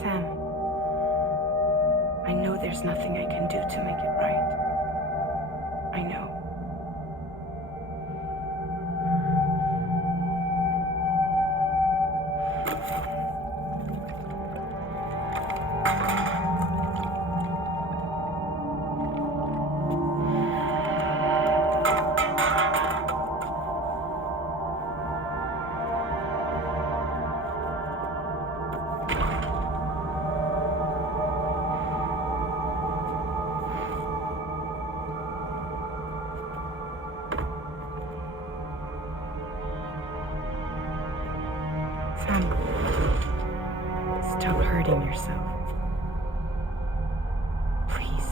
Sam, I know there's nothing I can do to make it right. I know. Sam, stop hurting yourself. Please.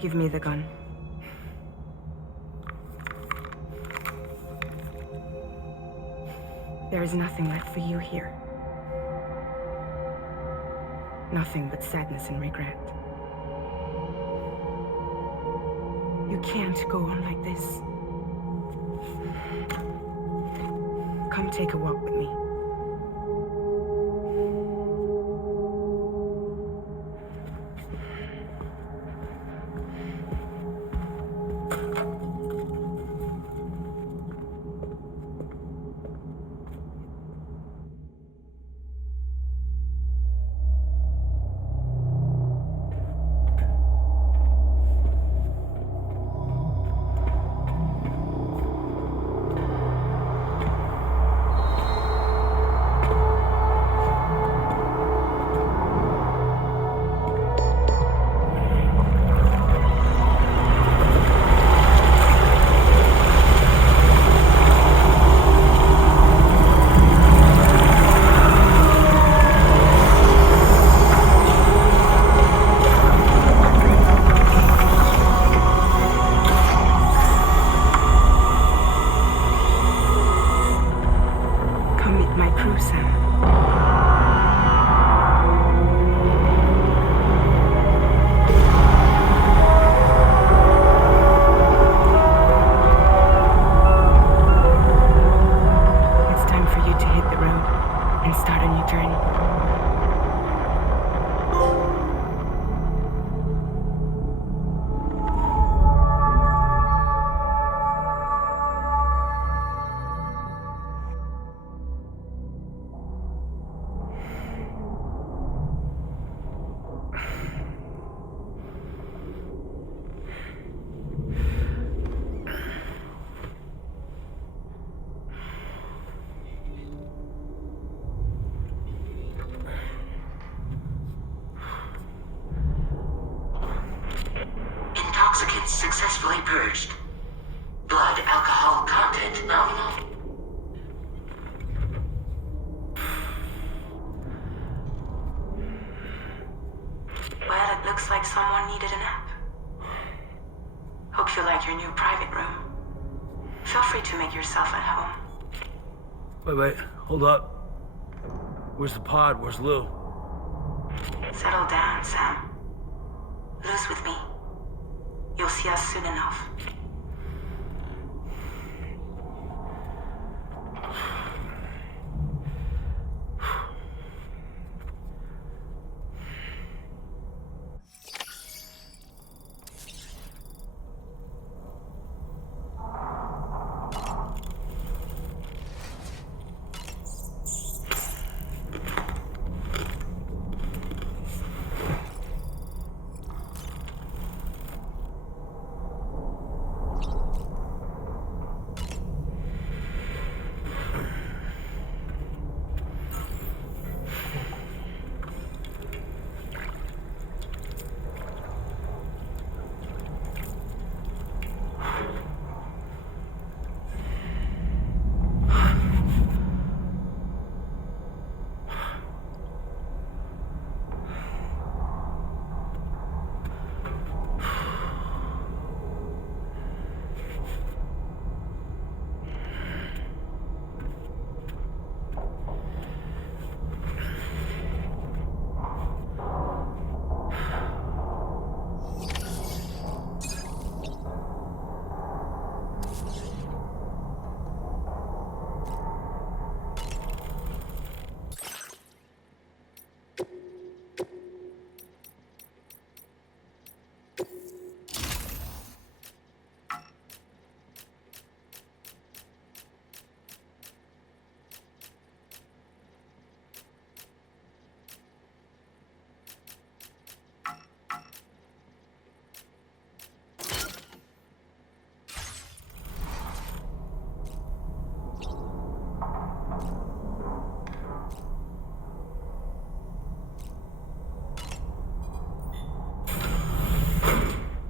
Give me the gun. There is nothing left for you here. Nothing but sadness and regret. You can't go on like this. Come take a walk with me. Successfully purged. Blood alcohol content nominal. Well, it looks like someone needed a nap. Hope you like your new private room. Feel free to make yourself at home. Wait, hold up. Where's the pod? Where's Lou? Settle down, Sam. Lou's with me. You'll see us soon enough.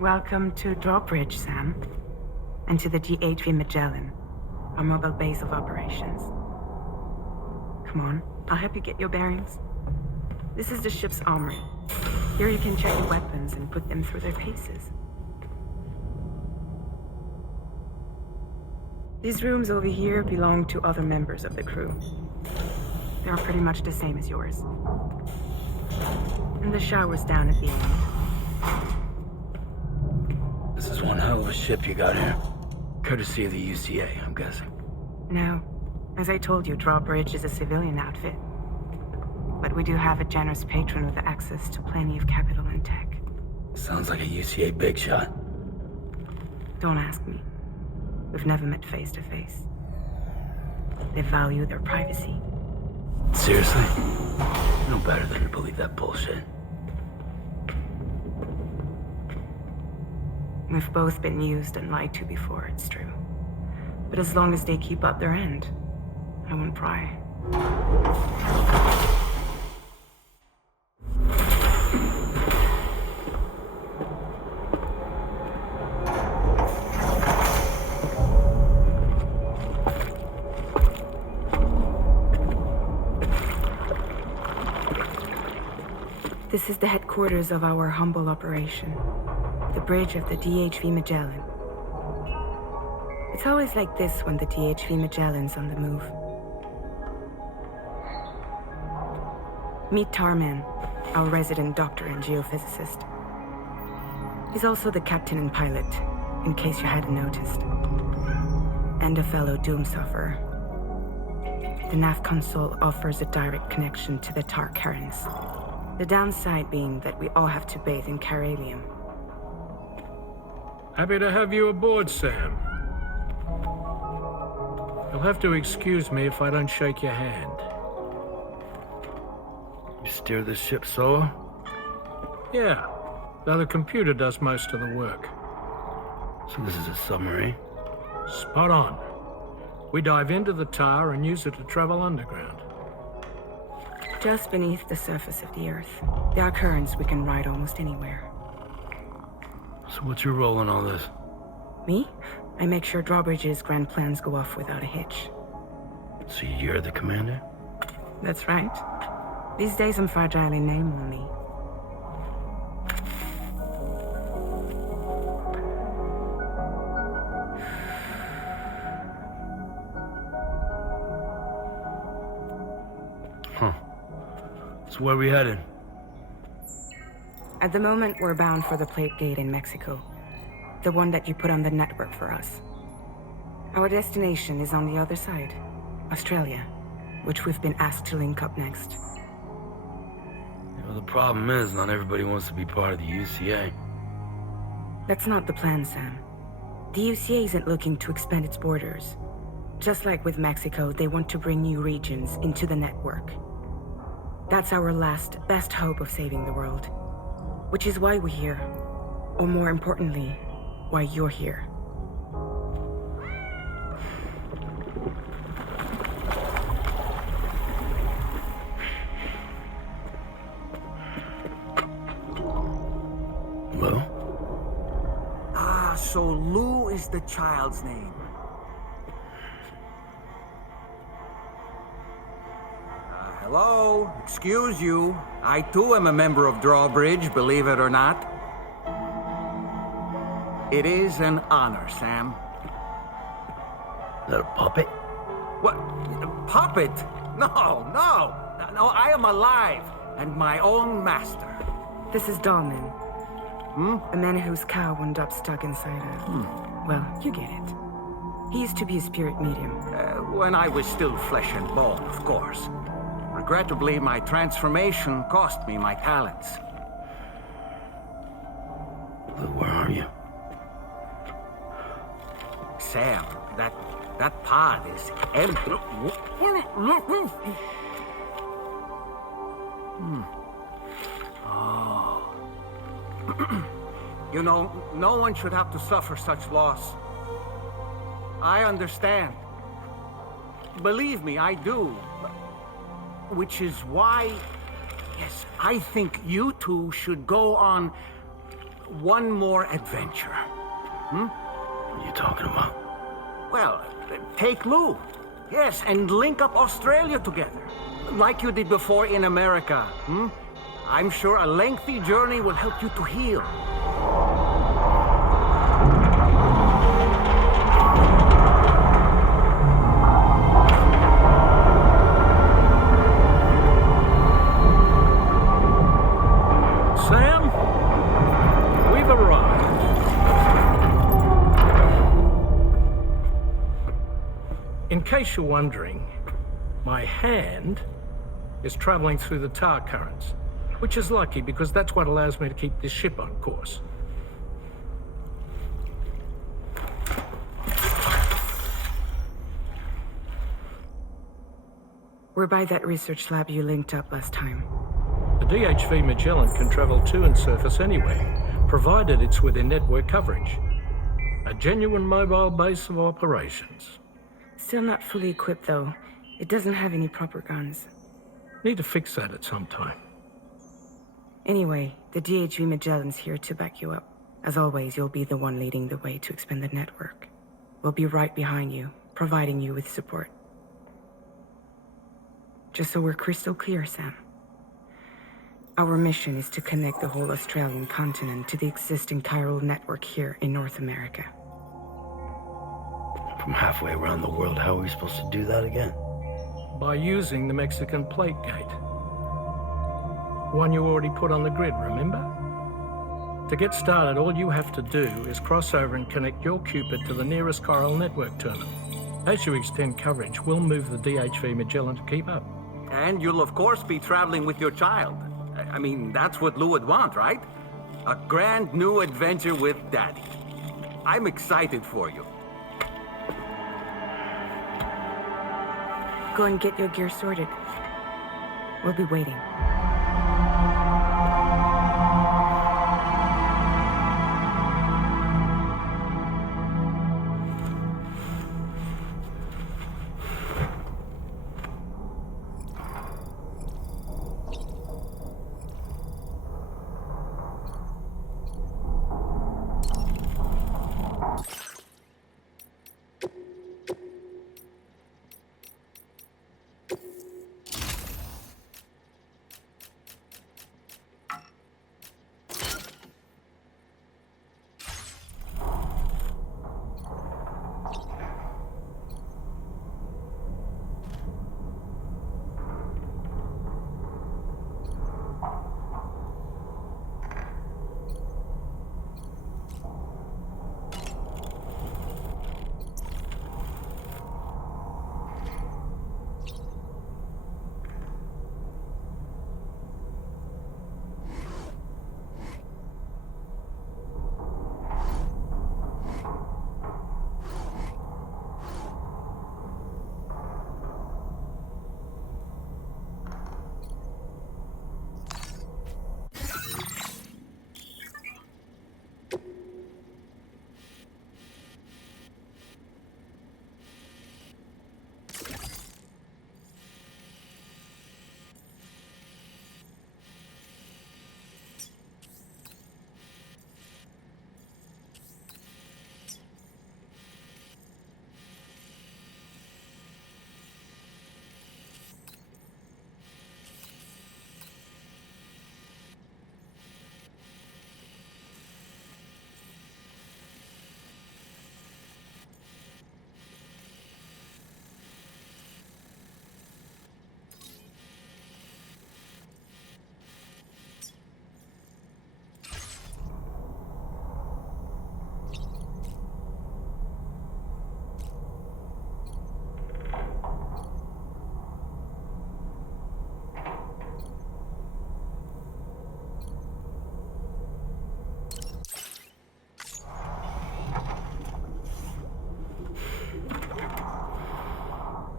Welcome to Drawbridge, Sam. And to the GHV Magellan, our mobile base of operations. Come on, I'll help you get your bearings. This is the ship's armory. Here you can check your weapons and put them through their paces. These rooms over here belong to other members of the crew. They are pretty much the same as yours. And the shower's down at the end. This is one hell of a ship you got here. Courtesy of the UCA, I'm guessing. No. As I told you, Drawbridge is a civilian outfit. But we do have a generous patron with access to plenty of capital and tech. Sounds like a UCA big shot. Don't ask me. We've never met face to face. They value their privacy. Seriously? No better than to believe that bullshit. We've both been used and lied to before, it's true. But as long as they keep up their end, I won't pry. This is the headquarters of our humble operation. The bridge of the DHV Magellan. It's always like this when the DHV Magellan's on the move. Meet Tarman, our resident doctor and geophysicist. He's also the captain and pilot, in case you hadn't noticed. And a fellow doom sufferer. The nav console offers a direct connection to the Tar currents. The downside being that we all have to bathe in Chiralium. Happy to have you aboard, Sam. You'll have to excuse me if I don't shake your hand. You steer this ship solo? Yeah, though the computer does most of the work. So this is a submarine? Spot on. We dive into the tar and use it to travel underground. Just beneath the surface of the Earth, there are currents we can ride almost anywhere. So what's your role in all this? Me? I make sure Drawbridge's grand plans go off without a hitch. So you're the commander? That's right. These days I'm fragile in name only. Huh. So where are we headed? At the moment, we're bound for the Plate Gate in Mexico. The one that you put on the network for us. Our destination is on the other side, Australia, which we've been asked to link up next. You know, the problem is not everybody wants to be part of the UCA. That's not the plan, Sam. The UCA isn't looking to expand its borders. Just like with Mexico, they want to bring new regions into the network. That's our last, best hope of saving the world. Which is why we're here. Or more importantly, why you're here. Hello? Ah, so Lou is the child's name. Hello? Excuse you. I too am a member of Drawbridge, believe it or not. It is an honor, Sam. Is that a puppet? What? A puppet? No, no. No, I am alive and my own master. This is Dahlman. A man whose cow wound up stuck inside a... Well, you get it. He used to be a spirit medium. When I was still flesh and bone, of course. Regrettably, my transformation cost me my talents. Lou, where are you? Sam, that pod is empty. Oh. You know, no one should have to suffer such loss. I understand. Believe me, I do. Which is why, yes, I think you two should go on one more adventure. What are you talking about? Well, take Lou. Yes, and link up Australia together. Like you did before in America. I'm sure a lengthy journey will help you to heal. Sam, we've arrived. In case you're wondering, my hand is traveling through the tar currents, which is lucky because that's what allows me to keep this ship on course. We're by that research lab you linked up last time. The DHV Magellan can travel to and surface anywhere, provided it's within network coverage. A genuine mobile base of operations. Still not fully equipped, though. It doesn't have any proper guns. Need to fix that at some time. Anyway, the DHV Magellan's here to back you up. As always, you'll be the one leading the way to expand the network. We'll be right behind you, providing you with support. Just so we're crystal clear, Sam. Our mission is to connect the whole Australian continent to the existing Chiral Network here in North America. From halfway around the world, how are we supposed to do that again? By using the Mexican plate gate. One you already put on the grid, remember? To get started, all you have to do is cross over and connect your Cupid to the nearest Chiral Network terminal. As you extend coverage, we'll move the DHV Magellan to keep up. And you'll of course be traveling with your child. I mean, that's what Lou would want, right? A grand new adventure with Daddy. I'm excited for you. Go and get your gear sorted. We'll be waiting.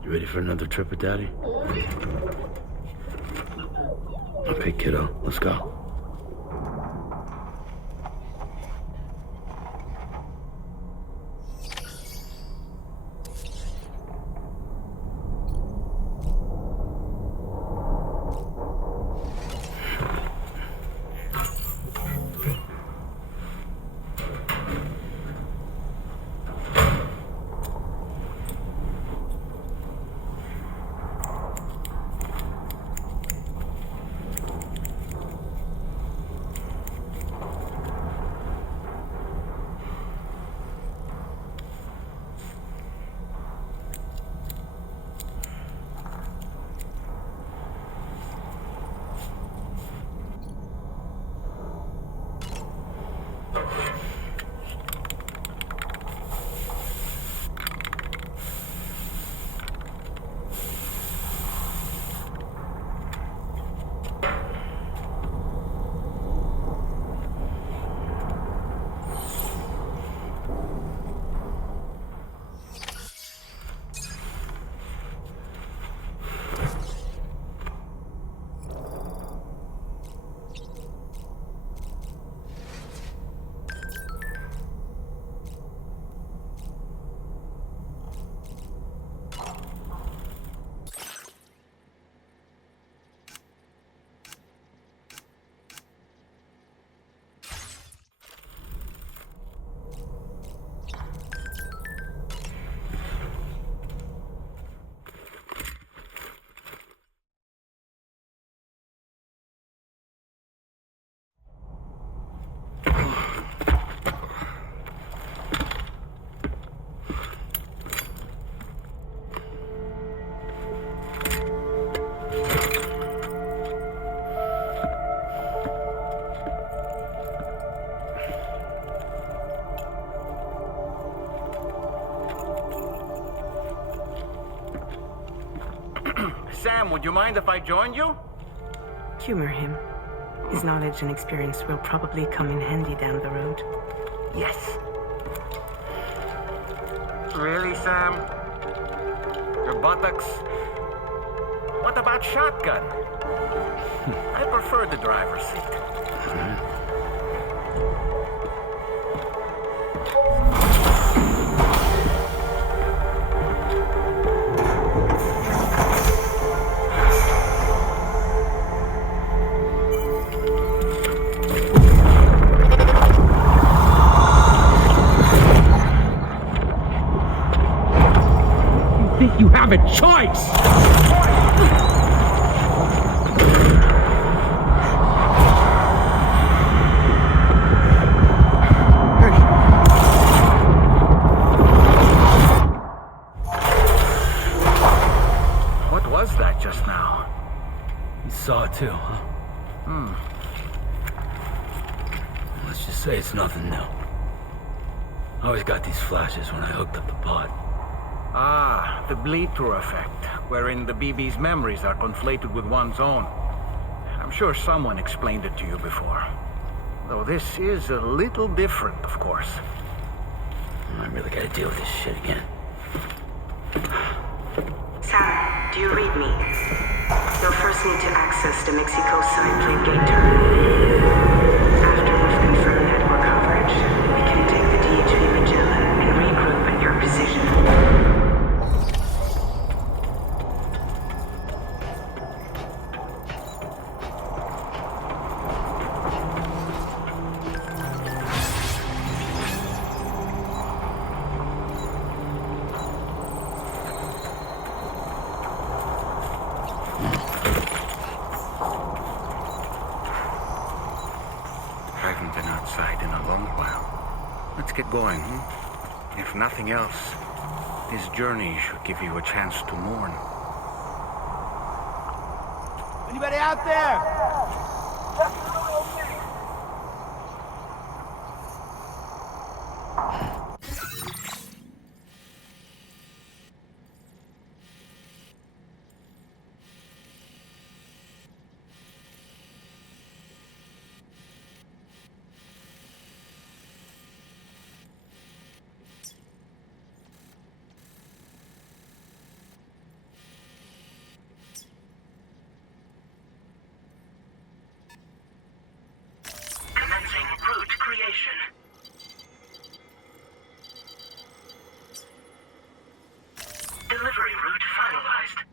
You ready for another trip with Daddy? Okay, kiddo, let's go. Sam, would you mind if I joined you? Humor him. His knowledge and experience will probably come in handy down the road. Yes. Really, Sam? Your buttocks? What about shotgun? I prefer the driver's seat. You have a choice! What was that just now? You saw it too, huh? Let's just say it's nothing new. I always got these flashes when I hooked up the pod. Ah, the bleed-through effect, wherein the BB's memories are conflated with one's own. I'm sure someone explained it to you before. Though this is a little different, of course. I really gotta deal with this shit again. Sam, do you read me? You'll first need to access the Mexico side plate gate terminal. After we've confirmed network coverage, we can take the DHV Magellan and regroup at your position. Haven't been outside in a long while. Let's get going, hmm? If nothing else, this journey should give you a chance to mourn. Anybody out there? Commencing route creation. Delivery route finalized.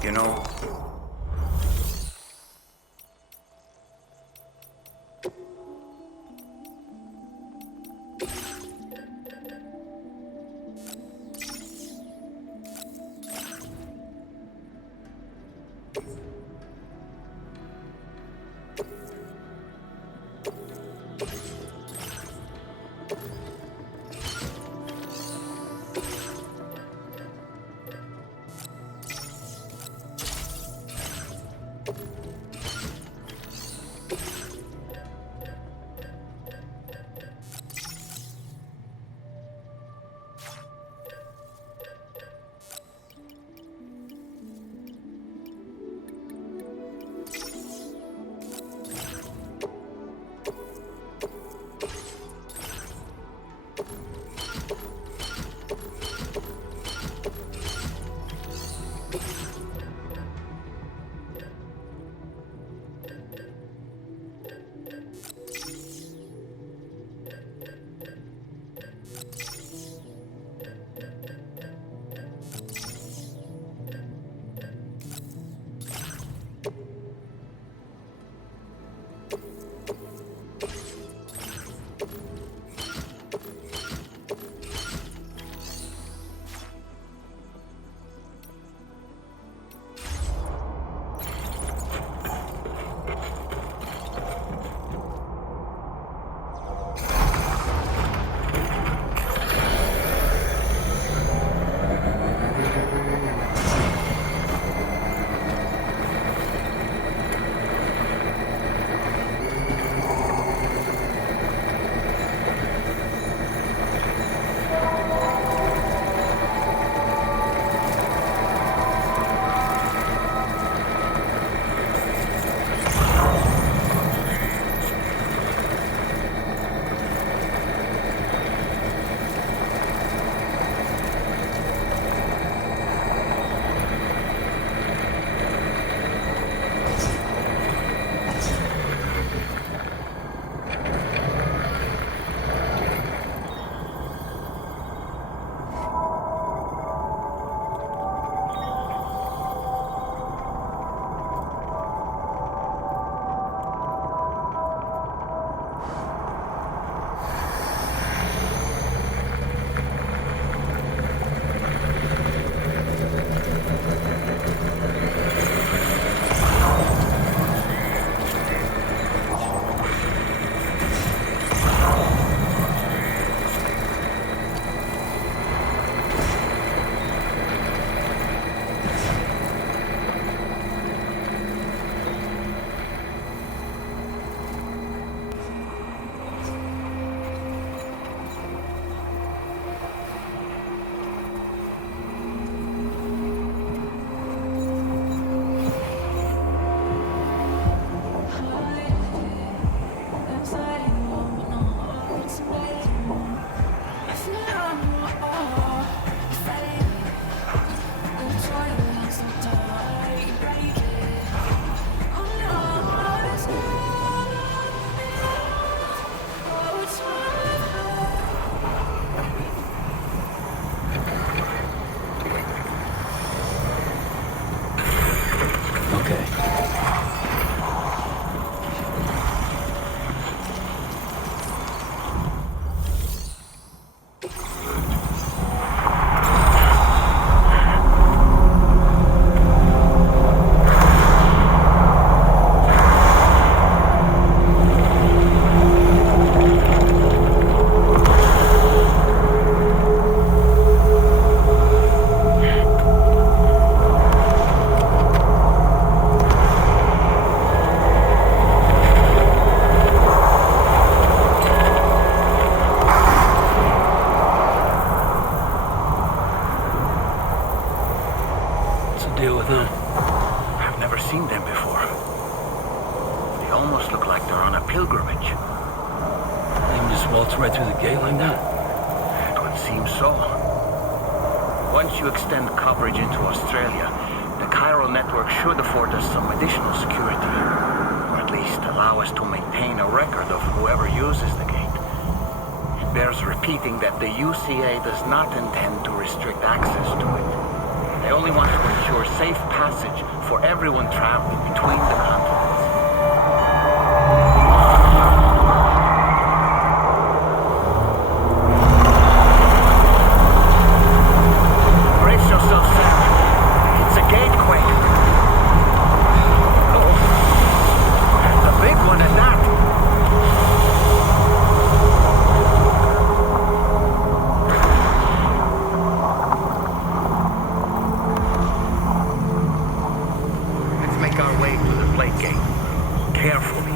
You know, deal with them? I've never seen them before. They almost look like they're on a pilgrimage. They can just waltz right through the gate like that? It would seem so. Once you extend coverage into Australia, the Chiral Network should afford us some additional security. Or at least allow us to maintain a record of whoever uses the gate. It bears repeating that the UCA does not intend to restrict access to it. They only want to ensure safe passage for everyone traveling between the continents. Brace yourself, Sam. It's a gate quake. Oh. And a big one at that. Let's make our way to the plate gate. Carefully.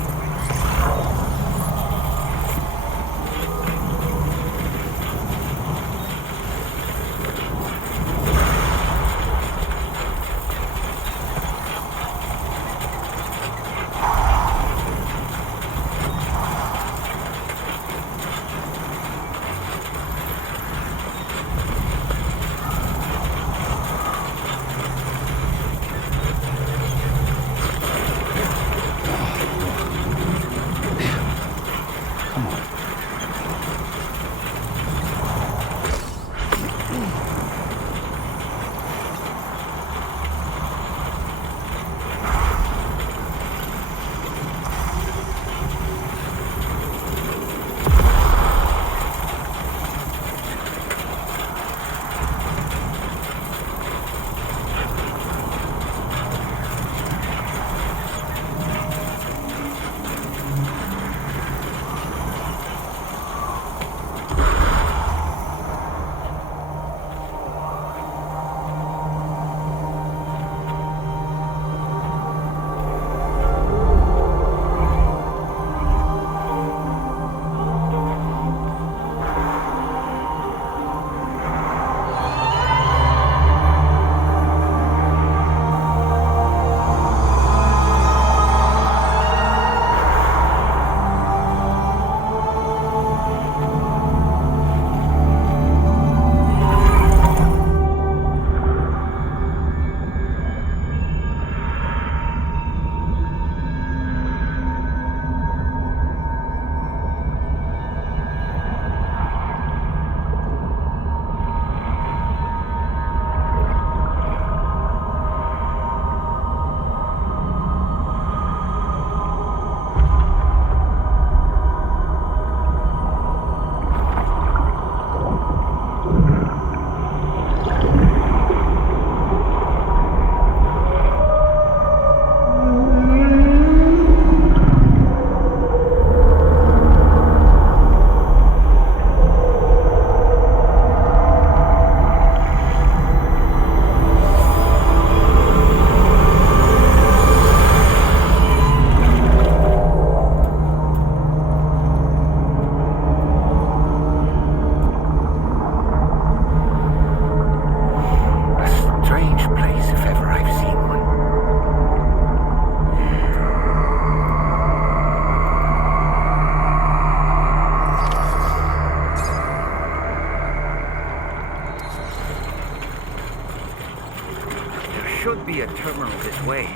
Should be a terminal this way.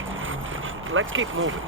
Let's keep moving.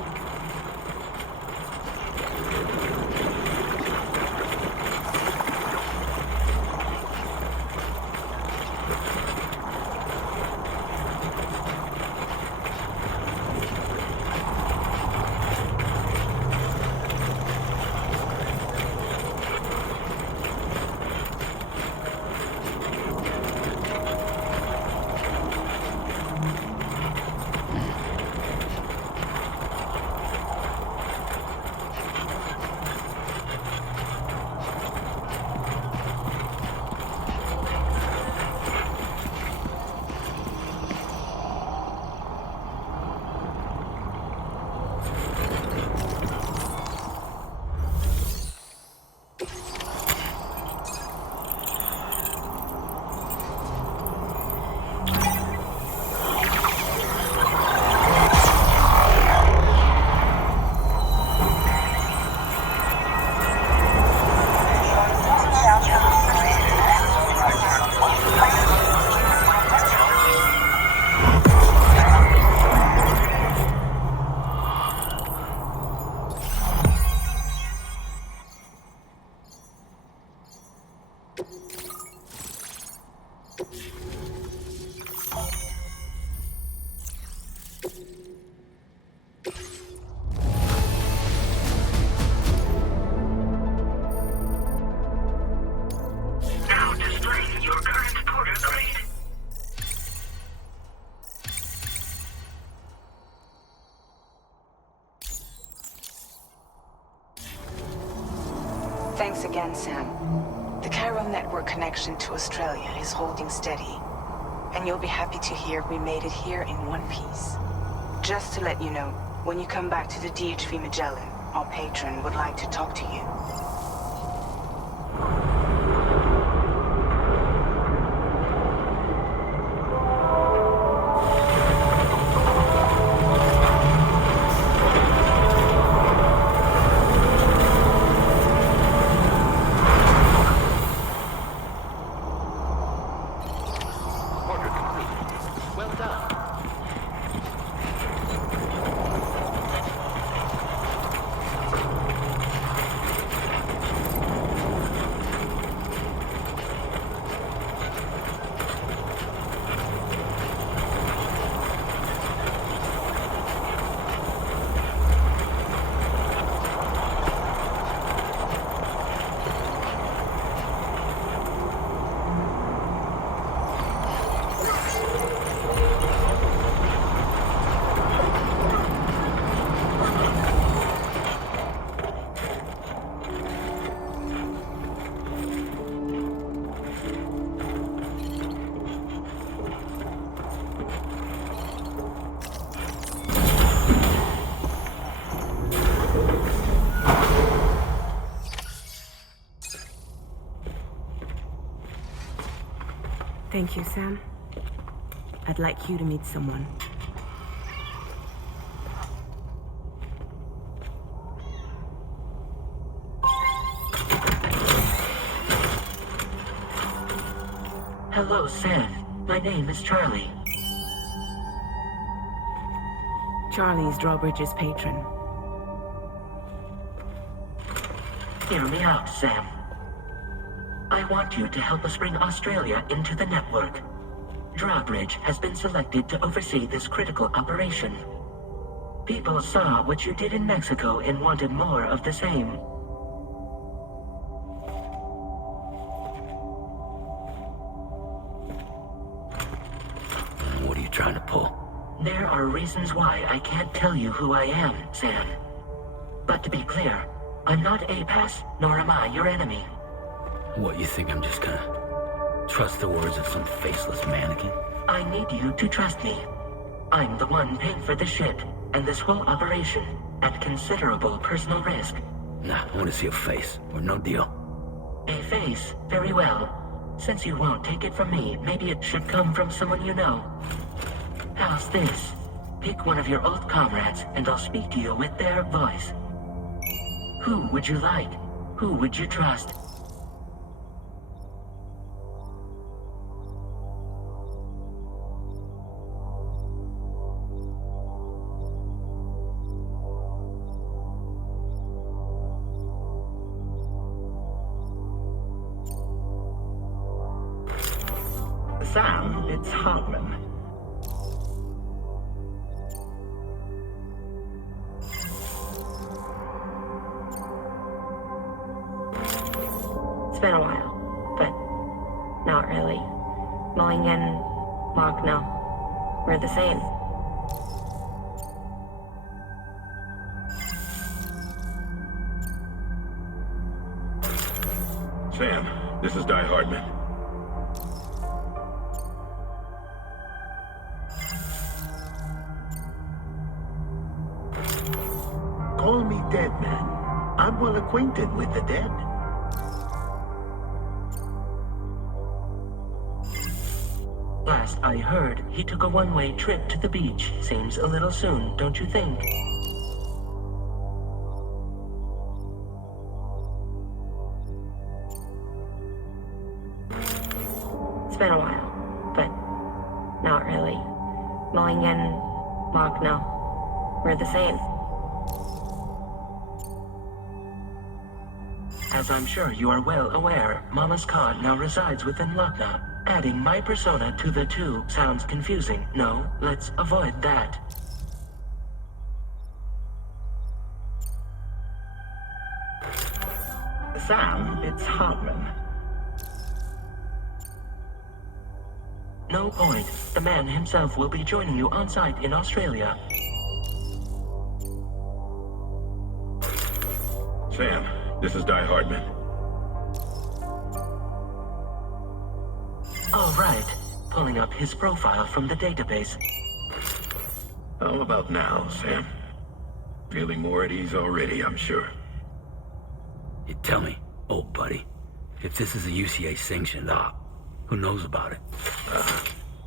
Once again, Sam, the Chiral Network connection to Australia is holding steady. And you'll be happy to hear we made it here in one piece. Just to let you know, when you come back to the DHV Magellan, our patron would like to talk to you. Thank you, Sam. I'd like you to meet someone. Hello, Sam. My name is Charlie. Charlie's Drawbridge's patron. Hear me out, Sam. I want you to help us bring Australia into the network. Drawbridge has been selected to oversee this critical operation. People saw what you did in Mexico and wanted more of the same. What are you trying to pull? There are reasons why I can't tell you who I am, Sam. But to be clear, I'm not APAS, nor am I your enemy. What, you think I'm just gonna trust the words of some faceless mannequin? I need you to trust me. I'm the one paying for the ship and this whole operation at considerable personal risk. Nah, I want to see a face, or no deal. A face? Very well. Since you won't take it from me, maybe it should come from someone you know. How's this? Pick one of your old comrades, and I'll speak to you with their voice. Who would you like? Who would you trust? Sam, it's Hartman. It's been a while, but not really. Mulligan, Mock, no. We're the same. Sam, this is Die Hardman. Call me Dead Man. I'm well acquainted with the dead. Last I heard, he took a one-way trip to the beach. Seems a little soon, don't you think? It's been a while, but not really. Mulligan, Mock, no. We're the same. As I'm sure you are well aware, Mama's Khan now resides within Lucknow. Adding my persona to the two sounds confusing. No, let's avoid that. Sam, it's Hartman. No point. The man himself will be joining you on site in Australia. Sam, this is Die Hardman. Right. Pulling up his profile from the database. How about now, Sam? Feeling more at ease already, I'm sure. You tell me, old buddy, if this is a UCA-sanctioned op, who knows about it?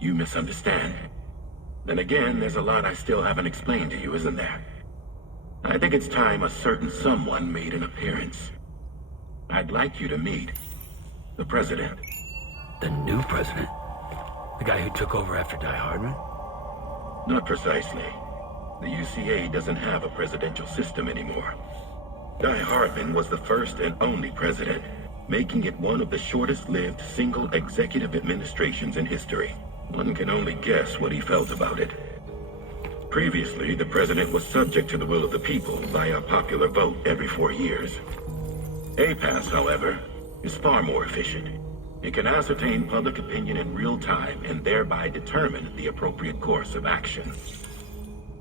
You misunderstand. Then again, there's a lot I still haven't explained to you, isn't there? I think it's time a certain someone made an appearance. I'd like you to meet the president. The new president? The guy who took over after Die Hardman? Not precisely. The UCA doesn't have a presidential system anymore. Die Hardman was the first and only president, making it one of the shortest-lived single executive administrations in history. One can only guess what he felt about it. Previously, the president was subject to the will of the people via a popular vote every 4 years. APAS, however, is far more efficient. It can ascertain public opinion in real time and thereby determine the appropriate course of action.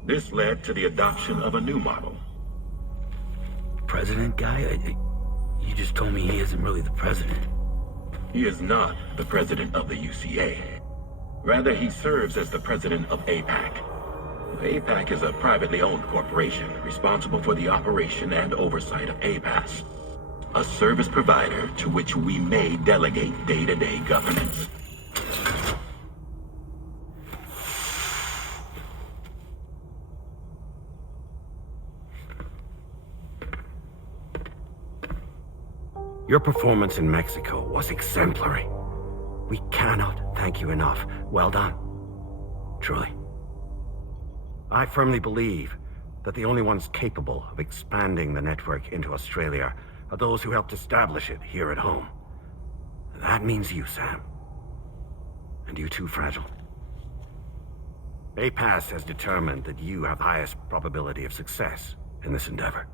This led to the adoption of a new model. President guy? You just told me he isn't really the president. He is not the president of the UCA. Rather, he serves as the president of APAC. APAC is a privately owned corporation responsible for the operation and oversight of APAS, a service provider to which we may delegate day-to-day governance. Your performance in Mexico was exemplary. We cannot thank you enough. Well done. Truly. I firmly believe that the only ones capable of expanding the network into Australia are those who helped establish it here at home. That means you, Sam. And you too, Fragile. APAS has determined that you have the highest probability of success in this endeavor.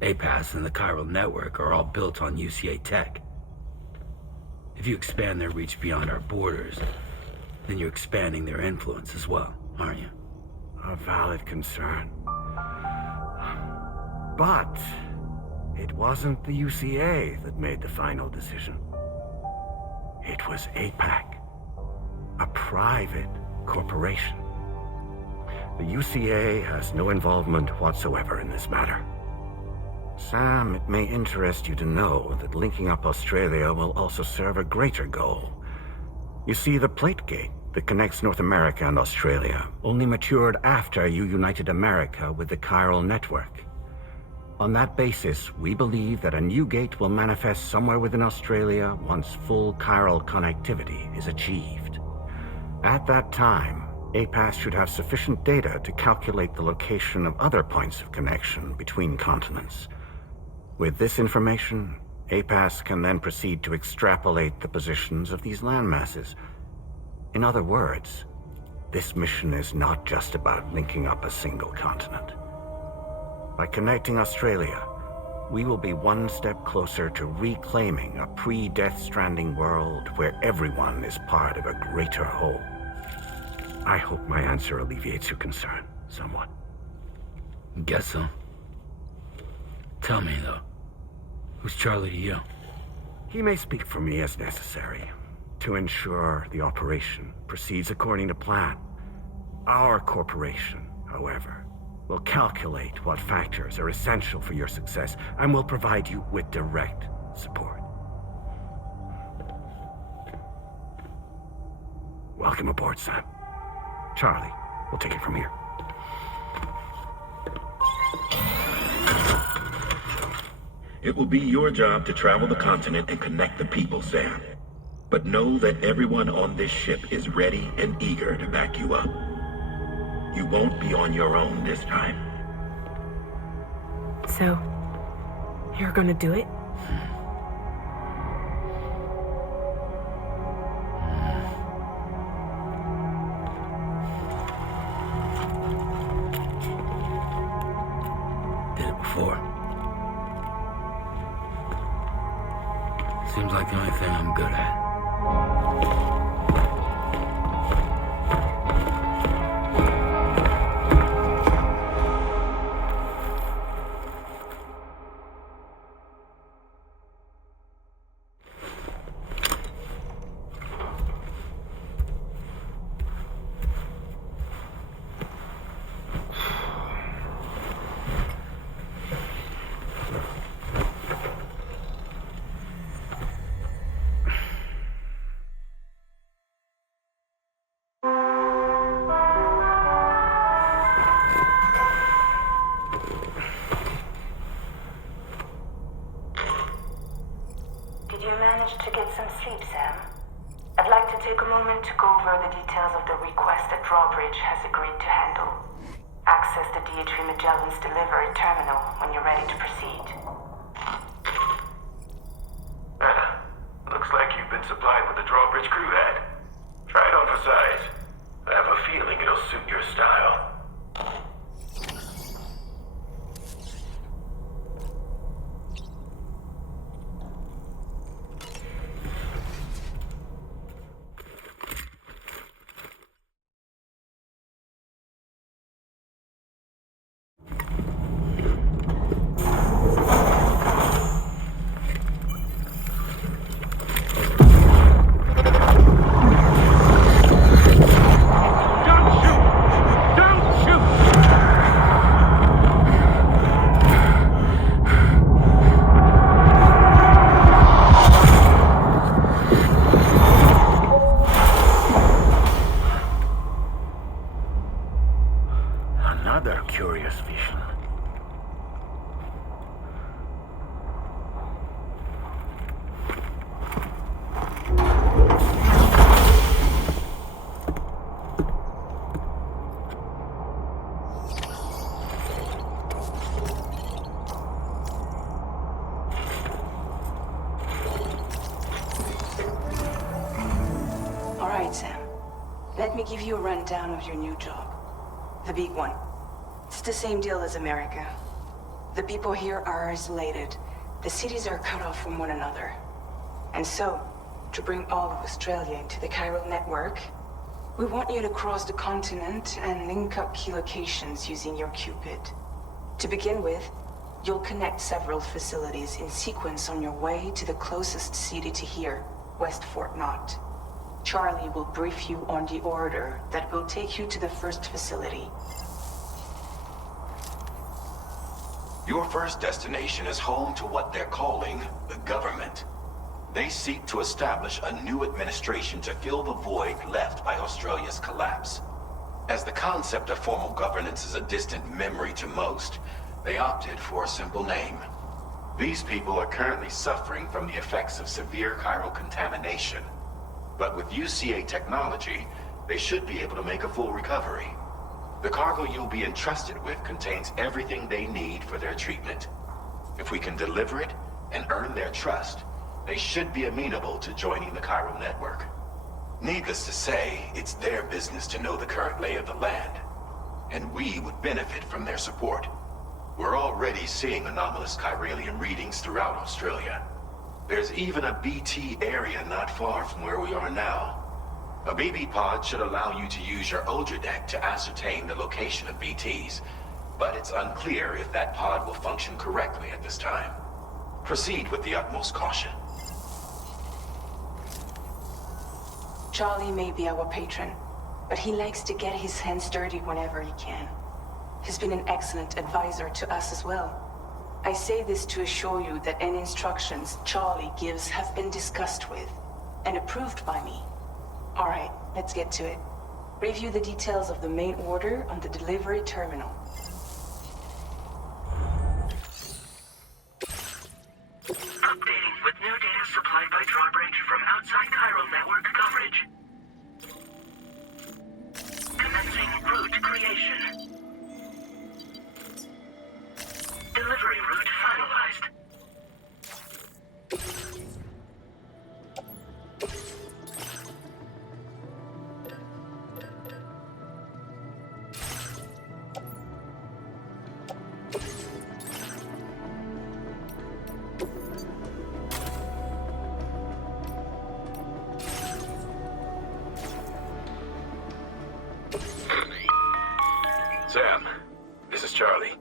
APAS and the Chiral Network are all built on UCA tech. If you expand their reach beyond our borders, then you're expanding their influence as well, aren't you? A valid concern. But it wasn't the UCA that made the final decision. It was APAC, a private corporation. The UCA has no involvement whatsoever in this matter. Sam, it may interest you to know that linking up Australia will also serve a greater goal. You see, the plate gate that connects North America and Australia only matured after you united America with the Chiral Network. On that basis, we believe that a new gate will manifest somewhere within Australia once full chiral connectivity is achieved. At that time, APAS should have sufficient data to calculate the location of other points of connection between continents. With this information, APAS can then proceed to extrapolate the positions of these landmasses. In other words, this mission is not just about linking up a single continent. By connecting Australia, we will be one step closer to reclaiming a pre-Death Stranding world where everyone is part of a greater whole. I hope my answer alleviates your concern somewhat. Guess so. Tell me, though, who's Charlie to you? He may speak for me as necessary to ensure the operation proceeds according to plan. Our corporation, however, will calculate what factors are essential for your success and will provide you with direct support. Welcome aboard, Sam. Charlie, we'll take it from here. It will be your job to travel the continent and connect the people, Sam. But know that everyone on this ship is ready and eager to back you up. You won't be on your own this time. So, you're gonna do it? Did it before. Seems like the only thing I'm good at. some sleep, Sam? I'd like to take a moment to go over the details of the request that Drawbridge has agreed to handle. Access the DHV Magellan's delivery terminal when you're ready to proceed. Looks like you've been supplied with the Drawbridge crew head. Try it on for size. I have a feeling it'll suit your style. Another curious vision. All right, Sam. Let me give you a rundown of your new job. The big one. It's the same deal as America. The people here are isolated. The cities are cut off from one another. And so, to bring all of Australia into the Chiral Network, we want you to cross the continent and link up key locations using your Cupid. To begin with, you'll connect several facilities in sequence on your way to the closest city to here, West Fort Knott. Charlie will brief you on the order that will take you to the first facility. Your first destination is home to what they're calling the government. They seek to establish a new administration to fill the void left by Australia's collapse. As the concept of formal governance is a distant memory to most, they opted for a simple name. These people are currently suffering from the effects of severe chiral contamination. But with UCA technology, they should be able to make a full recovery. The cargo you'll be entrusted with contains everything they need for their treatment. If we can deliver it and earn their trust, they should be amenable to joining the Chiral Network. Needless to say, it's their business to know the current lay of the land, and we would benefit from their support. We're already seeing anomalous chiralian readings throughout Australia. There's even a BT area not far from where we are now. A BB pod should allow you to use your Ultra deck to ascertain the location of BTs, but it's unclear if that pod will function correctly at this time. Proceed with the utmost caution. Charlie may be our patron, but he likes to get his hands dirty whenever he can. He's been an excellent advisor to us as well. I say this to assure you that any instructions Charlie gives have been discussed with and approved by me. All right, let's get to it. Review the details of the main order on the delivery terminal. Updating with new data supplied by Drawbridge from outside Chiral Network coverage. Commencing route creation. Delivery route finalized. Sam, this is Charlie.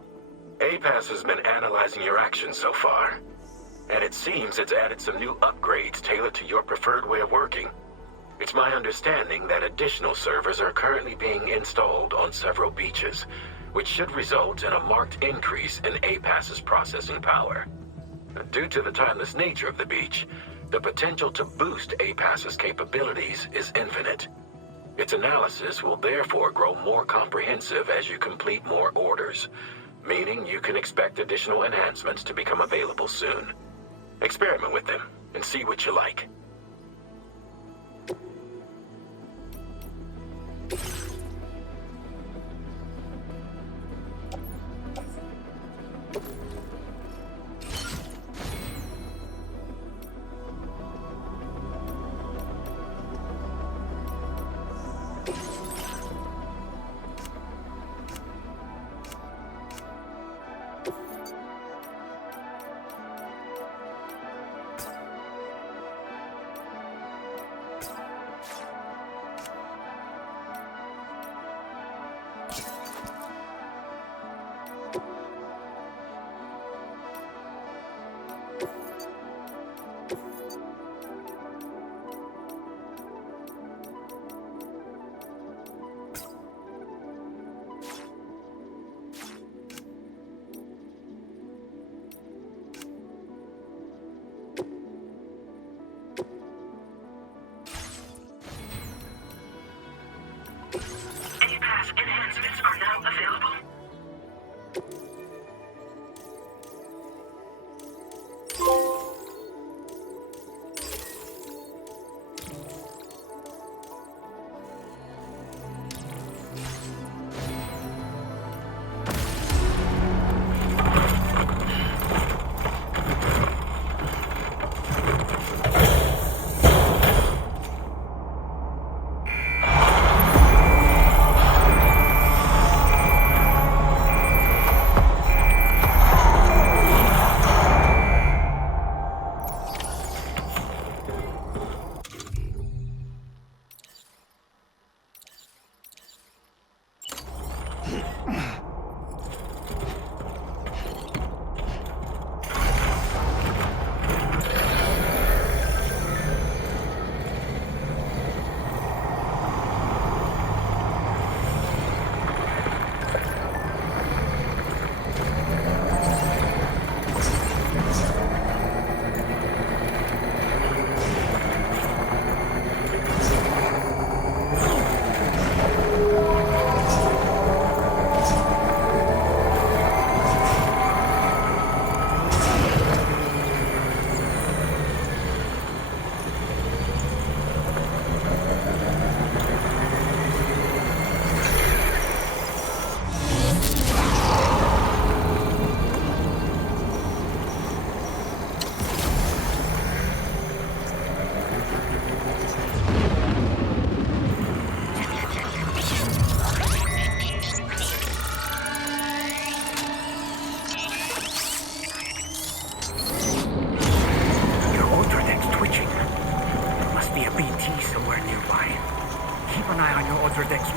APAS has been analyzing your actions so far, and it seems it's added some new upgrades tailored to your preferred way of working. It's my understanding that additional servers are currently being installed on several beaches, which should result in a marked increase in APAS's processing power. Due to the timeless nature of the beach, the potential to boost APAS's capabilities is infinite. Its analysis will therefore grow more comprehensive as you complete more orders, meaning you can expect additional enhancements to become available soon. Experiment with them and see what you like. A-Pass enhancements are now available.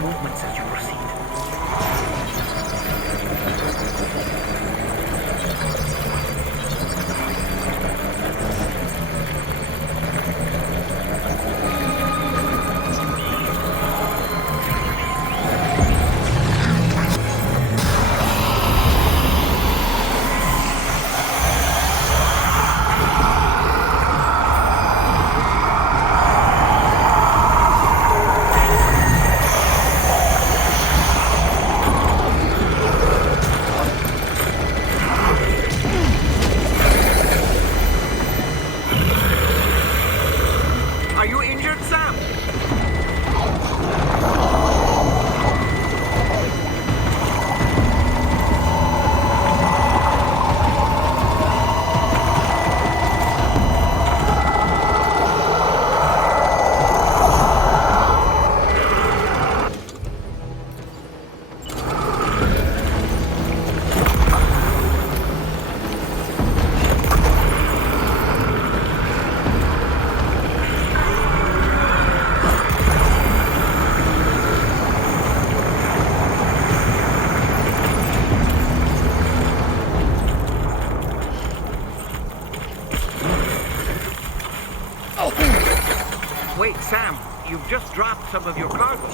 Movements as you proceed. Wait, Sam, you've just dropped some of your cargo.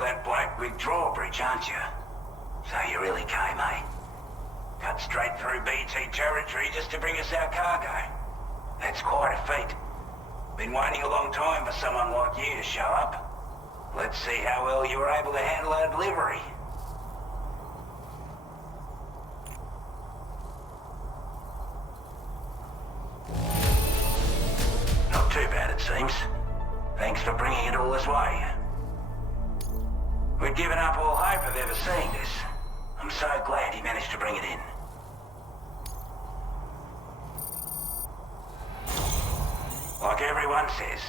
that bloke with drawbridge, aren't you? So you really came, eh? Cut straight through BT territory just to bring us our cargo. That's quite a feat. Been waiting a long time for someone like you to show up. Let's see how well you were able to handle our delivery. Not too bad, it seems. Thanks for bringing it all this way. We'd given up all hope of ever seeing this. I'm so glad you managed to bring it in. Like everyone says,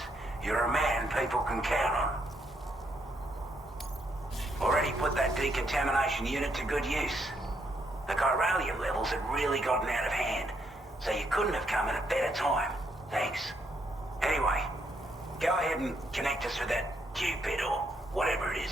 you're a man people can count on. Already put that decontamination unit to good use. The chiralium levels had really gotten out of hand, so you couldn't have come at a better time. Thanks. Anyway, go ahead and connect us with that Cupid or whatever it is.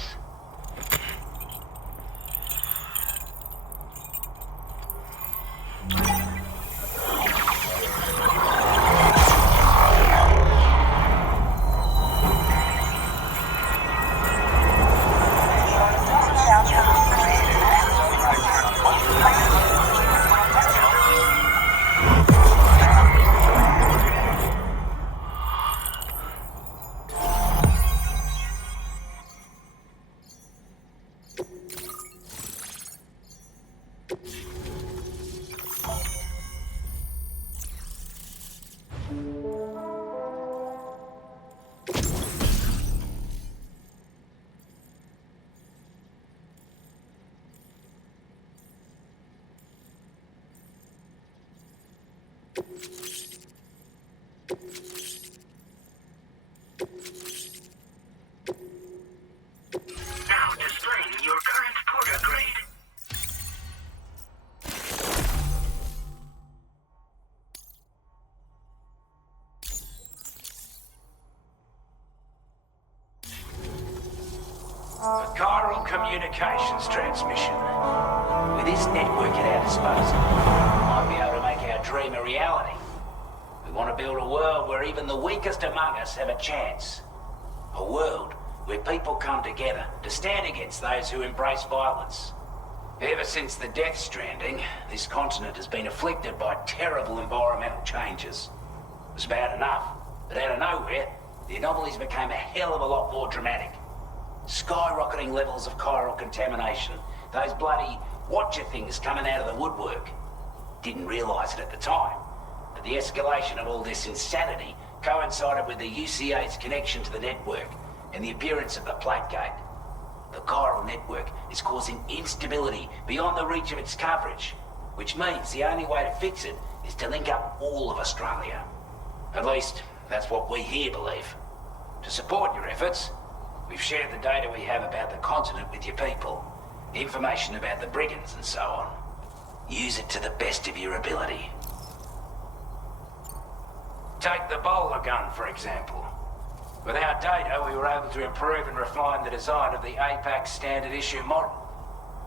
Now displaying your current porter grade. A chiral communications transmission. With this network at our disposal, we might be able to make our dream a reality. We want to build a world where even the weakest among us have a chance. A world where people come together to stand against those who embrace violence. Ever since the death stranding, this continent has been afflicted by terrible environmental changes. It was bad enough, but out of nowhere, the anomalies became a hell of a lot more dramatic. Skyrocketing levels of chiral contamination, those bloody watcher things coming out of the woodwork. Didn't realise it at the time, but the escalation of all this insanity coincided with the UCA's connection to the network and the appearance of the Plague Gate. The Chiral Network is causing instability beyond the reach of its coverage, which means the only way to fix it is to link up all of Australia. At least, that's what we here believe. To support your efforts, we've shared the data we have about the continent with your people, information about the brigands and so on. Use it to the best of your ability. Take the bowler gun, for example. With our data, we were able to improve and refine the design of the APAC standard issue model.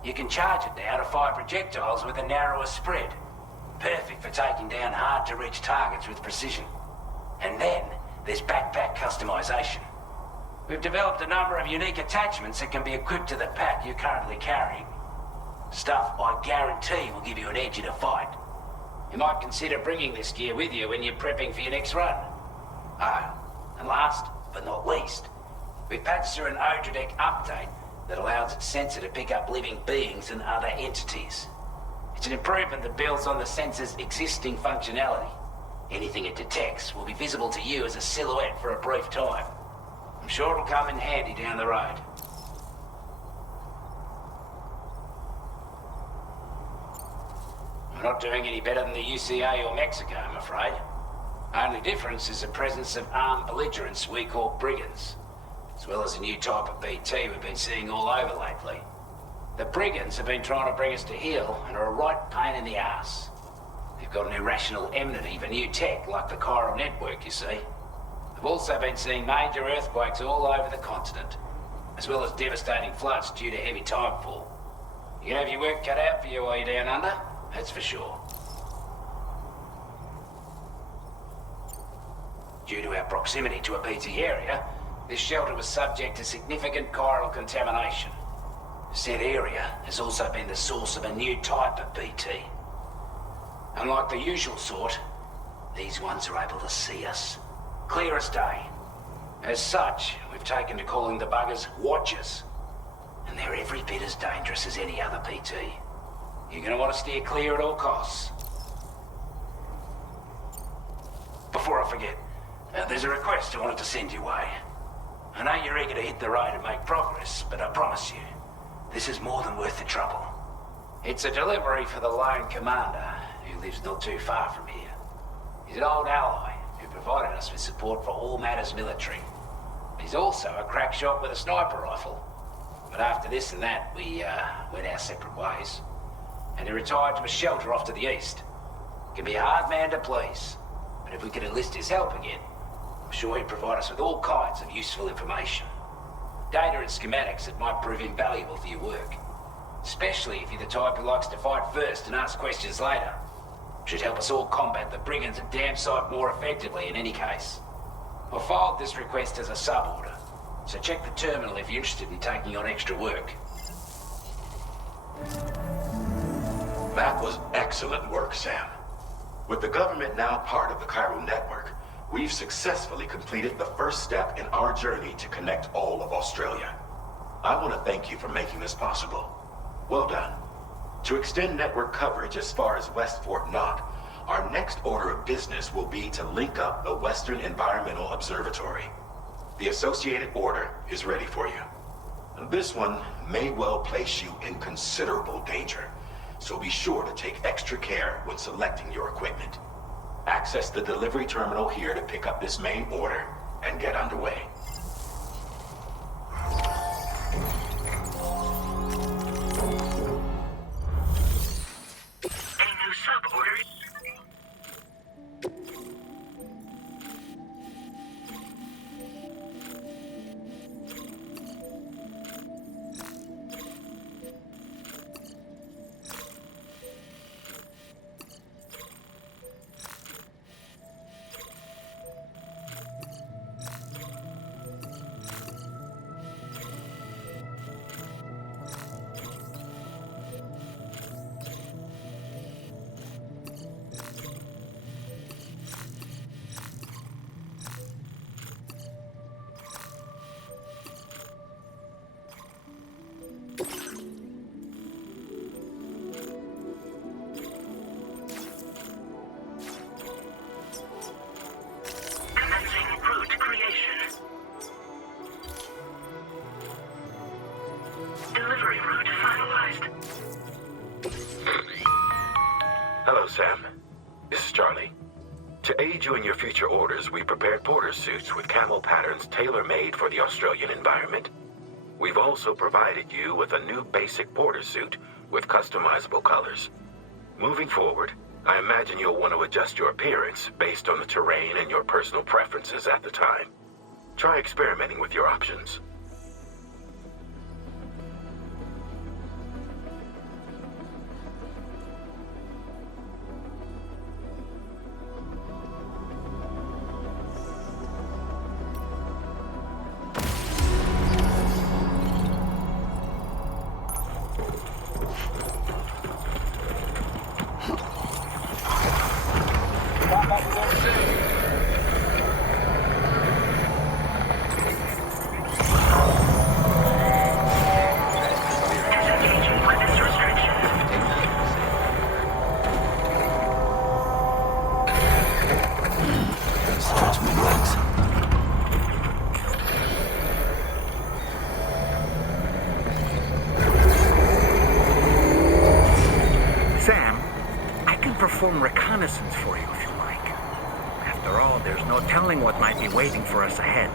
You can charge it now to fire projectiles with a narrower spread. Perfect for taking down hard-to-reach targets with precision. And then, there's backpack customization. We've developed a number of unique attachments that can be equipped to the pack you're currently carrying. Stuff I guarantee will give you an edge in a fight. You might consider bringing this gear with you when you're prepping for your next run. Oh, and last but not least, we've patched through an Odradek update that allows its sensor to pick up living beings and other entities. It's an improvement that builds on the sensor's existing functionality. Anything it detects will be visible to you as a silhouette for a brief time. I'm sure it'll come in handy down the road. We're not doing any better than the UCA or Mexico, I'm afraid. Only difference is the presence of armed belligerents we call brigands, as well as a new type of BT we've been seeing all over lately. The brigands have been trying to bring us to heel and are a right pain in the ass. They've got an irrational enmity for new tech like the Chiral Network, you see. They've also been seeing major earthquakes all over the continent, as well as devastating floods due to heavy timefall. You have your work cut out for you while you're down under, that's for sure. Due to our proximity to a BT area, This shelter was subject to significant chiral contamination. Said area has also been the source of a new type of BT. Unlike the usual sort, these ones are able to see us. Clear as day. As such, we've taken to calling the buggers Watchers. And they're every bit as dangerous as any other PT. You're gonna want to steer clear at all costs. Before I forget, there's a request I wanted to send your way. I know you're eager to hit the road and make progress, but I promise you, this is more than worth the trouble. It's a delivery for the lone commander, who lives not too far from here. He's an old ally who provided us with support for all matters military. He's also a crack shot with a sniper rifle. But after this and that, we went our separate ways. And he retired to a shelter off to the east. Can be a hard man to please, but if we could enlist his help again, I'm sure he'd provide us with all kinds of useful information. Data and schematics that might prove invaluable for your work. Especially if you're the type who likes to fight first and ask questions later. Should help us all combat the brigands a damn sight more effectively in any case. I filed this request as a sub-order, so check the terminal if you're interested in taking on extra work. That was excellent work, Sam. With the government now part of the Chiral Network, we've successfully completed the first step in our journey to connect all of Australia. I want to thank you for making this possible. Well done. To extend network coverage as far as West Fort Knott, our next order of business will be to link up the Western Environmental Observatory. The associated order is ready for you. This one may well place you in considerable danger, so be sure to take extra care when selecting your equipment. Access the delivery terminal here to pick up this main order and get underway. A new sub-order. Delivery route finalized. Hello, Sam. This is Charlie. To aid you in your future orders, we prepared porter suits with camo patterns tailor-made for the Australian environment. We've also provided you with a new basic porter suit with customizable colors. Moving forward, I imagine you'll want to adjust your appearance based on the terrain and your personal preferences at the time. Try experimenting with your options. Perform reconnaissance for you if you like. After all, there's no telling what might be waiting for us ahead.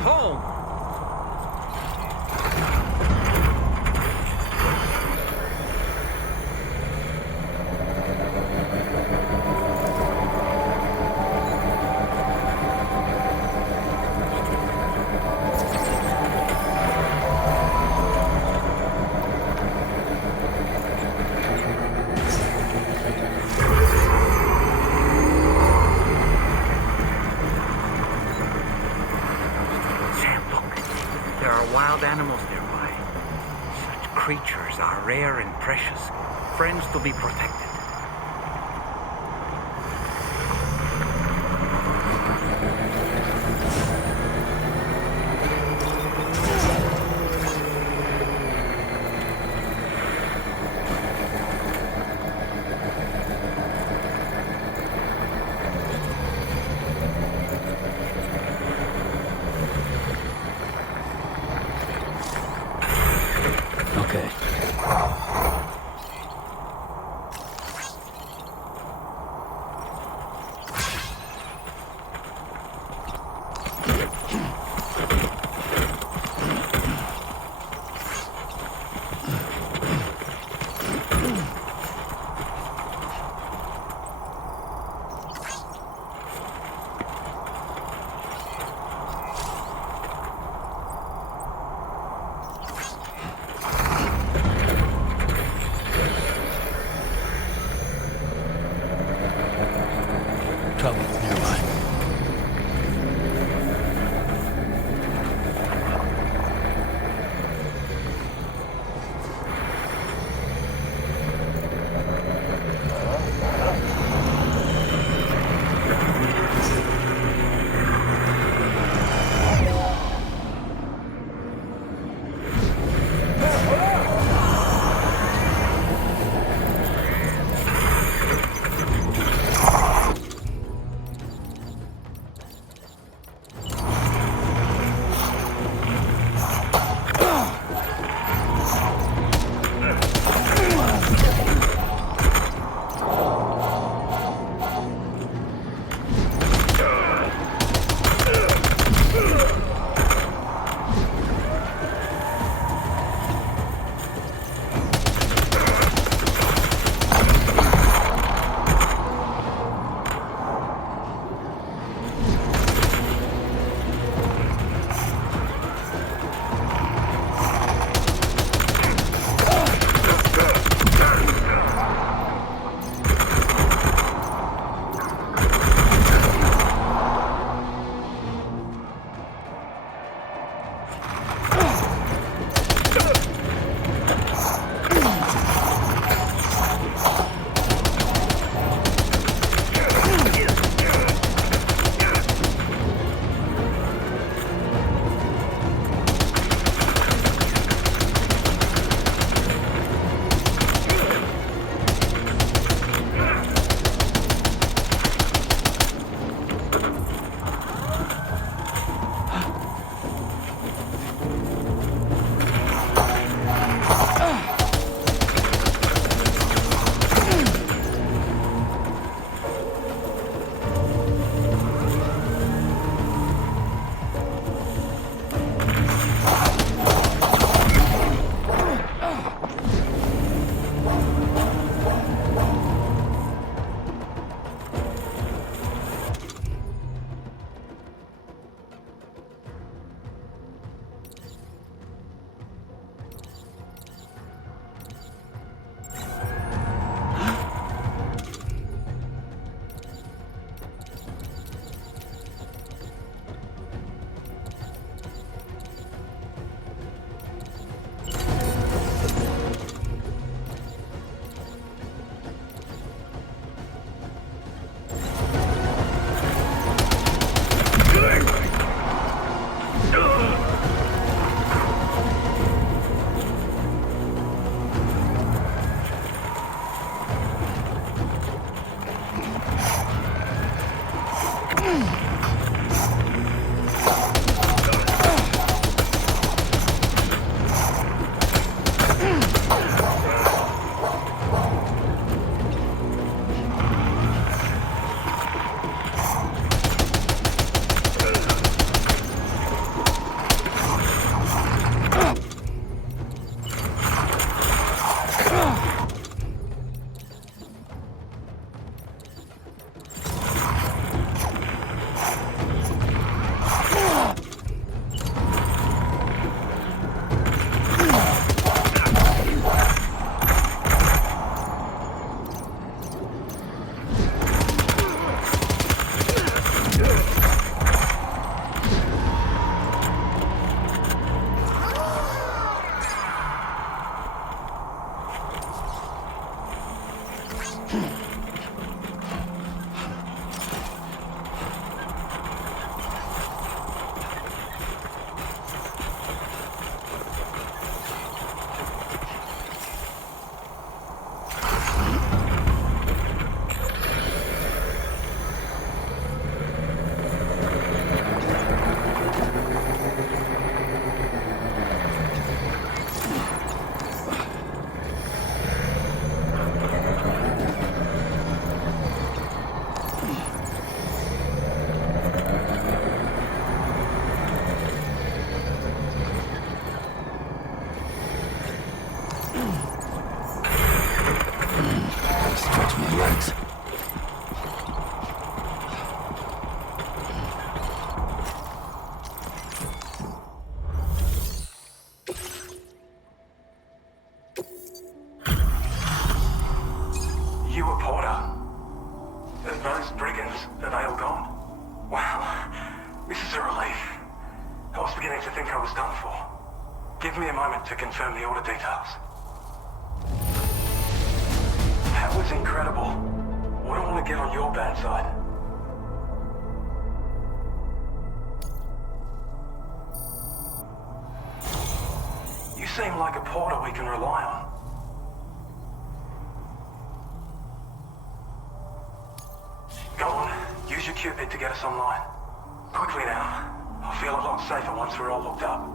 home! Wild animals nearby. Such creatures are rare and precious, friends to be protected. Trouble nearby. beginning to think I was done for. Give me a moment to confirm the order details. That was incredible. Wouldn't want to get on your bad side. You seem like a porter we can rely on. Go on, use your Cupid to get us online. Quickly now. I'll feel a lot safer once we're all hooked up.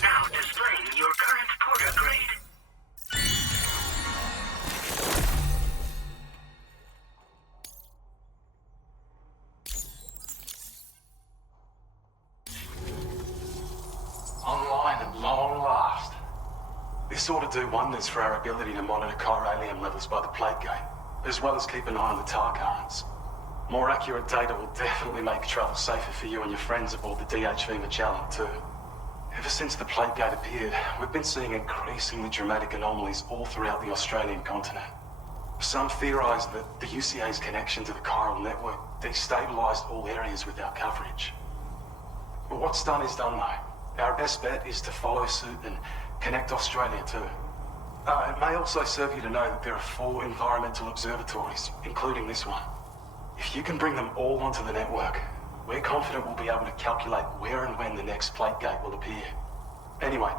Now displaying your current porter grade. Online at long last. This ought to do wonders for our ability to monitor chiralium levels by the plate gate, as well as keep an eye on the tar currents. More accurate data will definitely make travel safer for you and your friends aboard the DHV Magellan too. Ever since the plate gate appeared, we've been seeing increasingly dramatic anomalies all throughout the Australian continent. Some theorise that the UCA's connection to the Chiral Network destabilised all areas with our coverage. But what's done is done though. Our best bet is to follow suit and connect Australia too. It may also serve you to know that there are 4 environmental observatories, including this one. If you can bring them all onto the network, we're confident we'll be able to calculate where and when the next plate gate will appear. Anyway,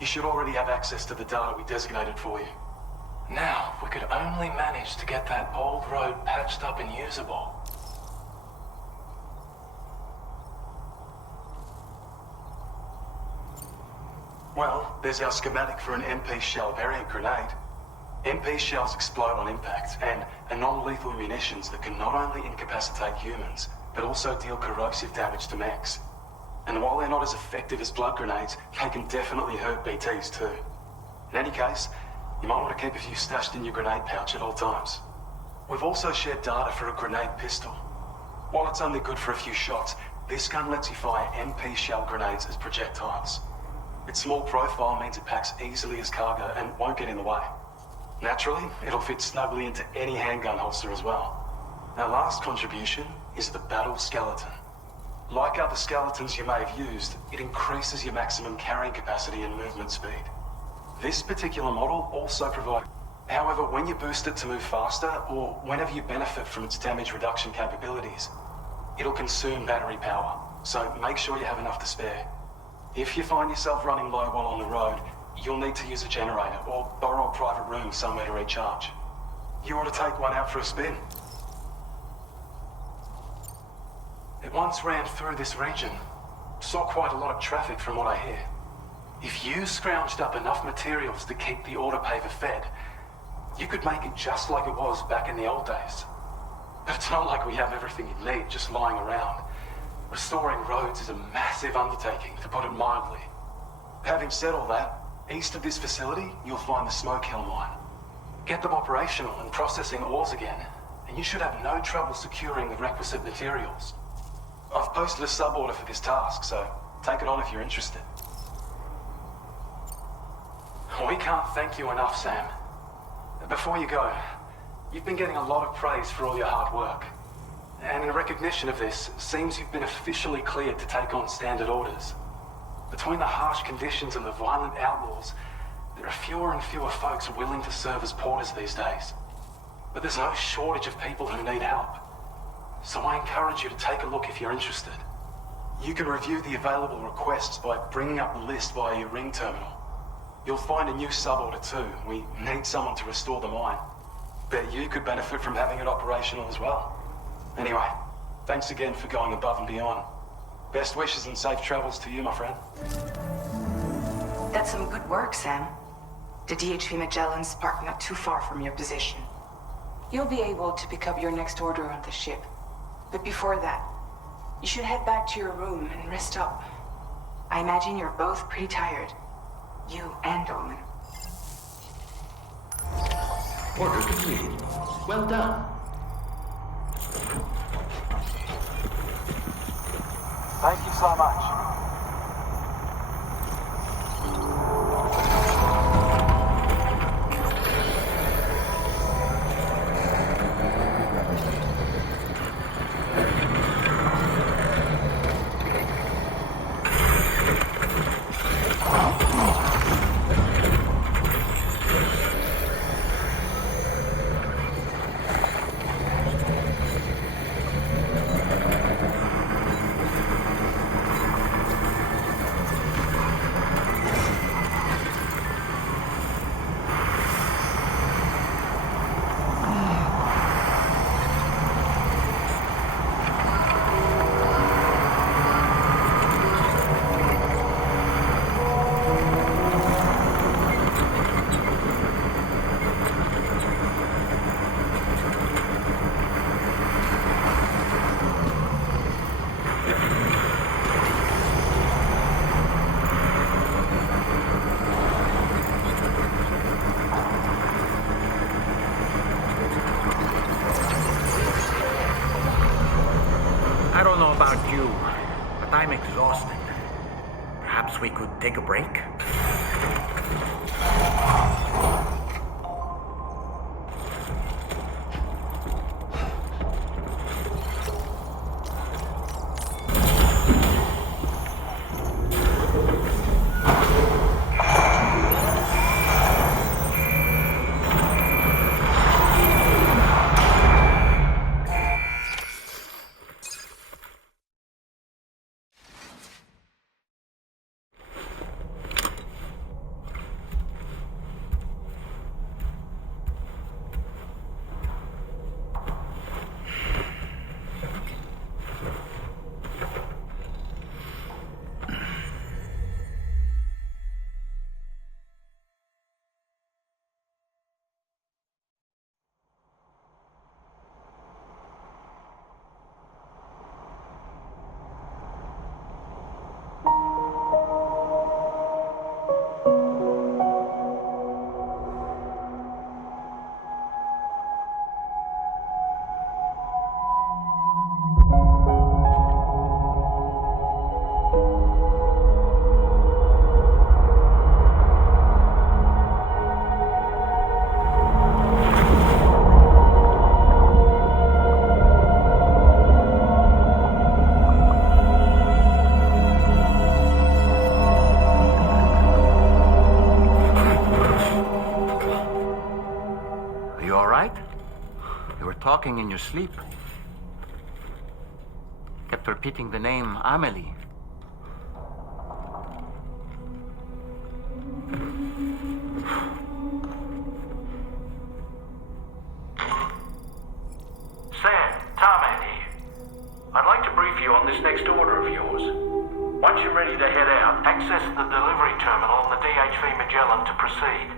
you should already have access to the data we designated for you. Now, if we could only manage to get that old road patched up and usable. Well, there's our schematic for an MP shell variant grenade. MP shells explode on impact, and are non-lethal munitions that can not only incapacitate humans, but also deal corrosive damage to mechs. And while they're not as effective as blood grenades, they can definitely hurt BTs too. In any case, you might want to keep a few stashed in your grenade pouch at all times. We've also shared data for a grenade pistol. While it's only good for a few shots, this gun lets you fire MP shell grenades as projectiles. Its small profile means it packs easily as cargo and won't get in the way. Naturally, it'll fit snugly into any handgun holster as well. Our last contribution is the battle skeleton. Like other skeletons you may have used, it increases your maximum carrying capacity and movement speed. This particular model also provides. However, when you boost it to move faster, or whenever you benefit from its damage reduction capabilities, it'll consume battery power, so make sure you have enough to spare. If you find yourself running low while on the road, you'll need to use a generator or borrow a private room somewhere to recharge. You ought to take one out for a spin. It once ran through this region. Saw quite a lot of traffic from what I hear. If you scrounged up enough materials to keep the autopaver fed, you could make it just like it was back in the old days. But it's not like we have everything you need just lying around. Restoring roads is a massive undertaking, to put it mildly. Having said all that, east of this facility, you'll find the Smoke Hill mine. Get them operational and processing ores again, and you should have no trouble securing the requisite materials. I've posted a sub-order for this task, so take it on if you're interested. We can't thank you enough, Sam. Before you go, you've been getting a lot of praise for all your hard work. And in recognition of this, it seems you've been officially cleared to take on standard orders. Between the harsh conditions and the violent outlaws, there are fewer and fewer folks willing to serve as porters these days. But there's no shortage of people who need help. So I encourage you to take a look if you're interested. You can review the available requests by bringing up the list via your ring terminal. You'll find a new sub-order too. We need someone to restore the mine. Bet you could benefit from having it operational as well. Anyway, thanks again for going above and beyond. Best wishes and safe travels to you, my friend. That's some good work, Sam. The DHV Magellan's parked not too far from your position. You'll be able to pick up your next order on the ship. But before that, you should head back to your room and rest up. I imagine you're both pretty tired. You and Owen. Order completed. Well done. Thank you so much. I don't know about you, but I'm exhausted. Perhaps we could take a break? Talking in your sleep. Kept repeating the name Amelie. Sam, Tarman here. I'd like to brief you on this next order of yours. Once you're ready to head out, access the delivery terminal on the DHV Magellan to proceed.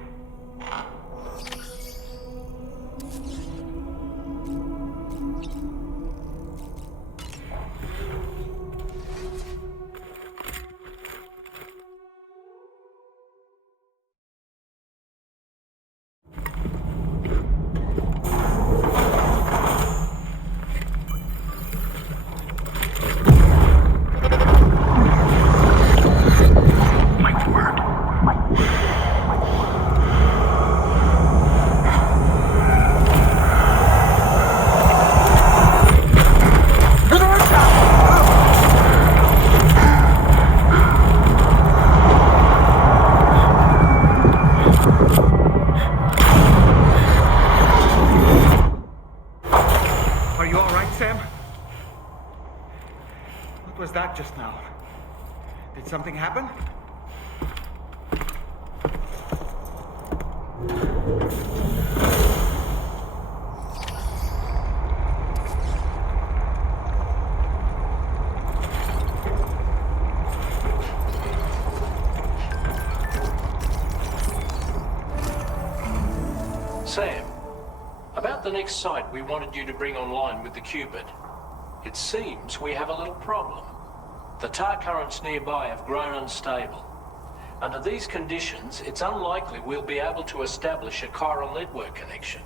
that just now? Did something happen? Sam, about the next site we wanted you to bring online with the Cupid. It seems we have a little problem. The tar currents nearby have grown unstable. Under these conditions, it's unlikely we'll be able to establish a chiral network connection.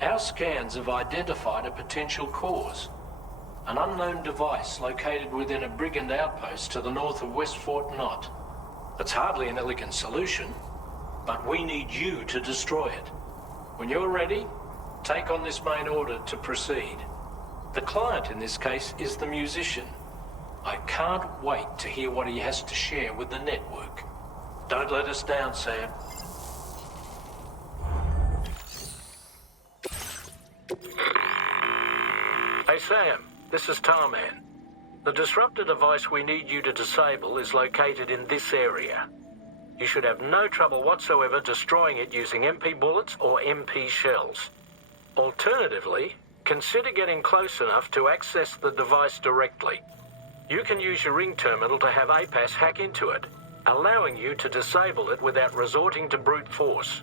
Our scans have identified a potential cause. An unknown device located within a brigand outpost to the north of West Fort Knot. It's hardly an elegant solution, but we need you to destroy it. When you're ready, take on this main order to proceed. The client in this case is the musician. I can't wait to hear what he has to share with the network. Don't let us down, Sam. Hey, Sam. This is Tarman. The disruptor device we need you to disable is located in this area. You should have no trouble whatsoever destroying it using MP bullets or MP shells. Alternatively, consider getting close enough to access the device directly. You can use your ring terminal to have APAS hack into it, allowing you to disable it without resorting to brute force.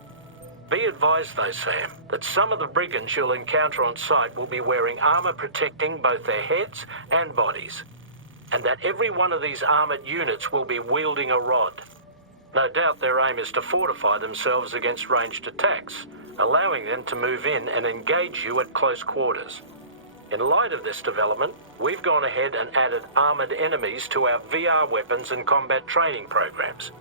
Be advised though, Sam, that some of the brigands you'll encounter on site will be wearing armor protecting both their heads and bodies, and that every one of these armored units will be wielding a rod. No doubt their aim is to fortify themselves against ranged attacks, allowing them to move in and engage you at close quarters. In light of this development, we've gone ahead and added armored enemies to our VR weapons and combat training programs.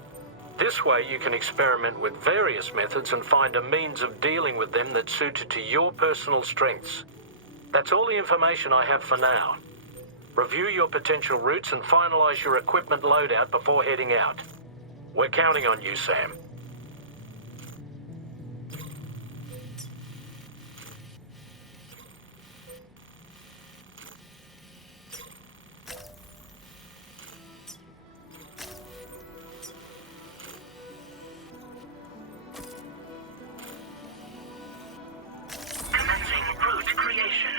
This way you can experiment with various methods and find a means of dealing with them that's suited to your personal strengths. That's all the information I have for now. Review your potential routes and finalize your equipment loadout before heading out. We're counting on you, Sam. Commencing route creation.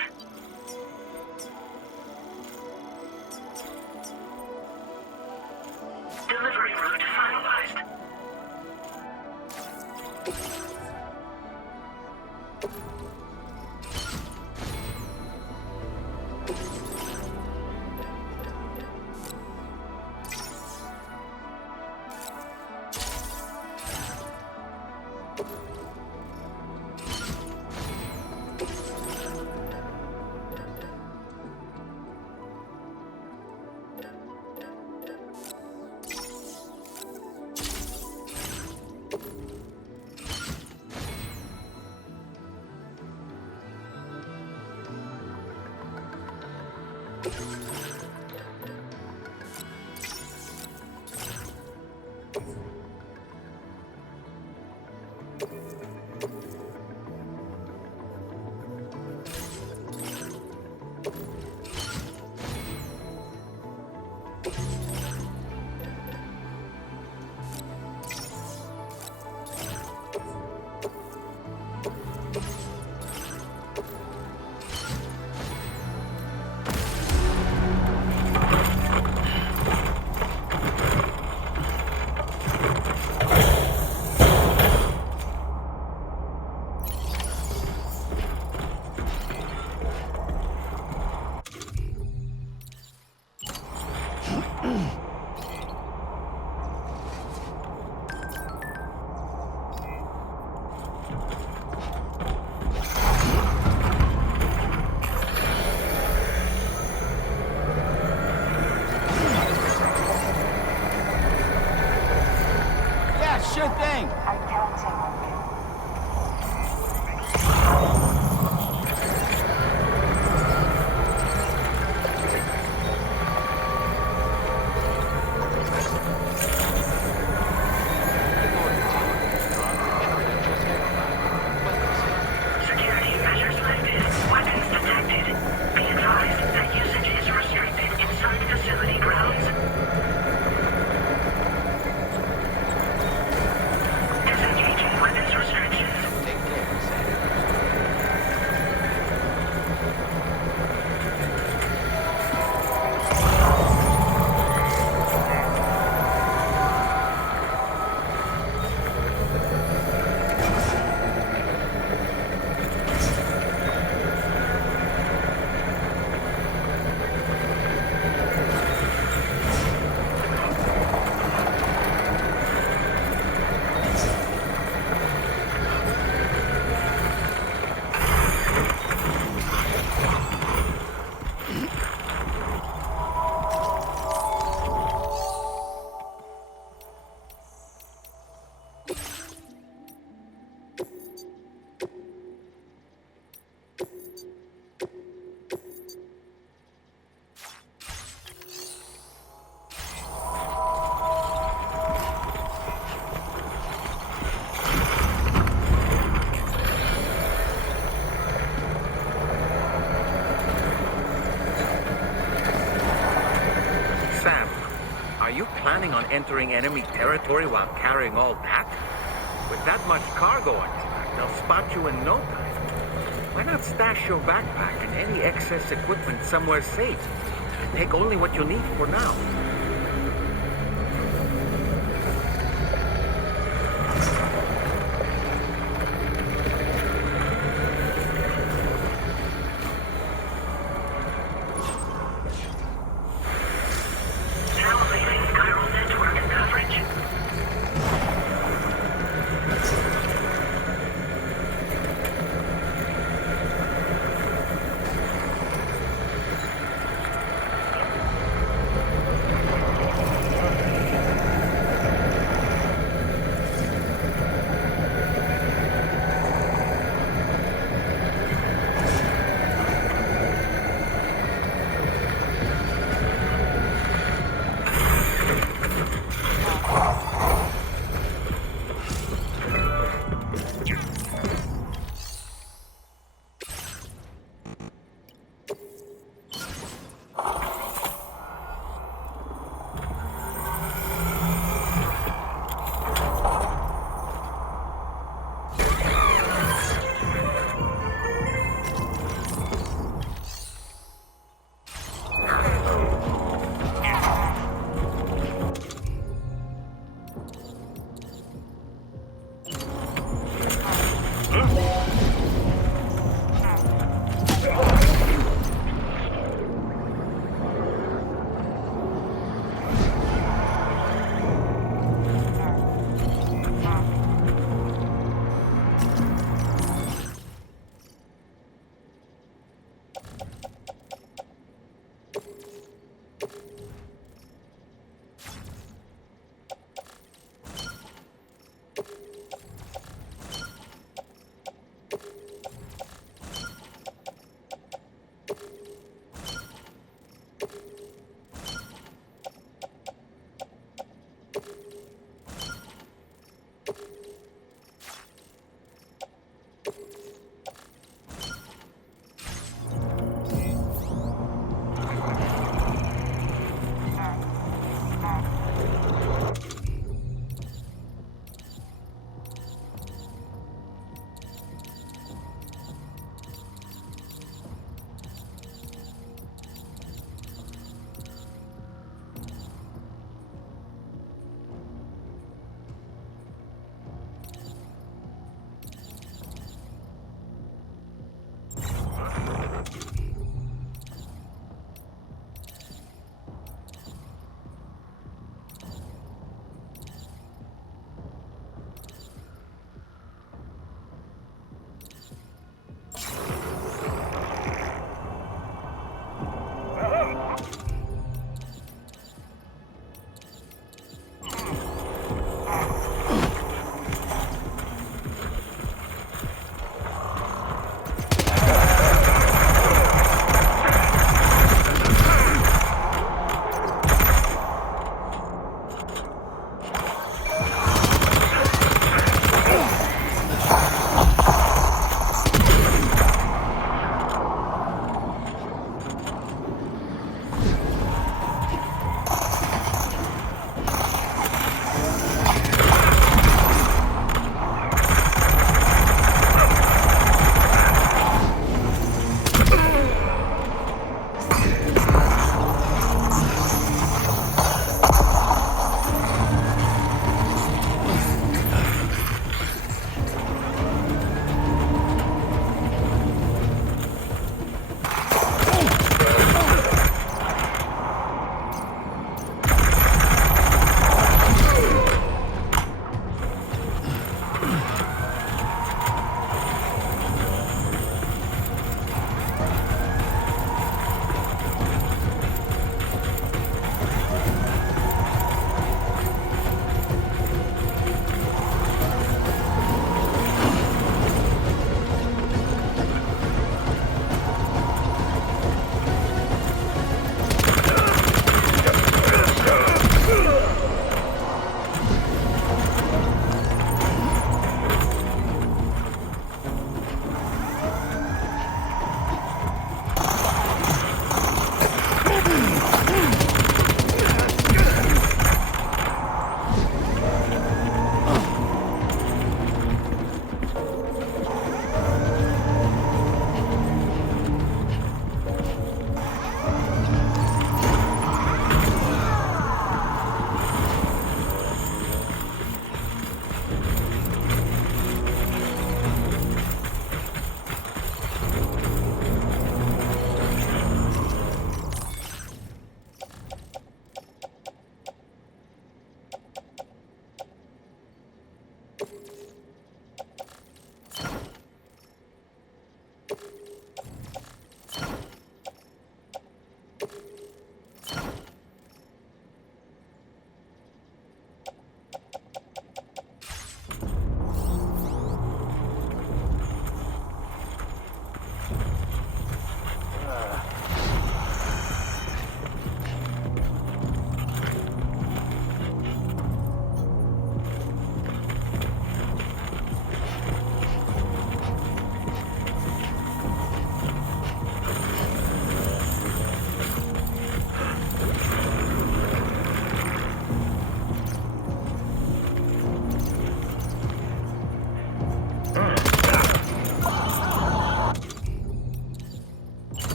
Delivery route finalized. Sure thing. Security measures lifted. Weapons detected. Be advised that usage is restricted inside facility grounds you planning on entering enemy territory while carrying all that? With that much cargo on your back, they'll spot you in no time. Why not stash your backpack and any excess equipment somewhere safe? And take only what you need for now. Elevating Chiral Network coverage.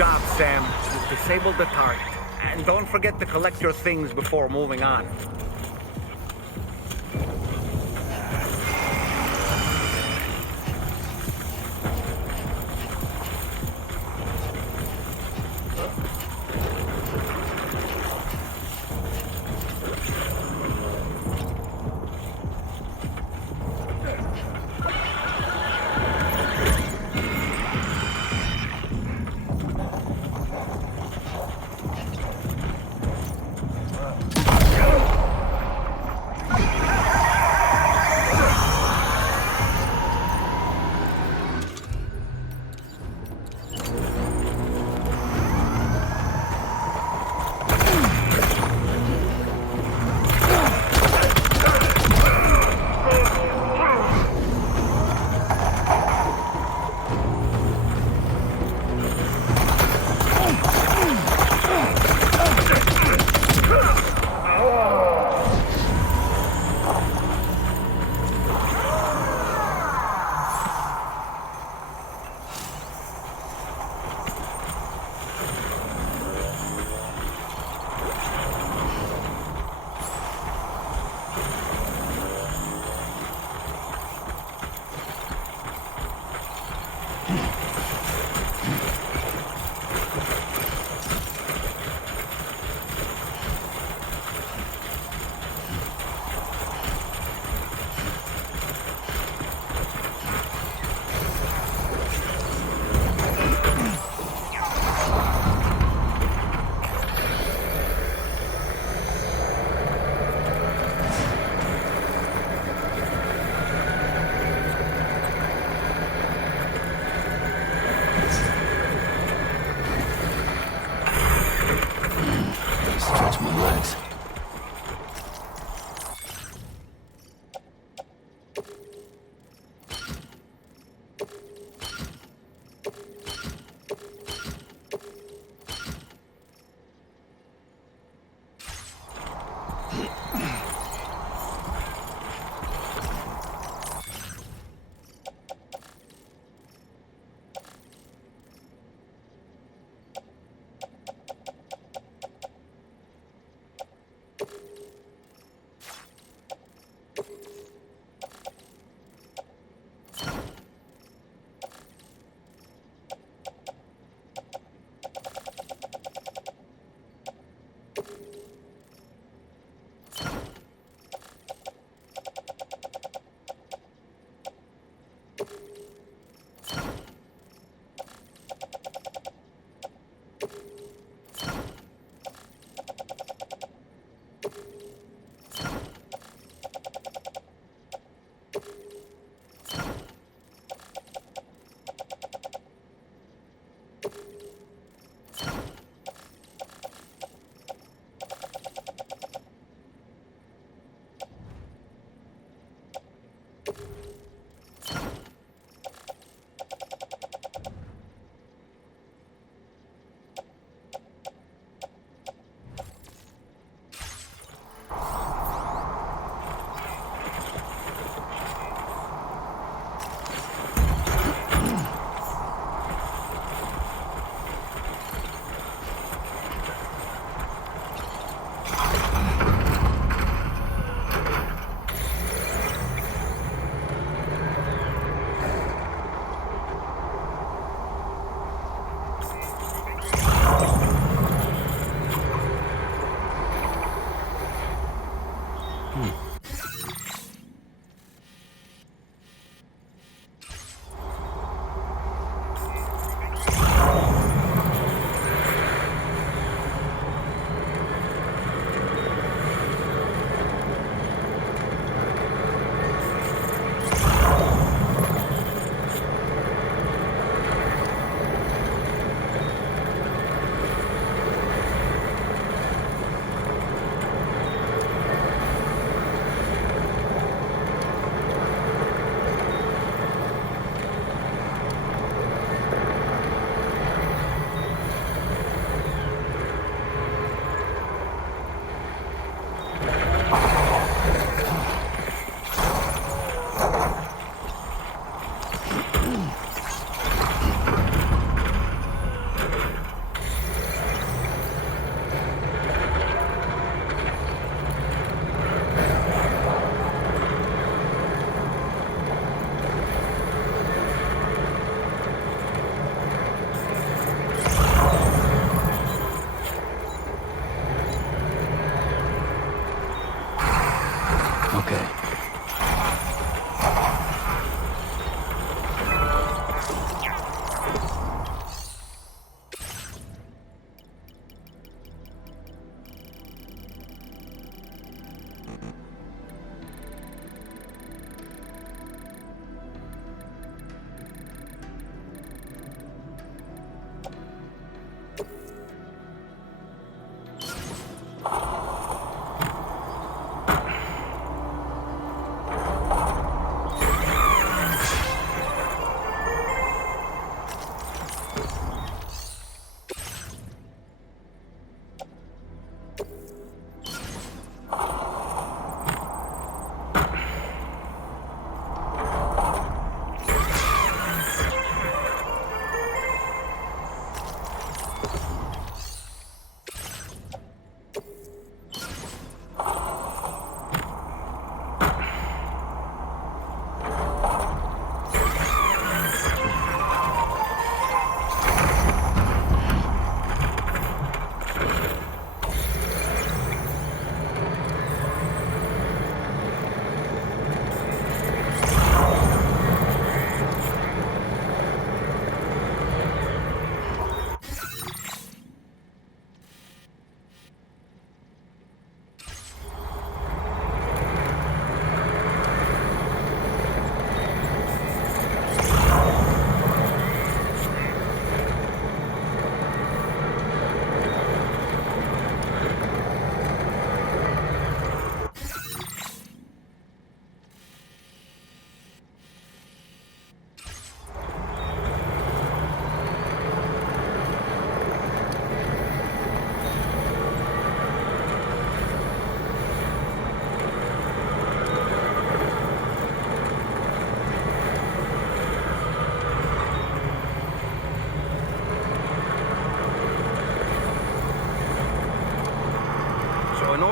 job, Sam. You've disabled the target. And don't forget to collect your things before moving on.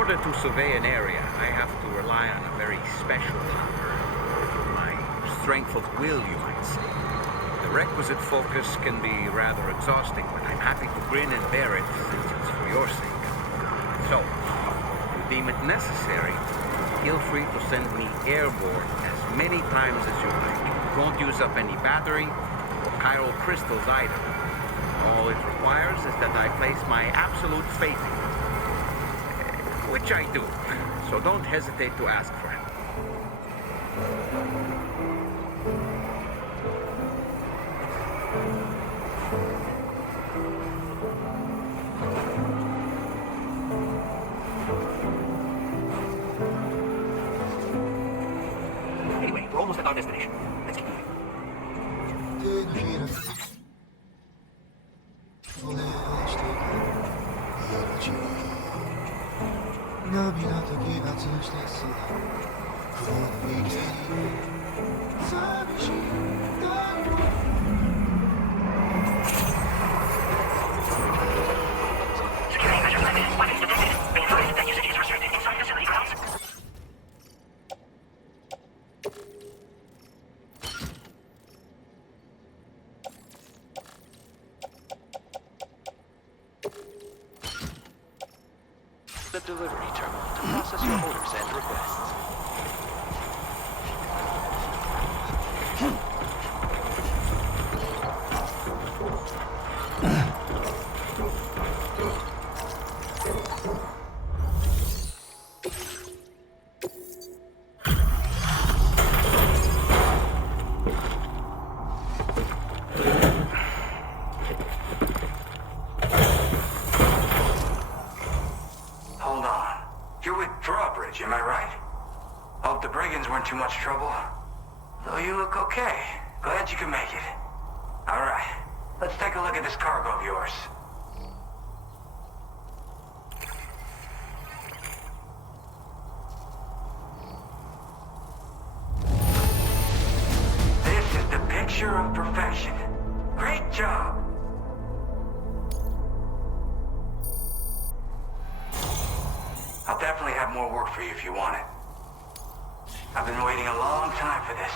order to survey an area, I have to rely on a very special my strength of will, you might say. The requisite focus can be rather exhausting, but I'm happy to grin and bear it since it's for your sake. So, if you deem it necessary, feel free to send me airborne as many times as you like. It won't use up any battery or chiral crystals either. All it requires is that I place my absolute faith in it. Which I do, so don't hesitate to ask for it. Anyway, we're almost at our destination. Let's keep moving. Security measures lifted. Weapons detected. Be advised that usage is restricted inside facility grounds. The delivery terminal to process your orders and requests. Hold on. You're with Drawbridge, am I right? Hope the brigands weren't too much trouble. Though you look okay. Glad you can make it. Alright, let's take a look at this cargo of yours. This is the picture of perfection. Great job. I'll definitely have more work for you if you want it. I've been waiting a long time for this.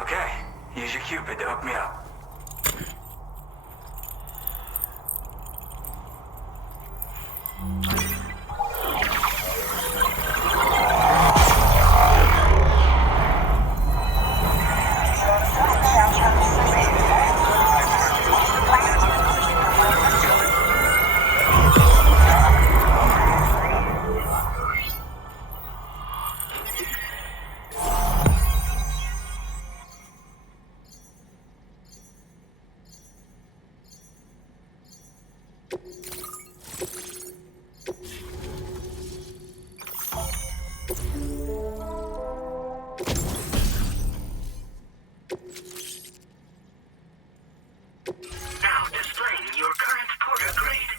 Okay, use your Cupid to hook me up. Now displaying your current porter grade.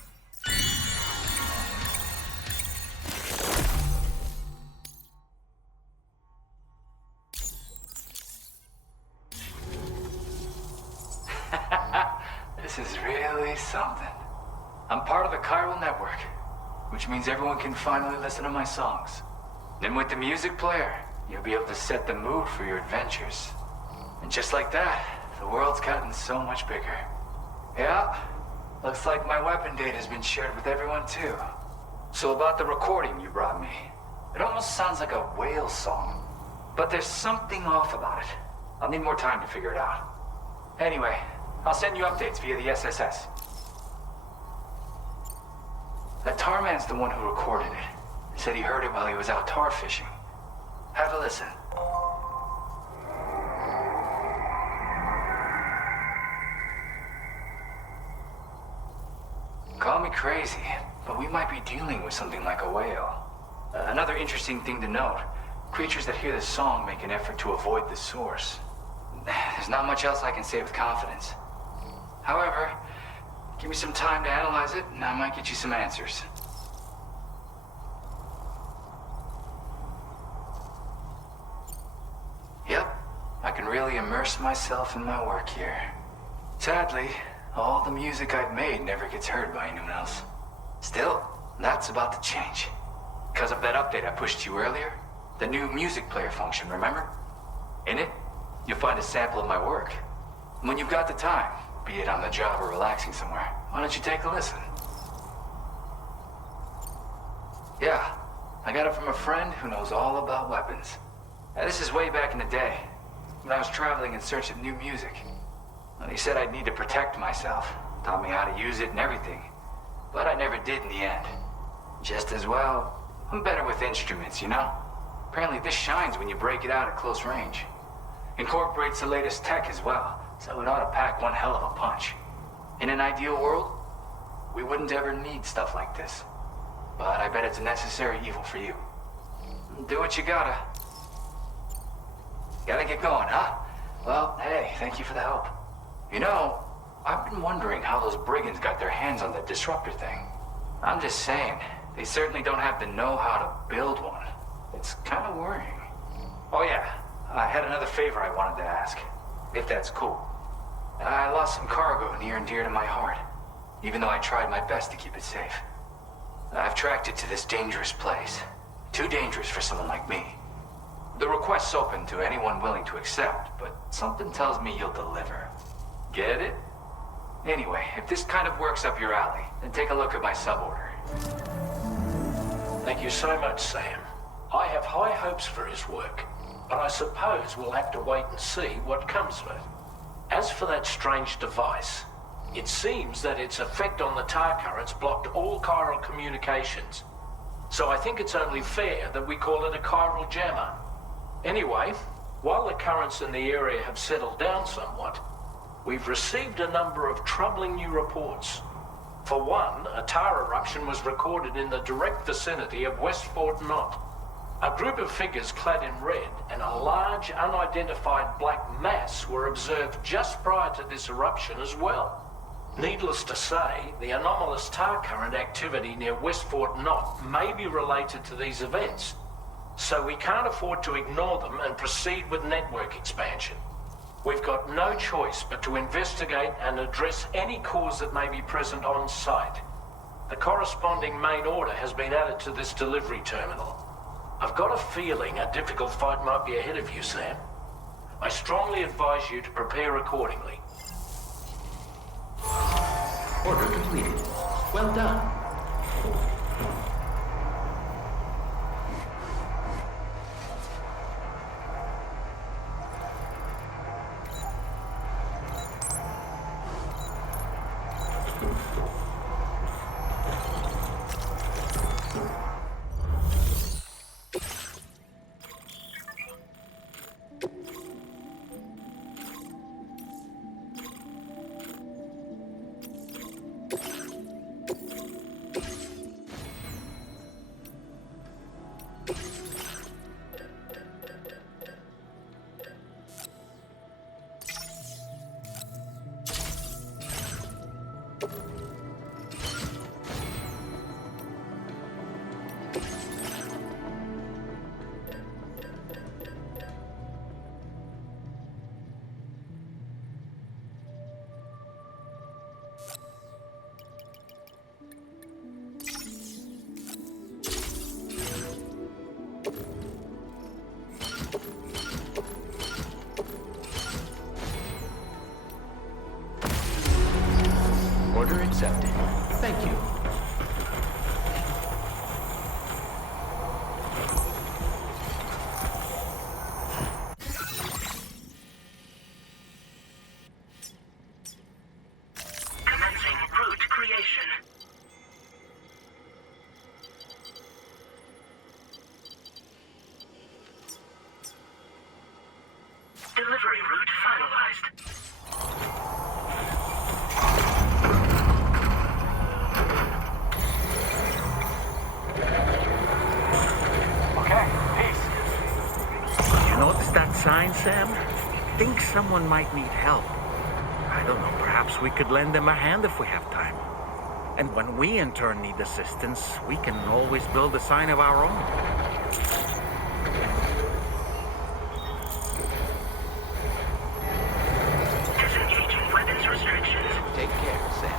This is really something. I'm part of the Chiral Network, which means everyone can finally listen to my songs. Then with the music player, you'll be able to set the mood for your adventures. And just like that, the world's gotten so much bigger. Yeah, looks like my weapon data has been shared with everyone too. So about the recording you brought me, it almost sounds like a whale song. But there's something off about it. I'll need more time to figure it out. Anyway, I'll send you updates via the SSS. That Tarman's the one who recorded it. Said he heard it while he was out tar fishing. Have a listen. Call me crazy, but we might be dealing with something like a whale. Another interesting thing to note, creatures that hear this song make an effort to avoid the source. There's not much else I can say with confidence. However, give me some time to analyze it, and I might get you some answers. Yep, I can really immerse myself in my work here. Sadly, all the music I've made never gets heard by anyone else. Still, that's about to change. Because of that update I pushed to you earlier? The new music player function, remember? In it, you'll find a sample of my work. When you've got the time, be it on the job or relaxing somewhere, why don't you take a listen? Yeah, I got it from a friend who knows all about weapons. Now, this is way back in the day, when I was traveling in search of new music. Well, he said I'd need to protect myself, taught me how to use it and everything. But I never did in the end. Just as well, I'm better with instruments, you know? Apparently this shines when you break it out at close range. Incorporates the latest tech as well, so it ought to pack one hell of a punch. In an ideal world, we wouldn't ever need stuff like this. But I bet it's a necessary evil for you. Do what you gotta. Gotta get going, huh? Well, hey, thank you for the help. You know, I've been wondering how those brigands got their hands on the disruptor thing. I'm just saying, they certainly don't have the know-how to build one. It's kind of worrying. Oh yeah, I had another favor I wanted to ask, if that's cool. I lost some cargo near and dear to my heart, even though I tried my best to keep it safe. I've tracked it to this dangerous place. Too dangerous for someone like me. The request's open to anyone willing to accept, but something tells me you'll deliver. Get it? Anyway, if this kind of works up your alley, then take a look at my suborder. Thank you so much, Sam. I have high hopes for his work, but I suppose we'll have to wait and see what comes of it. As for that strange device, it seems that its effect on the tar currents blocked all chiral communications. So I think it's only fair that we call it a chiral jammer. Anyway, while the currents in the area have settled down somewhat, we've received a number of troubling new reports. For one, a tar eruption was recorded in the direct vicinity of West Fort Knot. A group of figures clad in red and a large unidentified black mass were observed just prior to this eruption as well. Needless to say, the anomalous tar current activity near West Fort Knot may be related to these events, so we can't afford to ignore them and proceed with network expansion. We've got no choice but to investigate and address any cause that may be present on site. The corresponding main order has been added to this delivery terminal. I've got a feeling a difficult fight might be ahead of you, Sam. I strongly advise you to prepare accordingly. Order completed. Well done. Order accepted. Thank you. Commencing route creation. Delivery route finalized. Notice that sign, Sam? Think someone might need help. I don't know, perhaps we could lend them a hand if we have time. And when we in turn need assistance, we can always build a sign of our own. Disengaging weapons restrictions. Take care, Sam.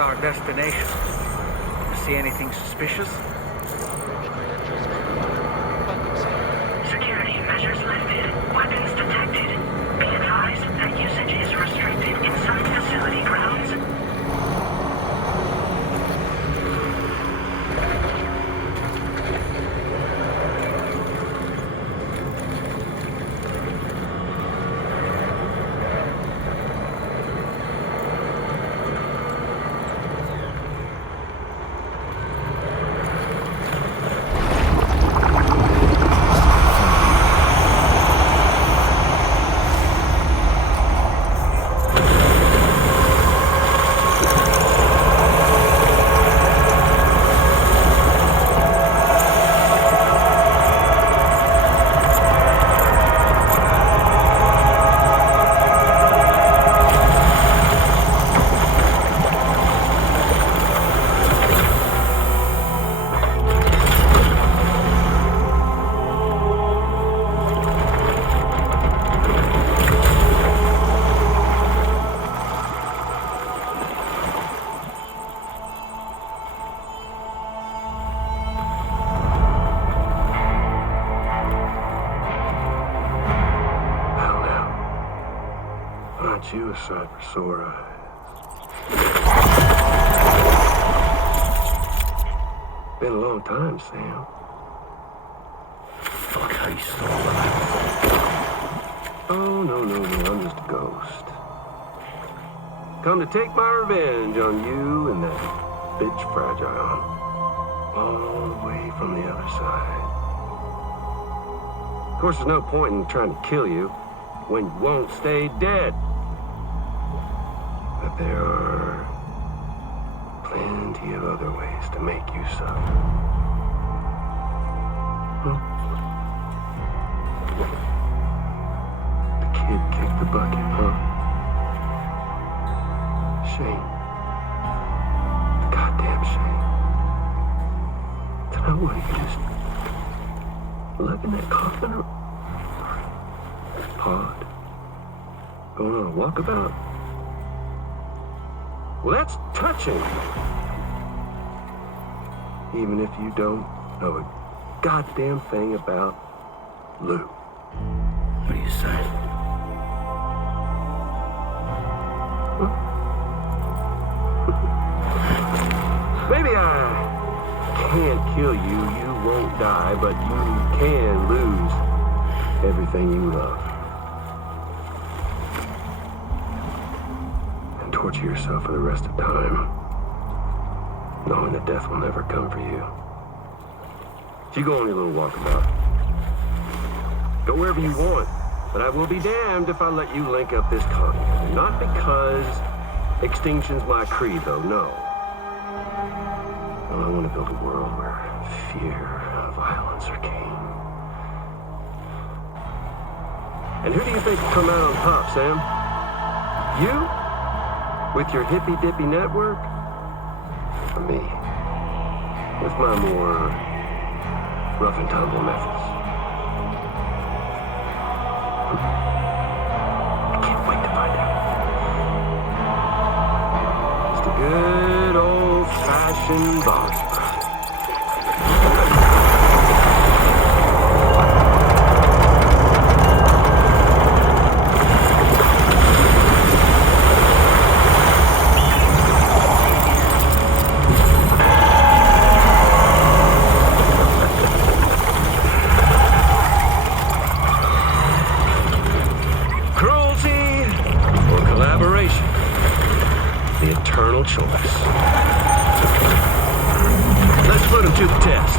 our destination. See anything suspicious? Security measures lifted. Weapons detected. Be advised that usage is restricted inside facility grounds. Aren't you a sight for sore eyes? Been a long time, Sam. Fuck, how you still alive? Oh, no, I'm just a ghost. Come to take my revenge on you and that bitch Fragile. All the way from the other side. Of course, there's no point in trying to kill you when you won't stay dead. But there are plenty of other ways to make you suffer. Huh? The kid kicked the bucket, huh? Shame. Goddamn shame. Then what, you just lug in that coffin or pod? Going on a walkabout? Well, that's touching. Even if you don't know a goddamn thing about Lou. What do you say? Maybe I can't kill you, you won't die, but you can lose everything you love. And torture yourself for the rest of time, knowing that death will never come for you. You go on your little walkabout. Go wherever you want, but I will be damned if I let you link up this continent. Not because extinction's my creed, though, no. Well, I want to build a world where fear and violence are king. And who do you think will come out on top, Sam? You? With your hippy-dippy network? Or me? With my more rough and tumble methods? I can't wait to find out. Just a good old-fashioned boss fight. Choice. Let's put him to the test.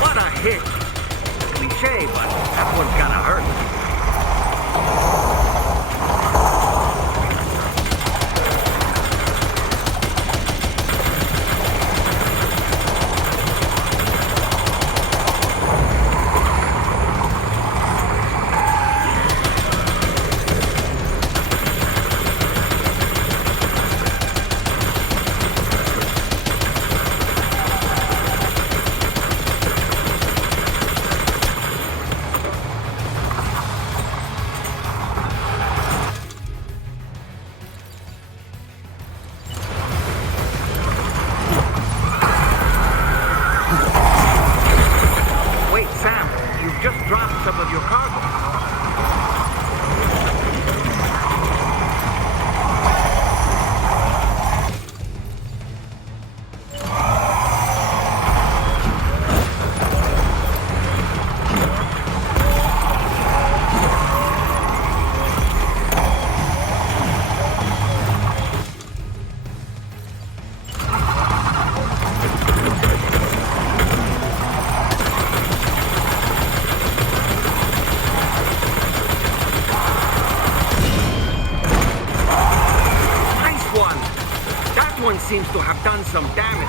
What a hit! Cliche, but that one's gotta hurt. seems to have done some damage.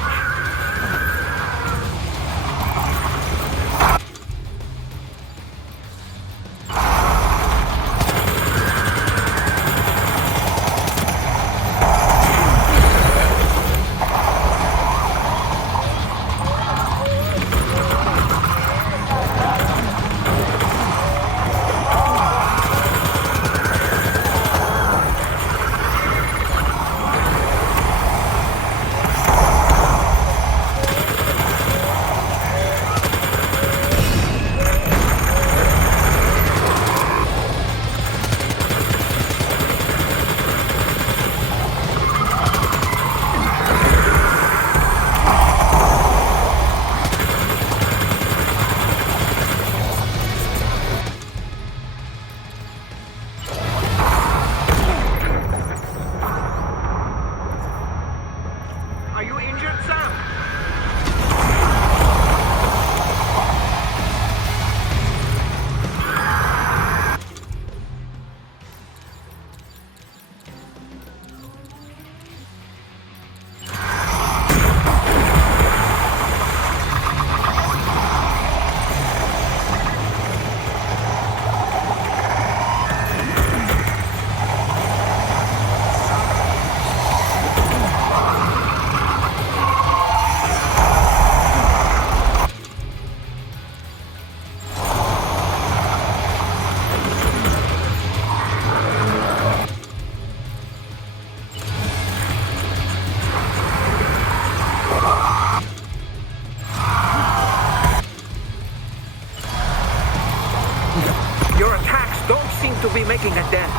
To be making a dent.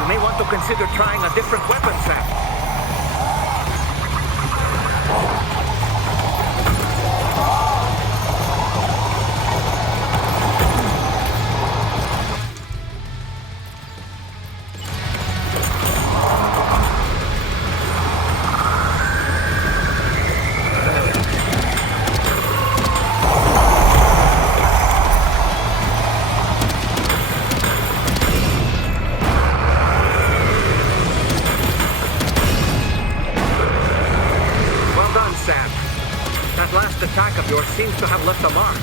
You may want to consider trying a different weapon, Sam. Attack of yours seems to have left a mark.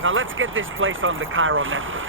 Now let's get this place on the Chiral Network.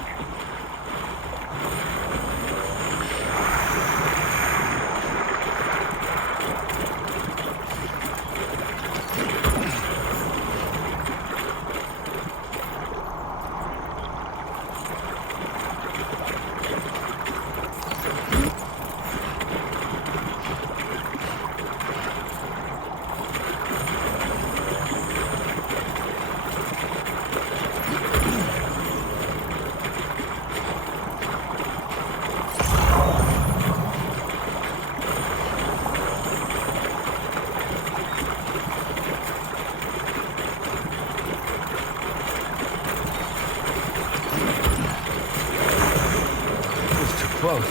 Close.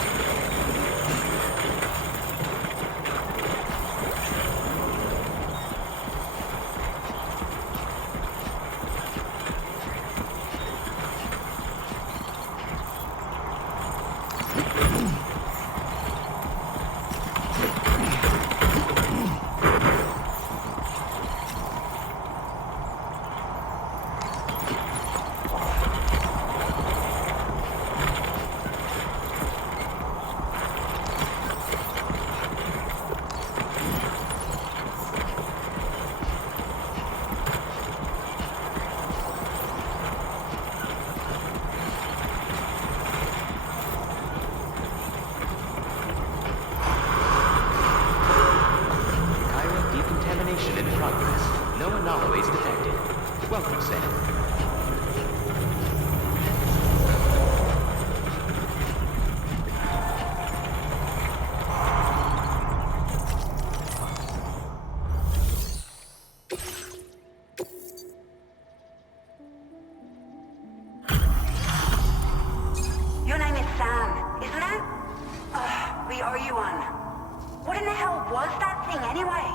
What was that thing anyway?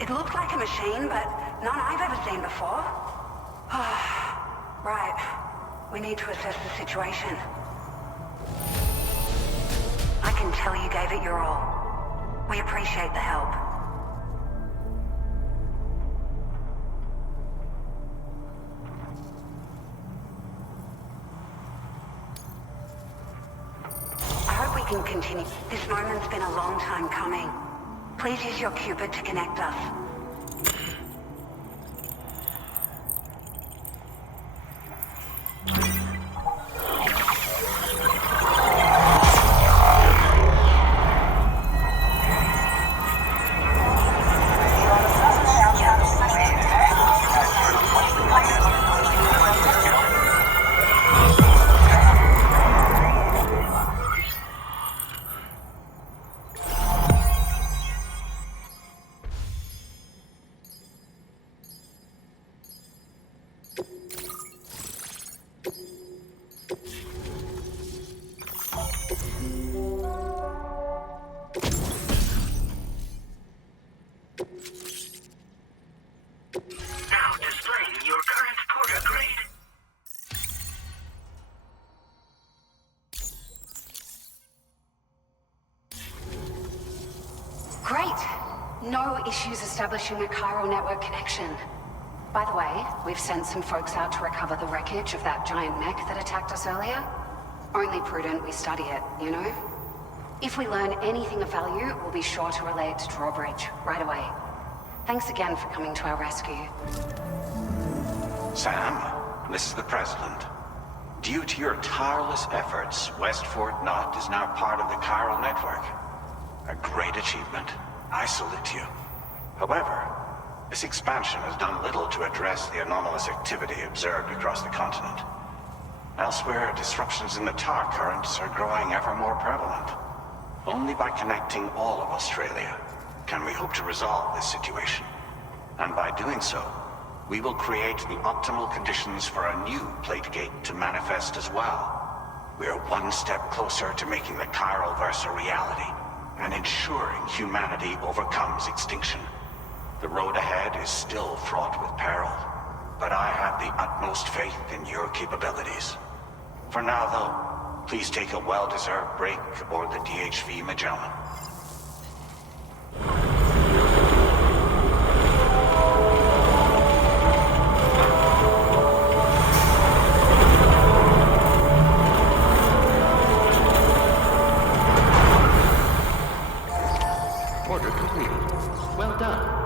It looked like a machine, but none I've ever seen before. Right. We need to assess the situation. I can tell you gave it your all. We appreciate the help. I hope we can continue. This moment's been a long time coming. Please use your Cupid to connect us. Establishing a Chiral Network connection. By the way, we've sent some folks out to recover the wreckage of that giant mech that attacked us earlier. Only prudent we study it, you know? If we learn anything of value, we'll be sure to relay it to Drawbridge right away. Thanks again for coming to our rescue. Sam, this is the President. Due to your tireless efforts, West Fort Knot is now part of the Chiral Network. A great achievement. I salute you. However, this expansion has done little to address the anomalous activity observed across the continent. Elsewhere, disruptions in the tar currents are growing ever more prevalent. Only by connecting all of Australia can we hope to resolve this situation. And by doing so, we will create the optimal conditions for a new Plategate to manifest as well. We are one step closer to making the Chiralverse a reality, and ensuring humanity overcomes extinction. The road ahead is still fraught with peril, but I have the utmost faith in your capabilities. For now, though, please take a well-deserved break aboard the DHV Magellan. Order completed. Well done.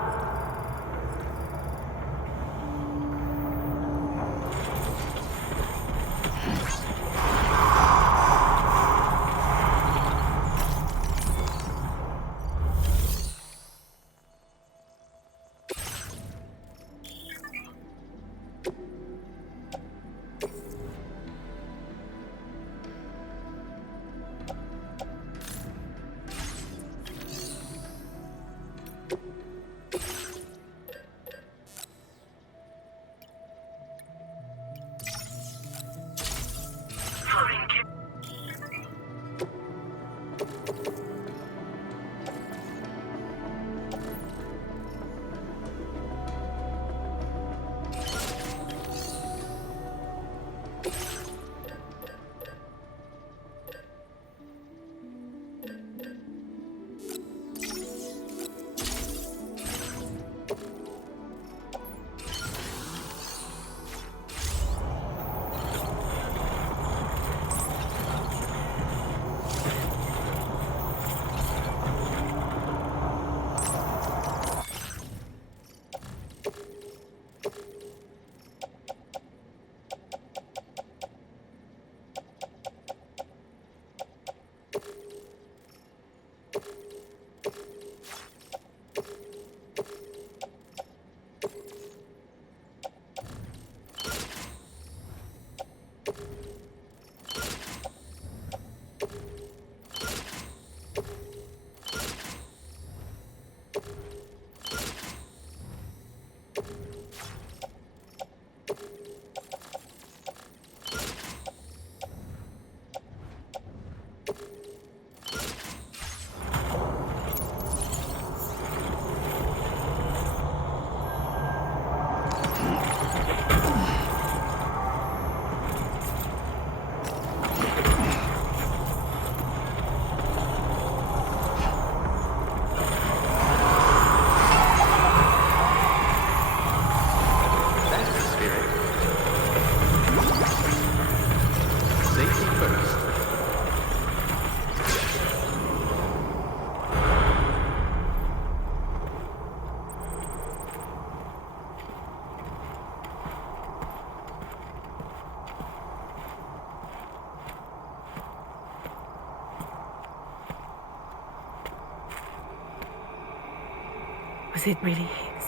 it really his?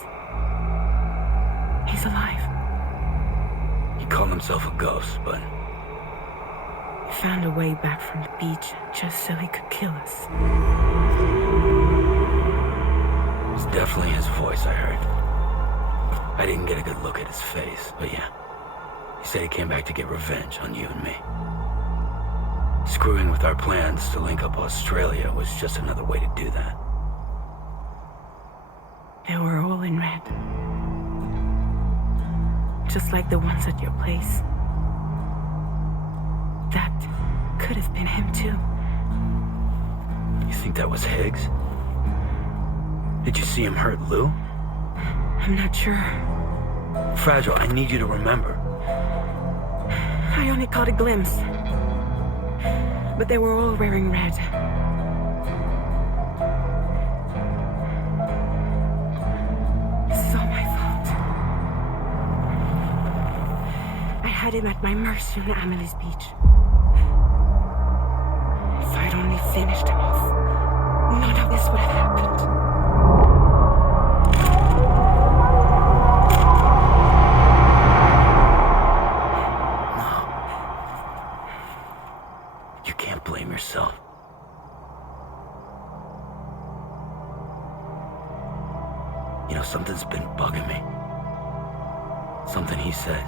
He's alive. He called himself a ghost, but He found a way back from the beach just so he could kill us. it's definitely his voice I heard. I didn't get a good look at his face, but yeah. He said he came back to get revenge on you and me. Screwing with our plans to link up Australia was just another way to do that. They were all in red. Just like the ones at your place. That could have been him too. You think that was Higgs? Did you see him hurt Lou? I'm not sure. Fragile, I need you to remember. I only caught a glimpse. But they were all wearing red. This is all my fault. I had him at my mercy on Amelie's beach. If I'd only finished him off, none of this would have happened. You can't blame yourself. You know, something's been bugging me. Something he said.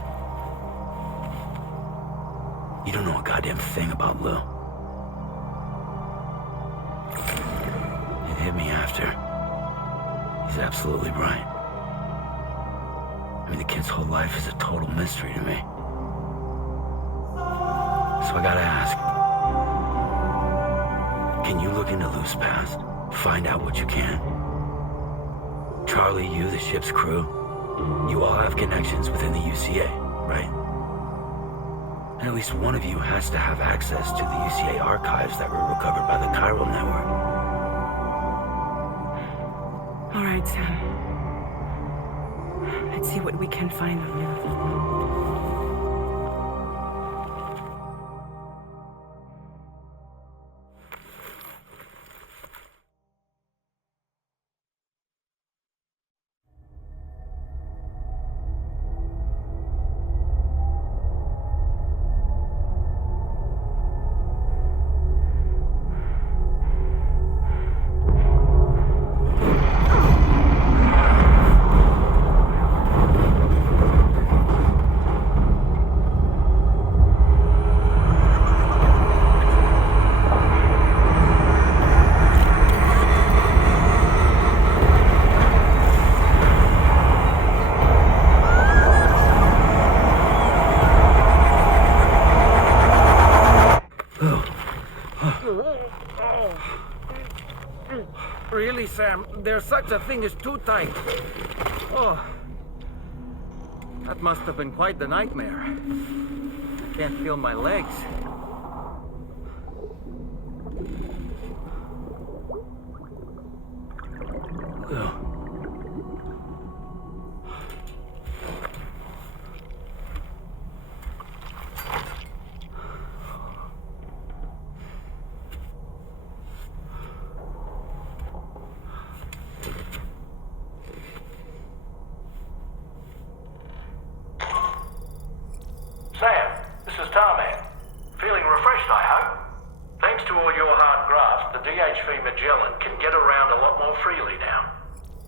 You don't know a goddamn thing about Lou. It hit me after. He's absolutely right. I mean, the kid's whole life is a total mystery to me. So I gotta ask. Can you look into Lou's past? Find out what you can? Charlie, you, the ship's crew, you all have connections within the UCA, right? And at least one of you has to have access to the UCA archives that were recovered by the Chiral Network. All right, Sam. Let's see what we can find on Lou. Really, Sam? There's such a thing as too tight. Oh. That must have been quite the nightmare. I can't feel my legs. Sam, this is Tarman. Feeling refreshed, I hope? Thanks to all your hard graft, the DHV Magellan can get around a lot more freely now.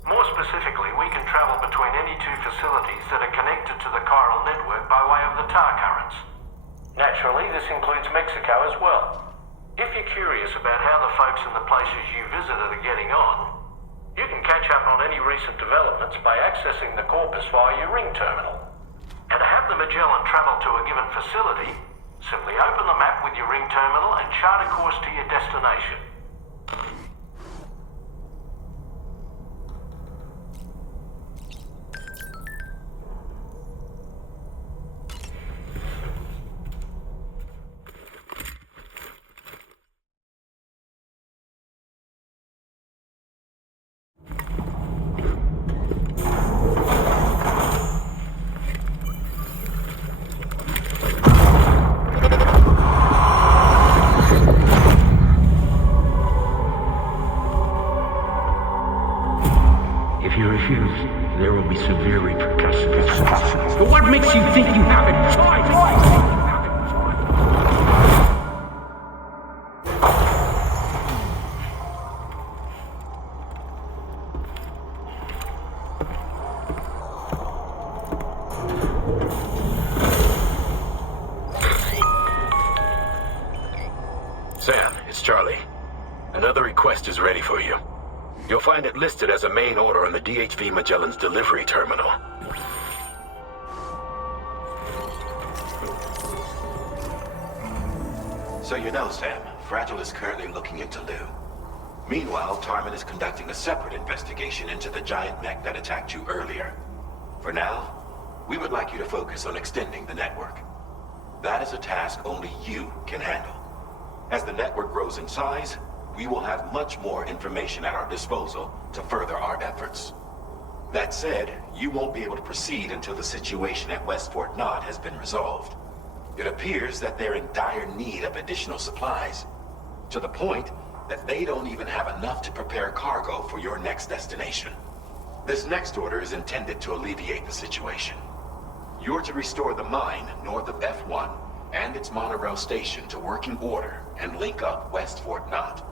More specifically, we can travel between any two facilities that are connected to the Chiral Network by way of the tar currents. Naturally, this includes Mexico as well. If you're curious about how the folks in the places you visited are getting on, you can catch up on any recent developments by accessing the Corpus via your ring terminal. And to have the Magellan travel to a given facility, simply open the map with your ring terminal and chart a course to your destination. makes you think you have a choice? Sam, it's Charlie. Another request is ready for you. You'll find it listed as a main order on the DHV Magellan's delivery terminal. So you know, Sam, Fragile is currently looking into Lou. Meanwhile, Tarman is conducting a separate investigation into the giant mech that attacked you earlier. For now, we would like you to focus on extending the network. That is a task only you can handle. As the network grows in size, we will have much more information at our disposal to further our efforts. That said, you won't be able to proceed until the situation at West Fort Knott has been resolved. It appears that they're in dire need of additional supplies, to the point that they don't even have enough to prepare cargo for your next destination. This next order is intended to alleviate the situation. You're to restore the mine north of F1 and its monorail station to working order and link up West Fort Knott.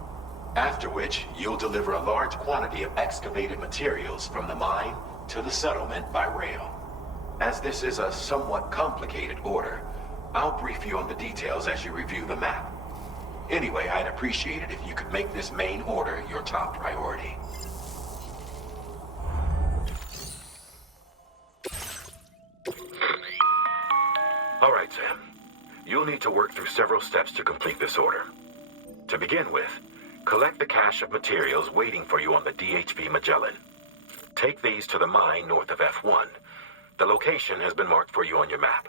After which, you'll deliver a large quantity of excavated materials from the mine to the settlement by rail. As this is a somewhat complicated order, I'll brief you on the details as you review the map. Anyway, I'd appreciate it if you could make this main order your top priority. All right, Sam. You'll need to work through several steps to complete this order. To begin with, collect the cache of materials waiting for you on the DHV Magellan. Take these to the mine north of F1. The location has been marked for you on your map.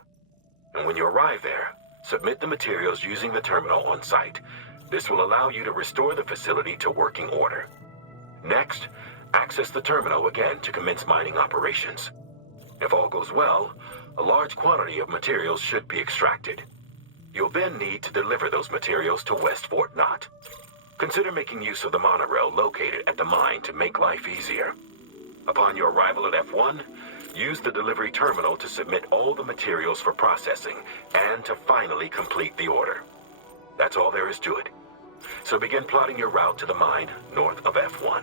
And when you arrive there, submit the materials using the terminal on site. This will allow you to restore the facility to working order. Next, access the terminal again to commence mining operations. If all goes well, a large quantity of materials should be extracted. You'll then need to deliver those materials to West Fort Knott. Consider making use of the monorail located at the mine to make life easier. Upon your arrival at F1, use the delivery terminal to submit all the materials for processing and to finally complete the order. That's all there is to it. So begin plotting your route to the mine north of F1.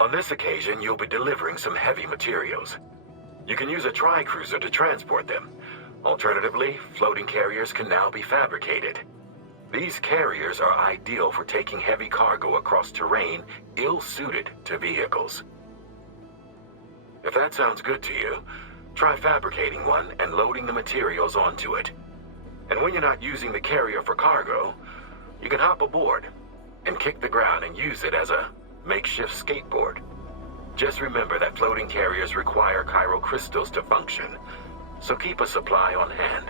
On this occasion, you'll be delivering some heavy materials. You can use a tri-cruiser to transport them. Alternatively, floating carriers can now be fabricated. These carriers are ideal for taking heavy cargo across terrain ill-suited to vehicles. If that sounds good to you, try fabricating one and loading the materials onto it. And when you're not using the carrier for cargo, you can hop aboard and kick the ground and use it as a makeshift skateboard. Just remember that floating carriers require chiral crystals to function, so keep a supply on hand.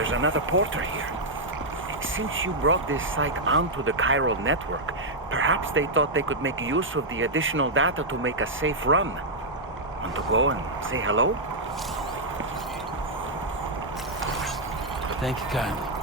There's another porter here. Since you brought this site onto the Chiral Network, perhaps they thought they could make use of the additional data to make a safe run. Want to go and say hello? Thank you kindly.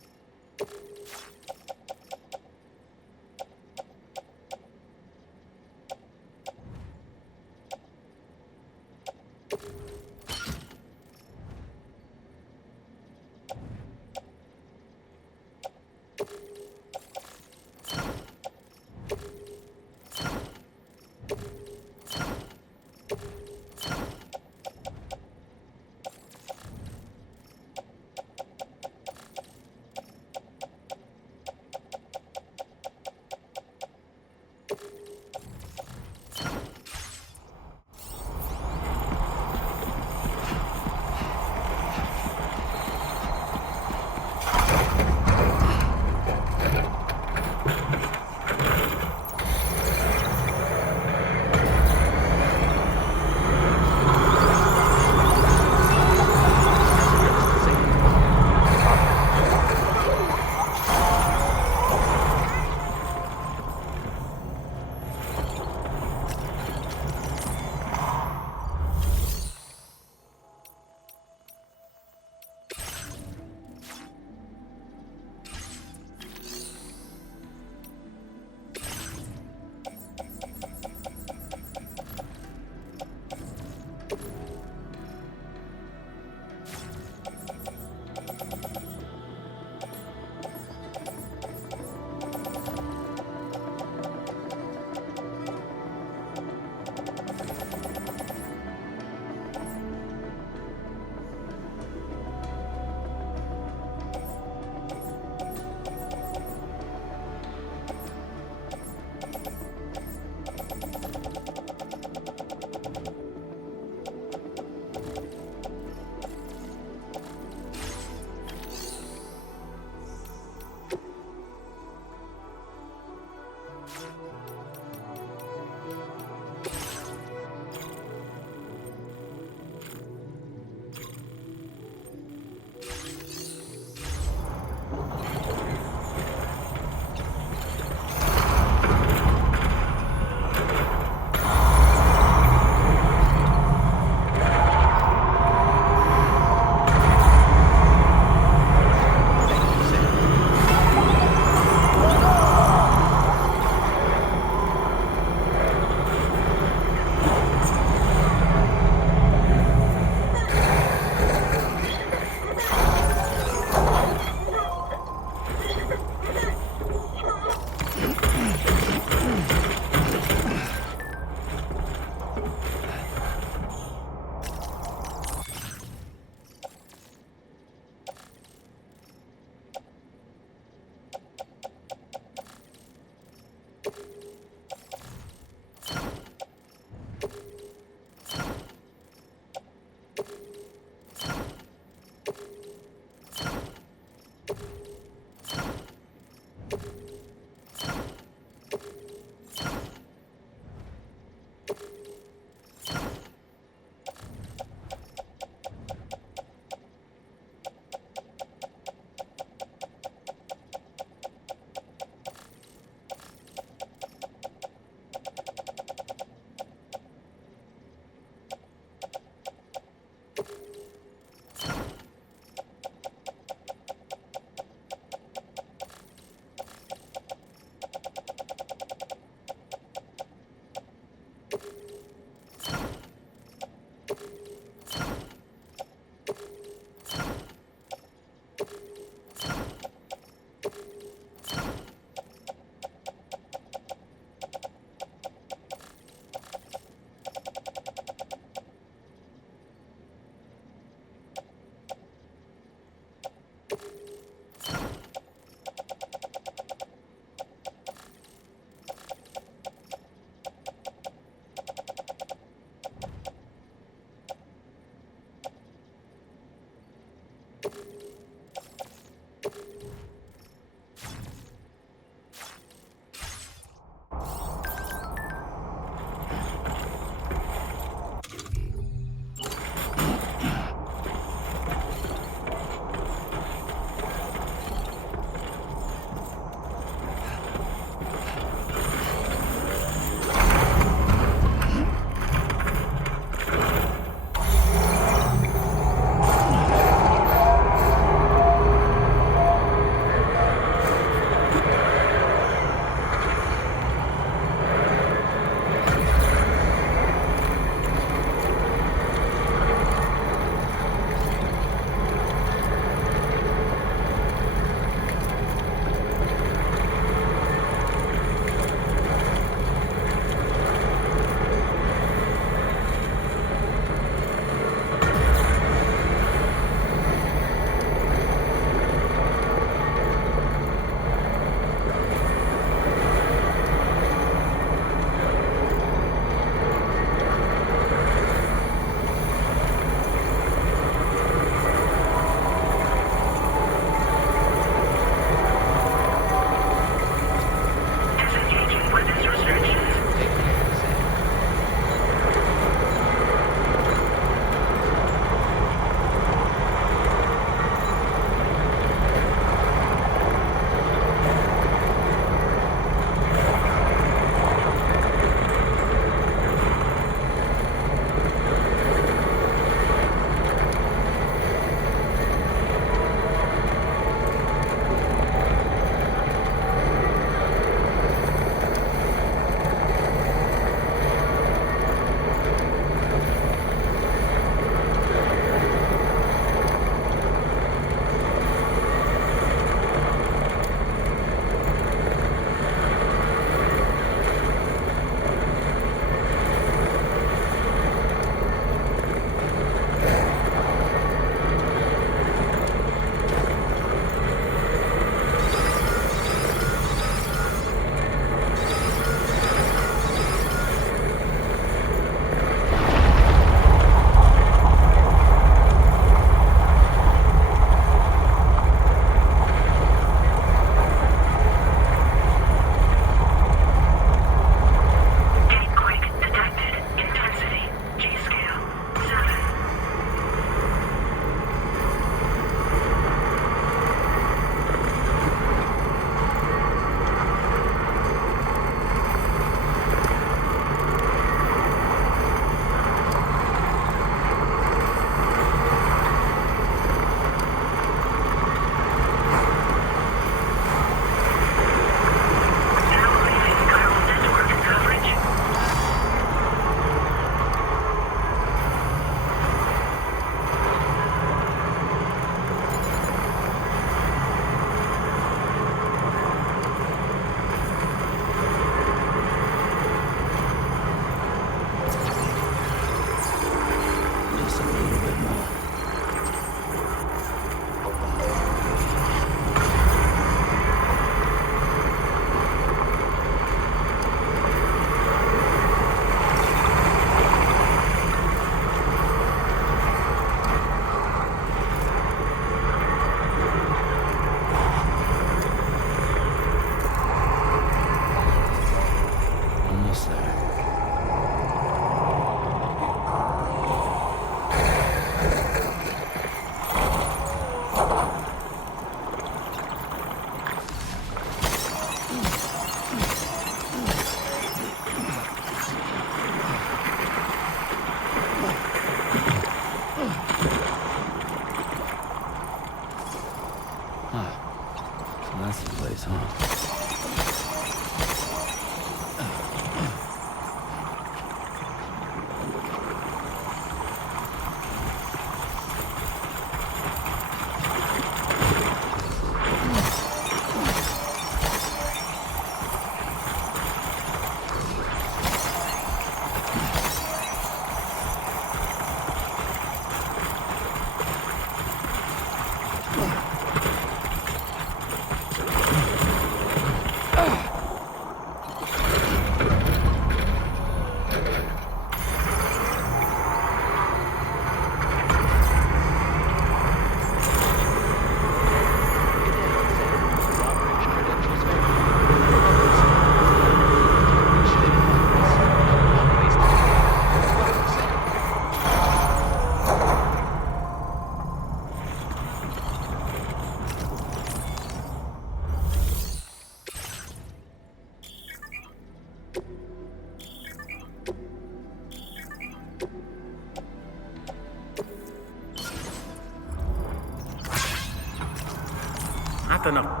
Not enough.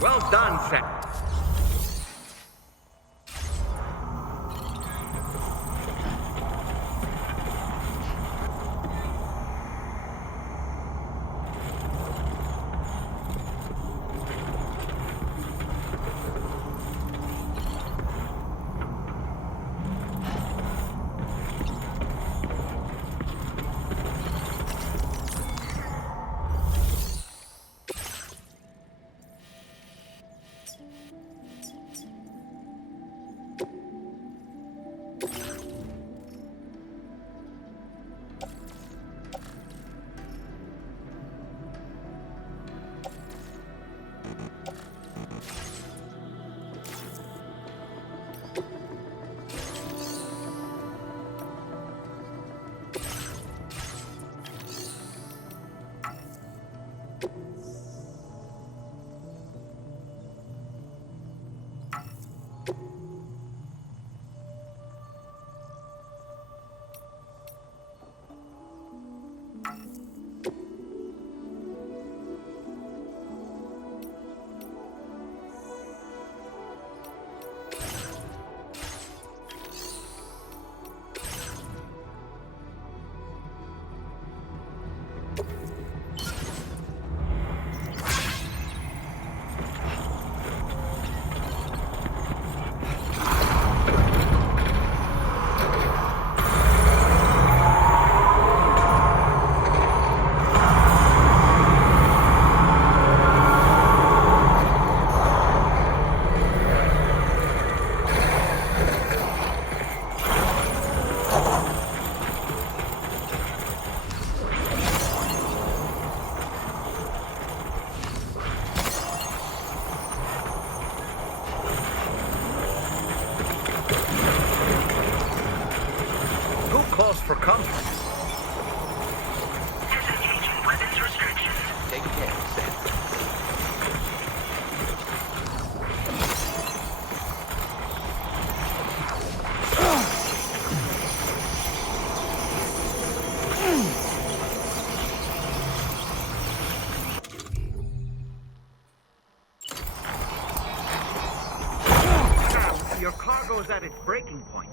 Well done, Sam. For comfort. Disengaging weapons restrictions. Take care, Sam. Your cargo's at its breaking point.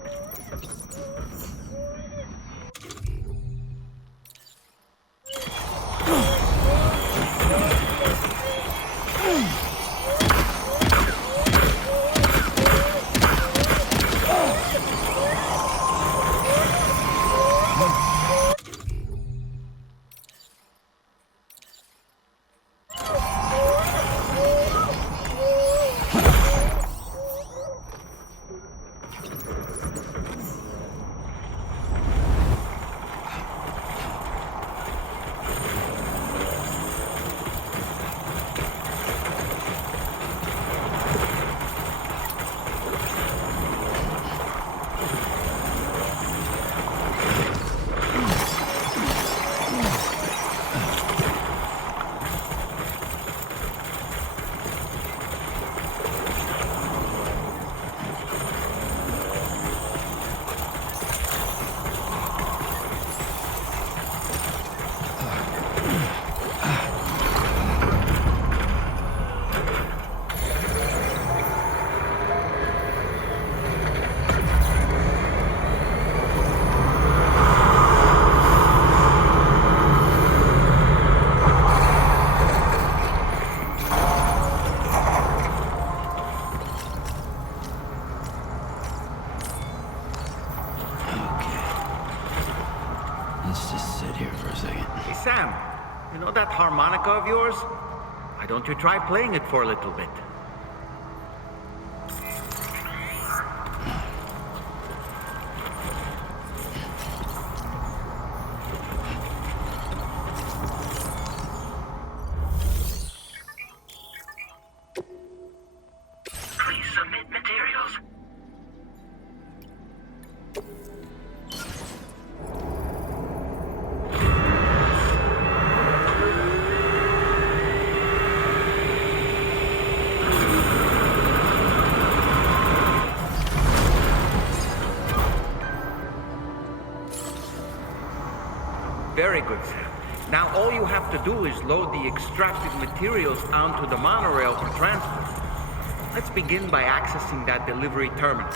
Sam, you know that harmonica of yours? Why don't you try playing it for a little bit? Very good, Sam. Now all you have to do is load the extracted materials onto the monorail for transport. Let's begin by accessing that delivery terminal.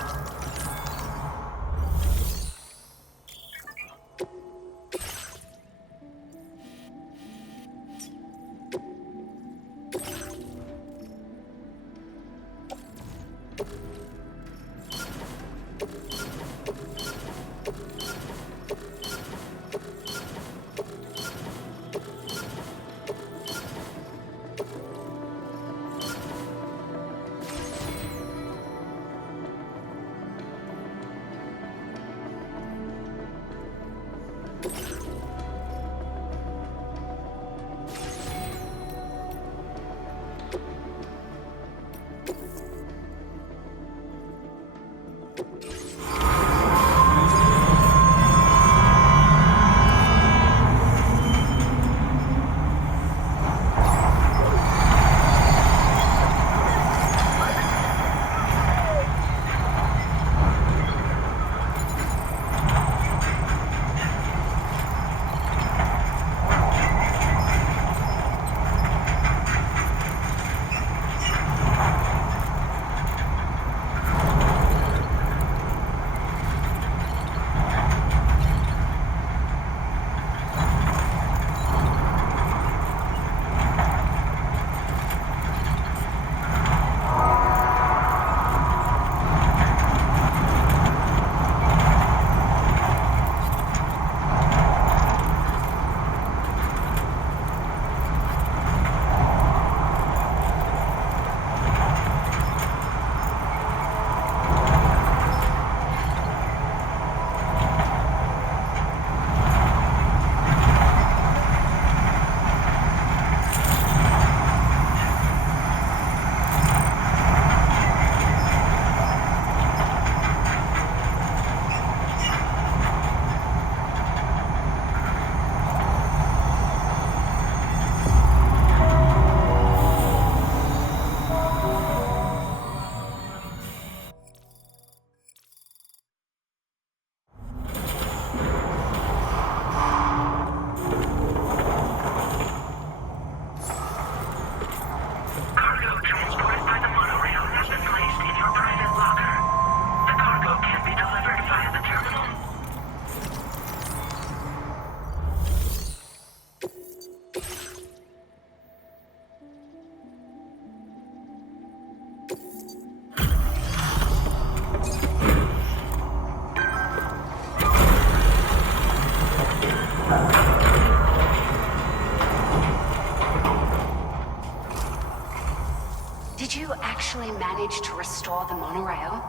Did you actually manage to restore the monorail?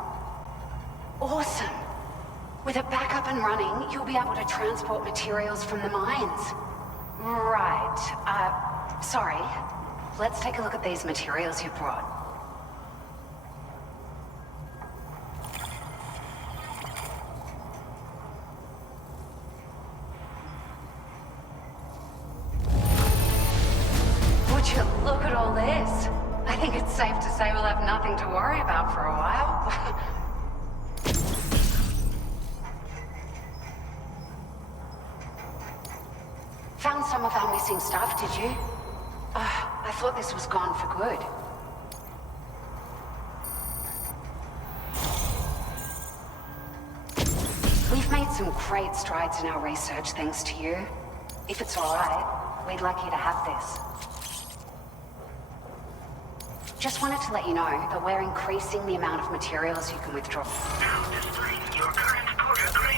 Awesome! With it back up and running, you'll be able to transport materials from the mines. Right. Sorry. Let's take a look at these materials you brought. Would you look at all this? I think it's safe to say we'll have nothing to worry about for a while. Found some of our missing stuff, did you? I thought this was gone for good. We've made some great strides in our research thanks to you. If it's alright, we'd like you to have this. Just wanted to let you know that we're increasing the amount of materials you can withdraw. Now displaying your current porter grade.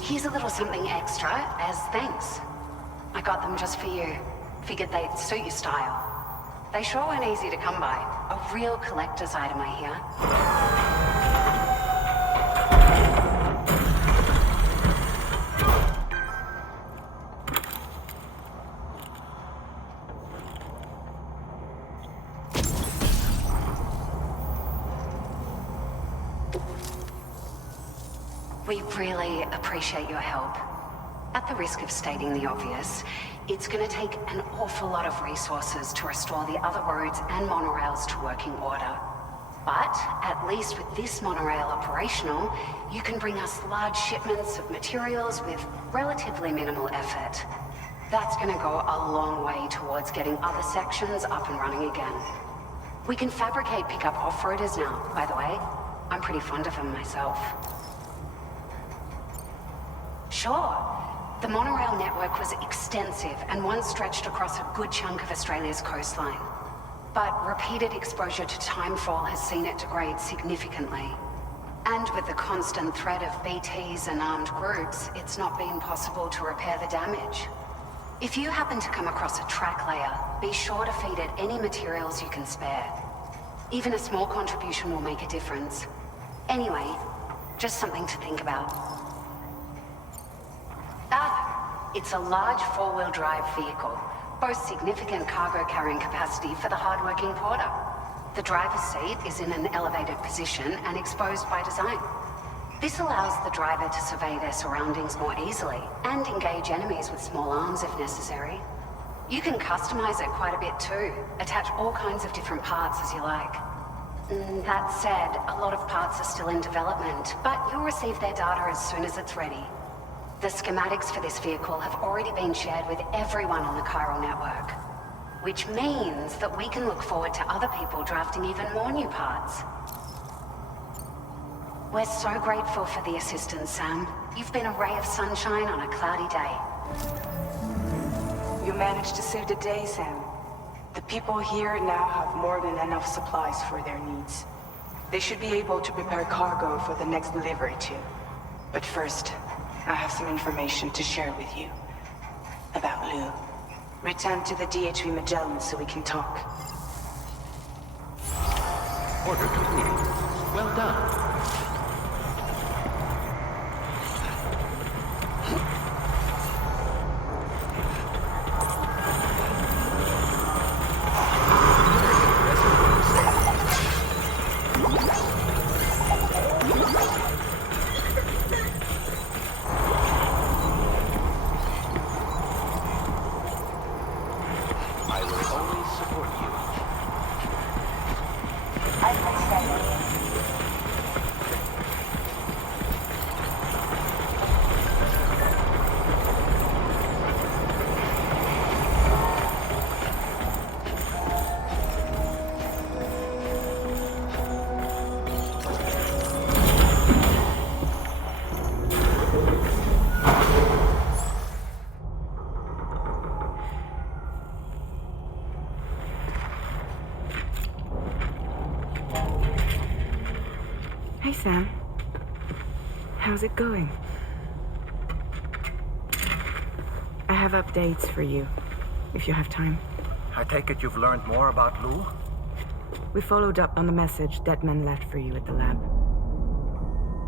Here's a little something extra as thanks. I got them just for you. Figured they'd suit your style. They sure weren't easy to come by. A real collector's item, I hear. We really appreciate your help. At the risk of stating the obvious, it's going to take an awful lot of resources to restore the other roads and monorails to working order. But at least with this monorail operational, you can bring us large shipments of materials with relatively minimal effort. That's going to go a long way towards getting other sections up and running again. We can fabricate pickup off-roaders now, by the way. I'm pretty fond of them myself. Sure. The monorail network was extensive and once stretched across a good chunk of Australia's coastline. But repeated exposure to timefall has seen it degrade significantly. And with the constant threat of BTs and armed groups, it's not been possible to repair the damage. If you happen to come across a track layer, be sure to feed it any materials you can spare. Even a small contribution will make a difference. Anyway, just something to think about. It's a large four-wheel drive vehicle, boasts significant cargo carrying capacity for the hard-working porter. The driver's seat is in an elevated position and exposed by design. This allows the driver to survey their surroundings more easily and engage enemies with small arms if necessary. You can customize it quite a bit too, attach all kinds of different parts as you like. That said, a lot of parts are still in development, but you'll receive their data as soon as it's ready. The schematics for this vehicle have already been shared with everyone on the Chiral Network, which means that we can look forward to other people drafting even more new parts. We're so grateful for the assistance, Sam. You've been a ray of sunshine on a cloudy day. You managed to save the day, Sam. The people here now have more than enough supplies for their needs. They should be able to prepare cargo for the next delivery too. But first, I have some information to share with you. About Lou. Return to the DHV Magellan so we can talk. Order completed. Well done. Hey, Sam. How's it going? I have updates for you, if you have time. I take it you've learned more about Lou? We followed up on the message Deadman left for you at the lab.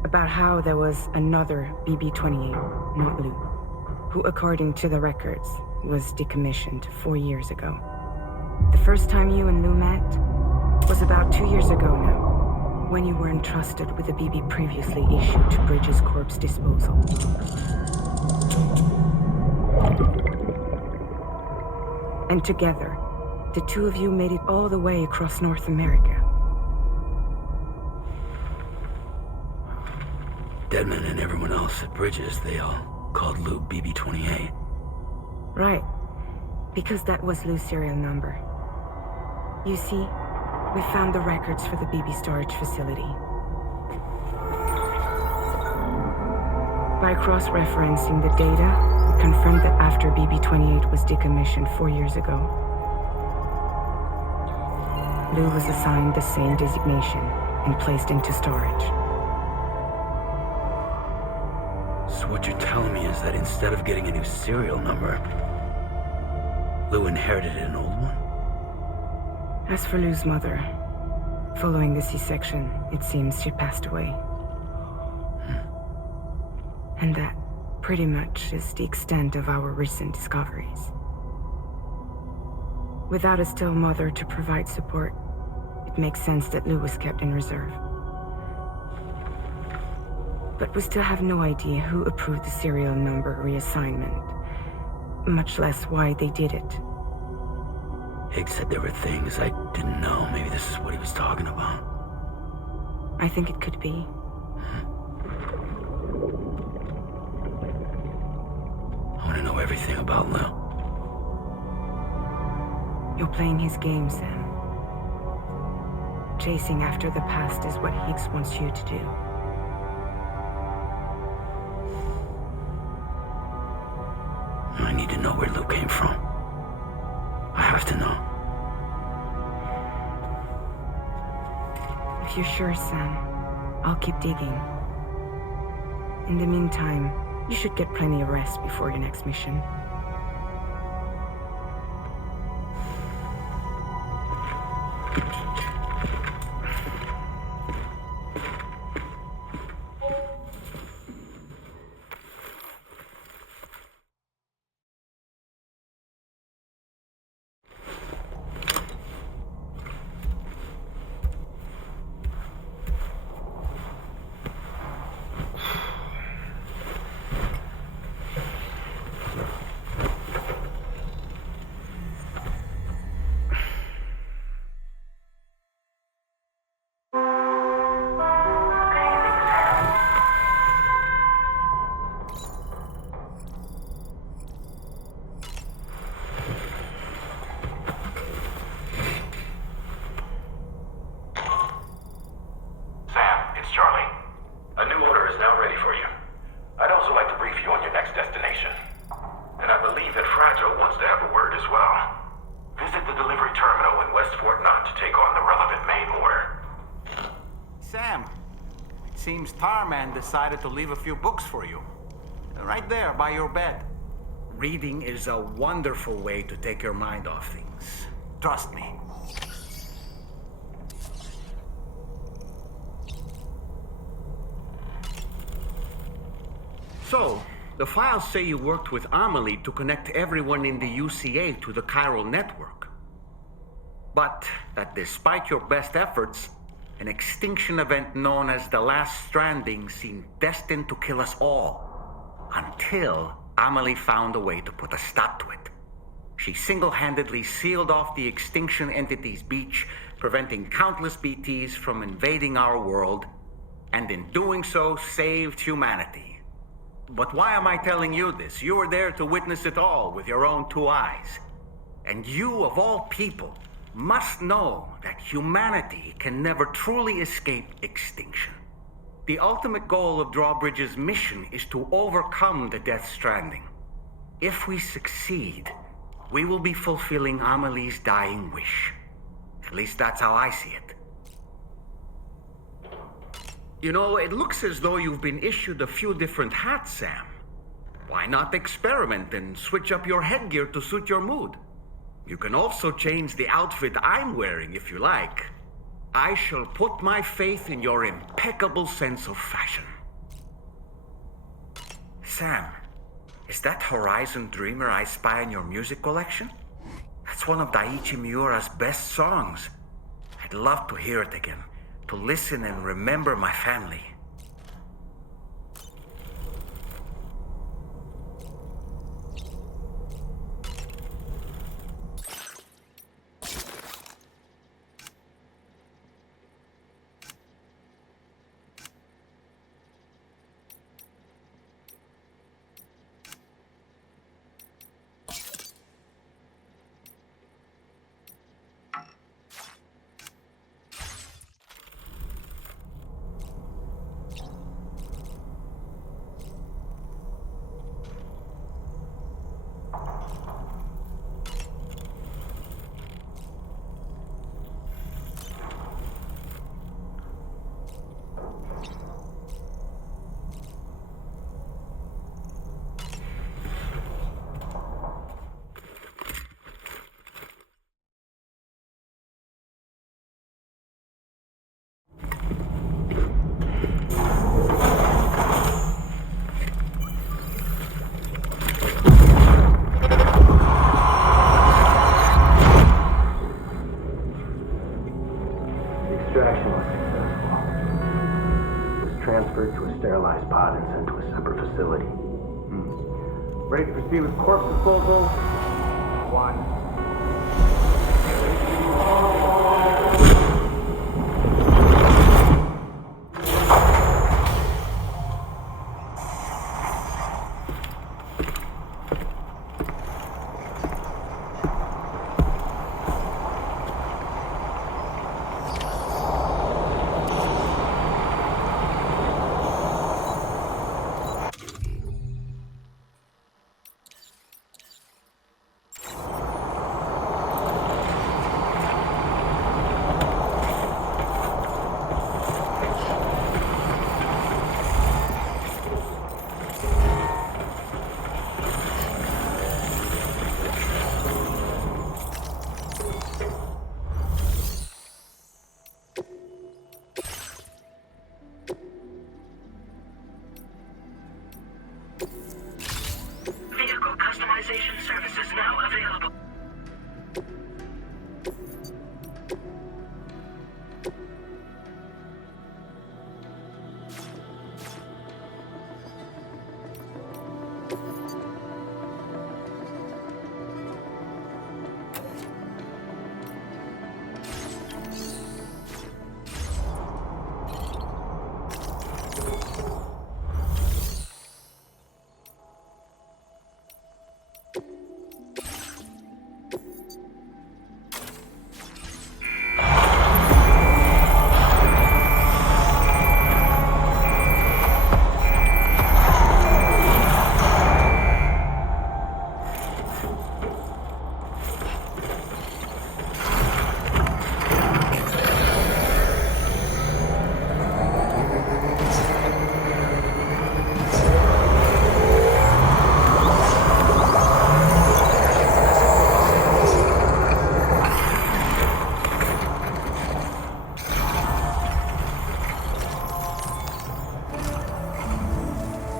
About how there was another BB-28, not Lou, who, according to the records, was decommissioned 4 years ago. The first time you and Lou met was about 2 years ago now, when you were entrusted with a BB previously issued to Bridges Corp's disposal. And together, the two of you made it all the way across North America. Deadman and everyone else at Bridges, they all called Lou BB-28. Right, because that was Lou's serial number. You see, we found the records for the BB storage facility. By cross-referencing the data, we confirmed that after BB-28 was decommissioned 4 years ago, Lou was assigned the same designation and placed into storage. So what you're telling me is that instead of getting a new serial number, Lou inherited an old one? As for Lou's mother, following the C-section, it seems she passed away. And that, pretty much, is the extent of our recent discoveries. Without a still mother to provide support, it makes sense that Lou was kept in reserve. But we still have no idea who approved the serial number reassignment, much less why they did it. Higgs said there were things I didn't know. Maybe this is what he was talking about. I think it could be. I want to know everything about Lil. You're playing his game, Sam. Chasing after the past is what Higgs wants you to do. I need to know where Lil came from. I have to know. If you're sure, Sam, I'll keep digging. In the meantime, you should get plenty of rest before your next mission. Seems Tarman decided to leave a few books for you. Right there, by your bed. Reading is a wonderful way to take your mind off things. Trust me. So, the files say you worked with Amelie to connect everyone in the UCA to the Chiral Network. But that despite your best efforts, an extinction event known as the Last Stranding seemed destined to kill us all. Until Amelie found a way to put a stop to it. She single-handedly sealed off the extinction entity's beach, preventing countless BTs from invading our world, and in doing so, saved humanity. But why am I telling you this? You were there to witness it all with your own two eyes. And you, of all people, must know that humanity can never truly escape extinction. The ultimate goal of Drawbridge's mission is to overcome the Death Stranding. If we succeed, we will be fulfilling Amelie's dying wish. At least that's how I see it. You know, it looks as though you've been issued a few different hats, Sam. Why not experiment and switch up your headgear to suit your mood? You can also change the outfit I'm wearing if you like. I shall put my faith in your impeccable sense of fashion. Sam, is that Horizon Dreamer I spy in your music collection? That's one of Daiichi Miura's best songs. I'd love to hear it again, to listen and remember my family. sent to a separate facility. Ready to proceed with corpse disposal? 1. Vehicle customization services now available.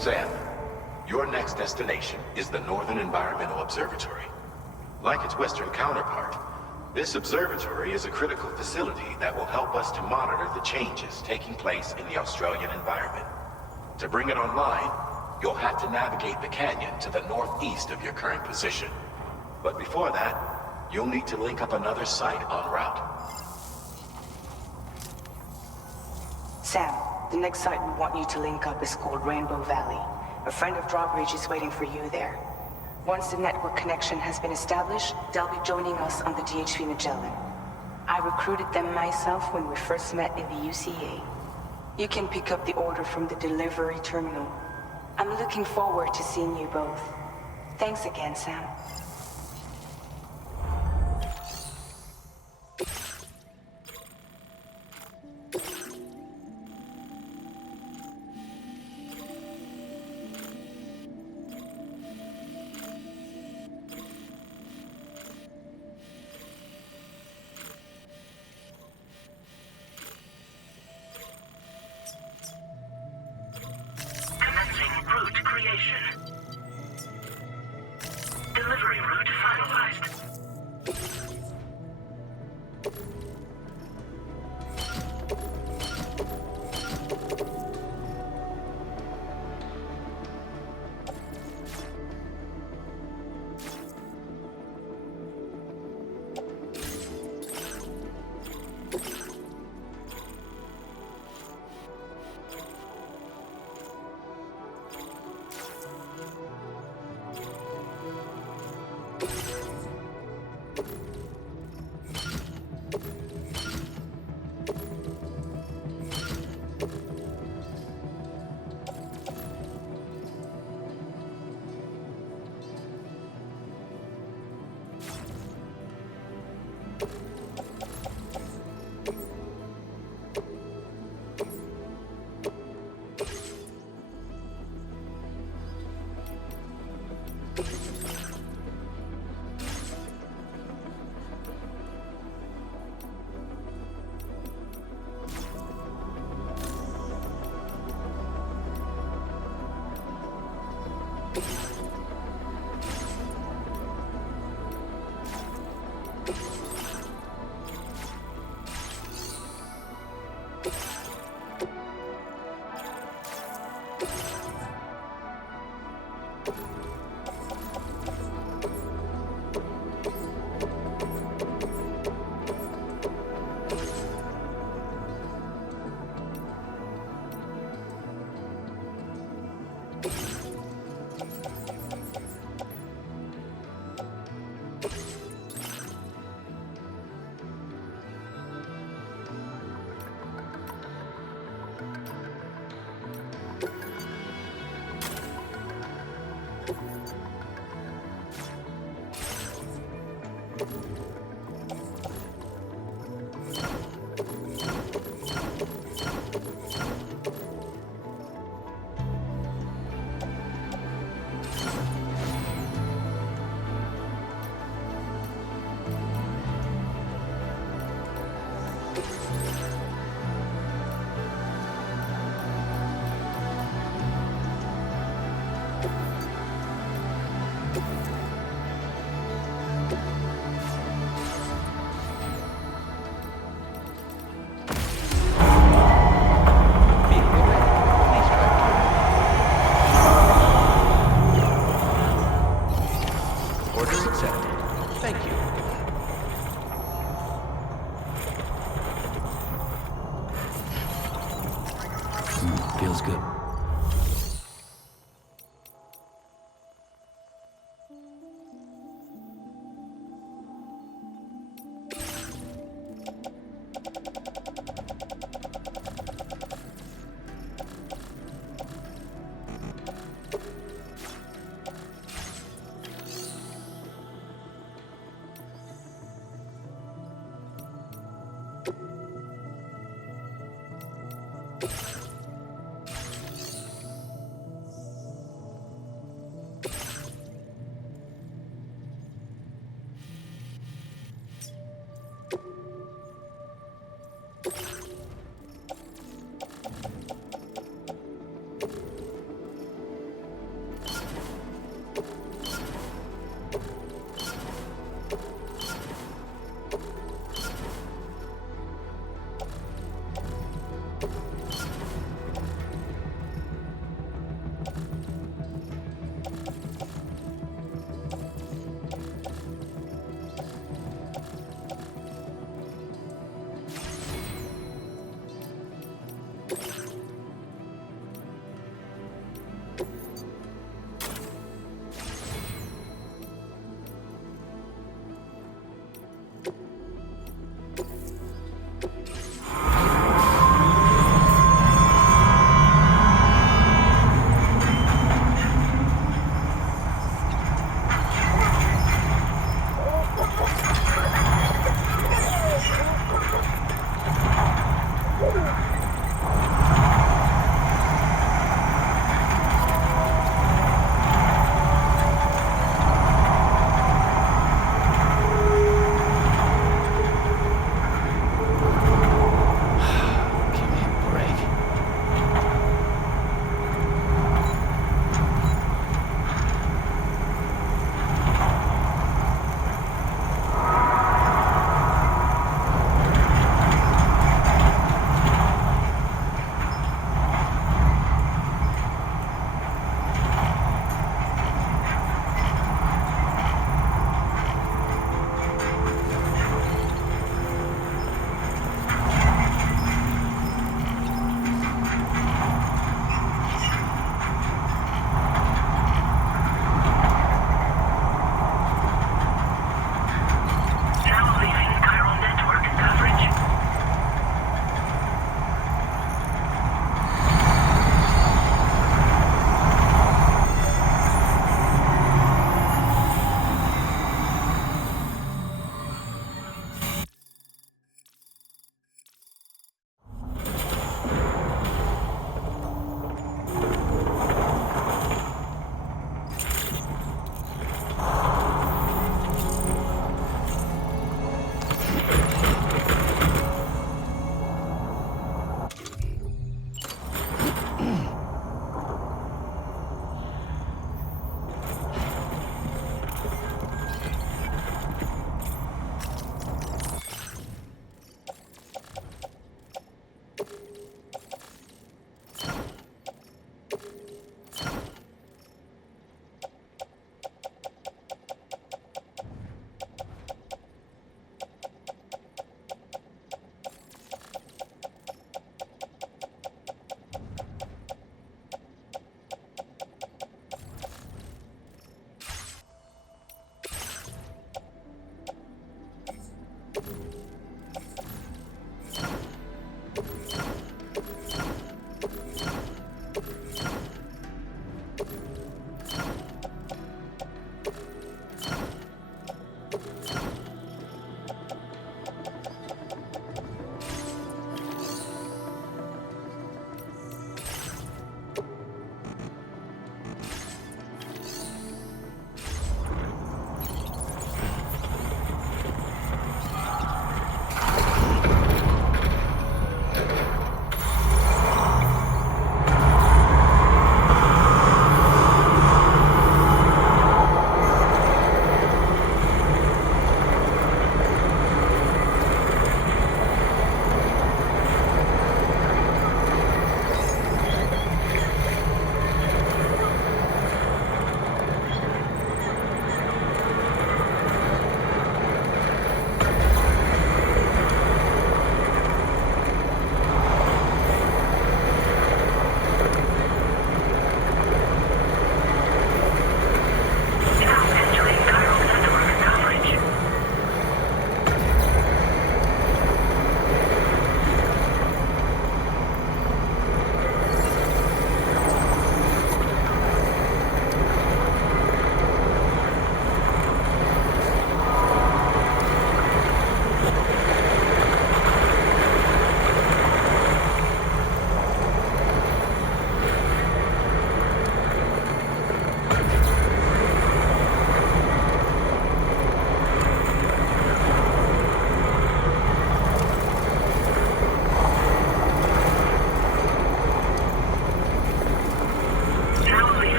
Sam, your next destination is the Northern Environmental Observatory. Like its Western counterpart, this observatory is a critical facility that will help us to monitor the changes taking place in the Australian environment. To bring it online, you'll have to navigate the canyon to the northeast of your current position. But before that, you'll need to link up another site en route. Sam, the next site we want you to link up is called Rainbow Valley. A friend of Drawbridge is waiting for you there. Once the network connection has been established, they'll be joining us on the DHV Magellan. I recruited them myself when we first met in the UCA. You can pick up the order from the delivery terminal. I'm looking forward to seeing you both. Thanks again, Sam. Commencing route creation. Delivery route finalized.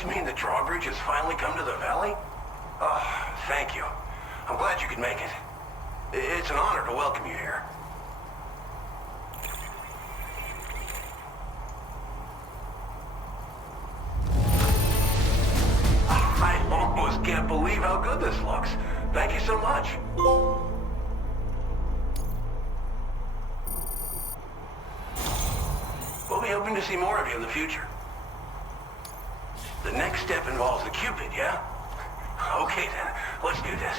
this mean the drawbridge has finally come to the valley? Oh, thank you. I'm glad you could make it. It's an honor to welcome you here. I almost can't believe how good this looks. Thank you so much. We'll be hoping to see more of you in the future. The next step involves the Cupid, yeah? Okay then, let's do this.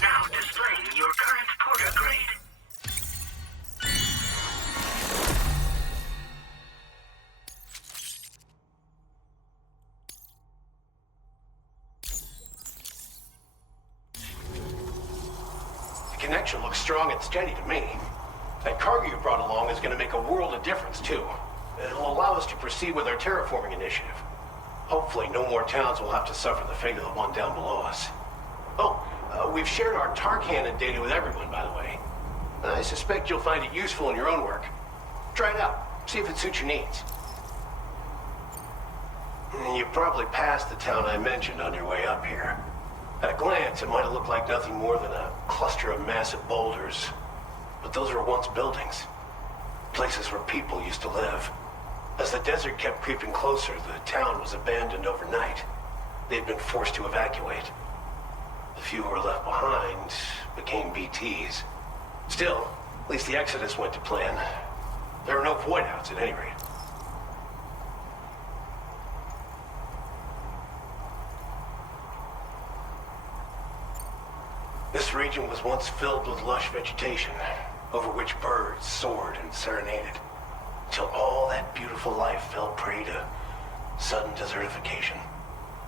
Now displaying your current porter grade. The connection looks strong and steady to me. That cargo you brought along is going to make a world of difference, too. It'll allow us to proceed with our terraforming initiative. Hopefully, no more towns will have to suffer the fate of the one down below us. Oh, we've shared our tar cannon data with everyone, by the way. I suspect you'll find it useful in your own work. Try it out. See if it suits your needs. You probably passed the town I mentioned on your way up here. At a glance, it might have looked like nothing more than a cluster of massive boulders. But those were once buildings. Places where people used to live. As the desert kept creeping closer, the town was abandoned overnight. They'd been forced to evacuate. The few who were left behind became BTs. Still, at least the exodus went to plan. There were no void-outs at any rate. This region was once filled with lush vegetation, over which birds soared and serenaded, until all that beautiful life fell prey to sudden desertification.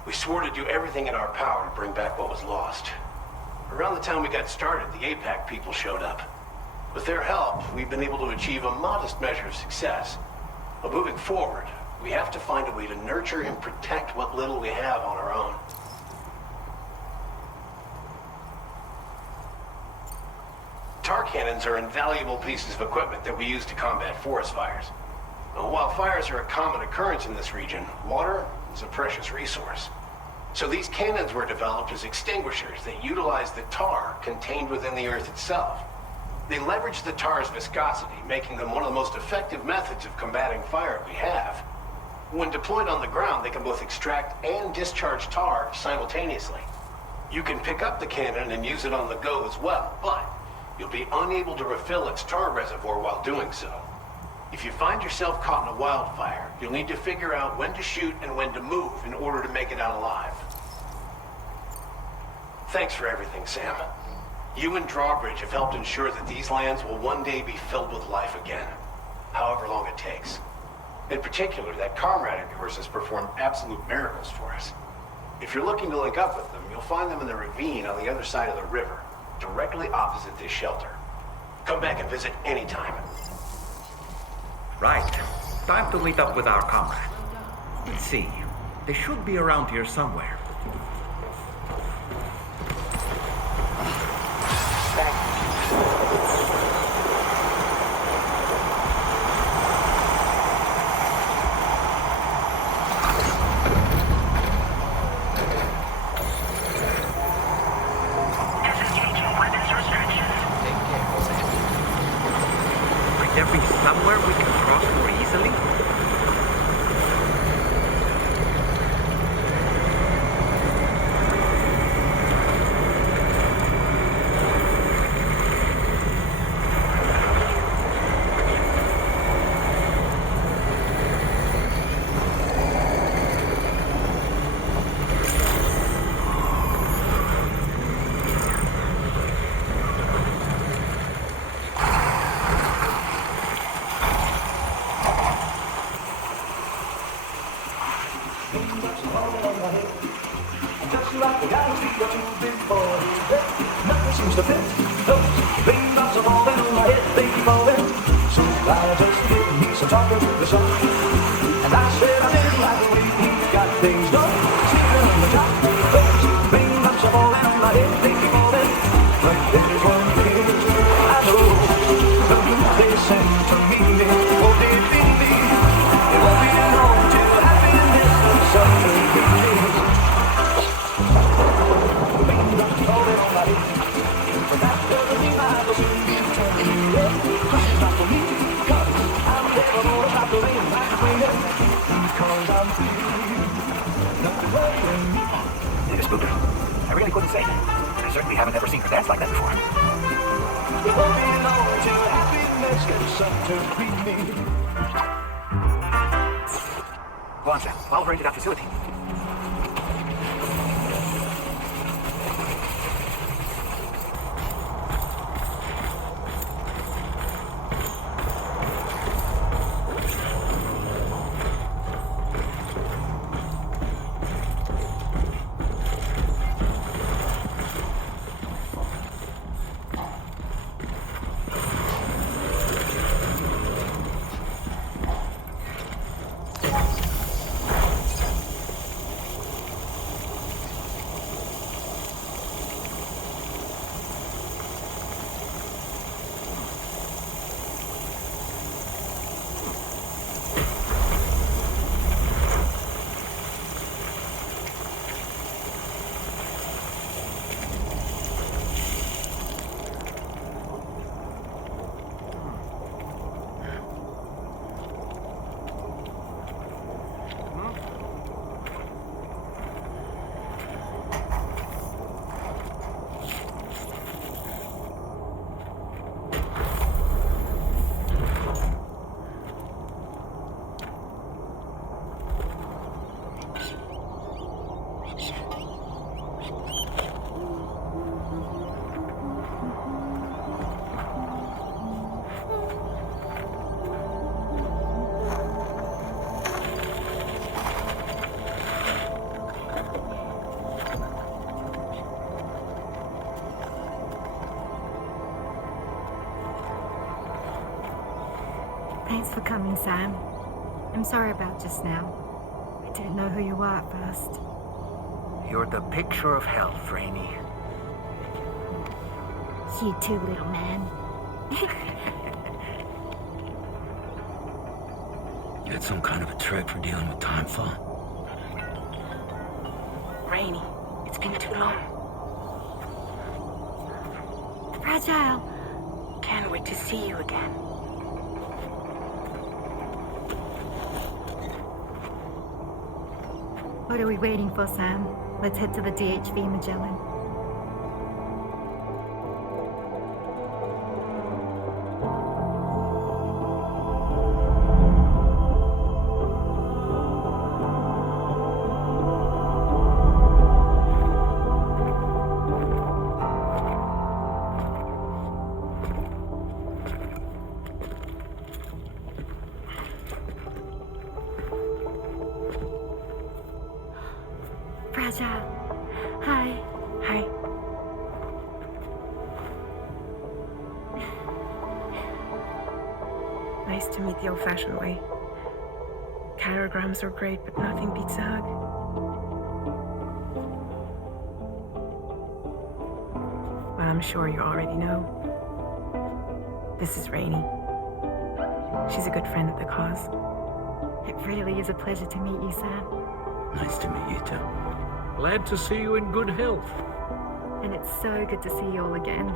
We swore to do everything in our power to bring back what was lost. Around the time we got started, the APAC people showed up. With their help, we've been able to achieve a modest measure of success. But moving forward, we have to find a way to nurture and protect what little we have on our own. Tar cannons are invaluable pieces of equipment that we use to combat forest fires. While fires are a common occurrence in this region, water is a precious resource. So these cannons were developed as extinguishers that utilize the tar contained within the earth itself. They leverage the tar's viscosity, making them one of the most effective methods of combating fire we have. When deployed on the ground, they can both extract and discharge tar simultaneously. You can pick up the cannon and use it on the go as well, but you'll be unable to refill its tar reservoir while doing so. If you find yourself caught in a wildfire, you'll need to figure out when to shoot and when to move in order to make it out alive. Thanks for everything, Sam. You and Drawbridge have helped ensure that these lands will one day be filled with life again, however long it takes. In particular, that comrade of yours has performed absolute miracles for us. If you're looking to link up with them, you'll find them in the ravine on the other side of the river, directly opposite this shelter. Come back and visit anytime. Right. Time to meet up with our comrade. Let's see. They should be around here somewhere. like the galaxy or two before. Nothing seems to fit. Those raindrops are falling on my head, they keep falling. So I just did me some talking to the sun. And I said I didn't like the way he got things done. Sitting on the top, those raindrops are falling on my head, they keep falling. But there's one thing I know, the blues they send to me, oh dear baby, it won't be long till happiness and something begins. Raindrops falling on my head, but that doesn't mean I will soon be turning red. 'Cause it's not for me, 'cause I'm never gonna stop the rain like raining, because I'm free. Nothing worrying me. It is spooky. I really couldn't say. I certainly haven't ever seen her dance like that before. It won't be long till happiness gets some to free me. Go on, Sam. Follow her into that facility. Thanks for coming, Sam. I'm sorry about just now. I didn't know who you were at first. You're the picture of health, Rainey. You too, little man. You had some kind of a trick for dealing with timefall? Rainey, it's been too long. Fragile. Can't wait to see you again. What are we waiting for, Sam? Let's head to the DHV Magellan. Fragile. Hi. Hi. Nice to meet the old-fashioned way. Chirograms are great, but nothing beats a hug. Well, I'm sure you already know. This is Rainey. She's a good friend of the cause. It really is a pleasure to meet you, Sam. Nice to meet you, too. Glad to see you in good health. And it's so good to see you all again.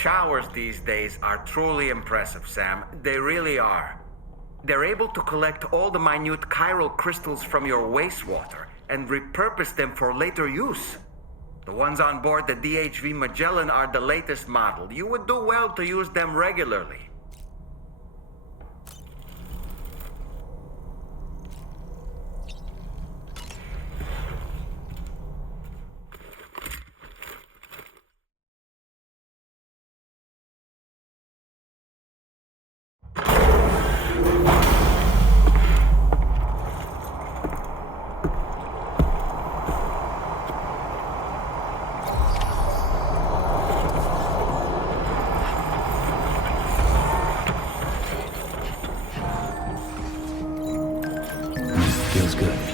showers these days are truly impressive, Sam. They really are. They're able to collect all the minute chiral crystals from your wastewater and repurpose them for later use. The ones on board the DHV Magellan are the latest model. You would do well to use them regularly. Feels good.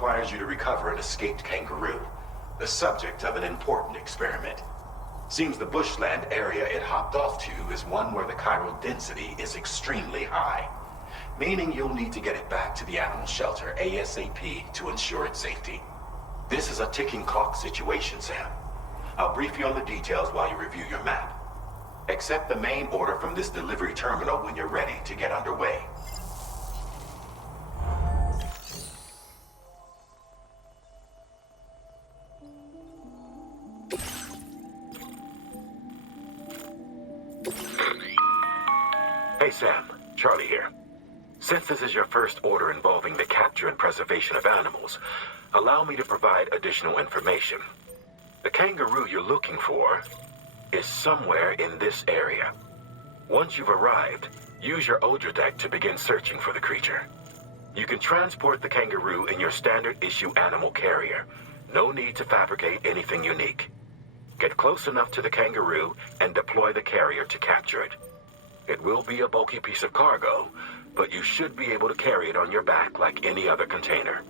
requires you to recover an escaped kangaroo, the subject of an important experiment. Seems the bushland area it hopped off to is one where the chiral density is extremely high, meaning you'll need to get it back to the animal shelter ASAP to ensure its safety. This is a ticking clock situation, Sam. I'll brief you on the details while you review your map. Accept the main order from this delivery terminal when you're ready to get underway. Hey Sam, Charlie here. Since this is your first order involving the capture and preservation of animals, allow me to provide additional information. The kangaroo you're looking for is somewhere in this area. Once you've arrived, use your Odradek to begin searching for the creature. You can transport the kangaroo in your standard issue animal carrier. No need to fabricate anything unique. Get close enough to the kangaroo and deploy the carrier to capture it. It will be a bulky piece of cargo, but you should be able to carry it on your back like any other container.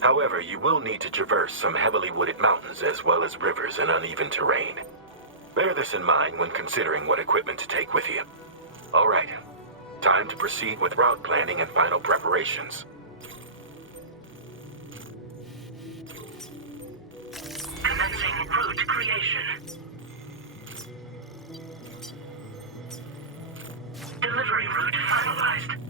However, you will need to traverse some heavily wooded mountains as well as rivers and uneven terrain. Bear this in mind when considering what equipment to take with you. All right, time to proceed with route planning and final preparations. Commencing route creation. Delivery route finalized.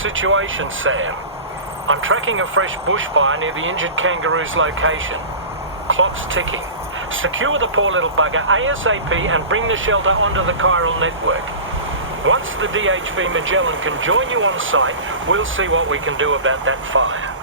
situation, Sam. I'm tracking a fresh bushfire near the injured kangaroo's location. Clock's ticking. Secure the poor little bugger ASAP and bring the shelter onto the Chiral Network. Once the DHV Magellan can join you on site, we'll see what we can do about that fire.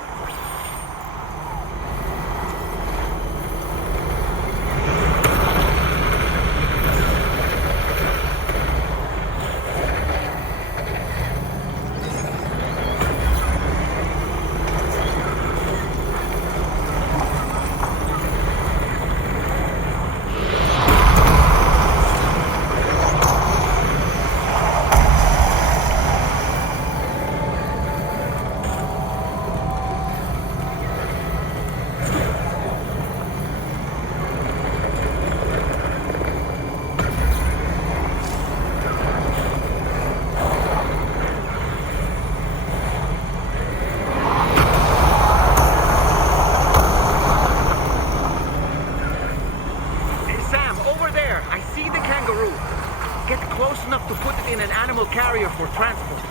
Carrier for transport.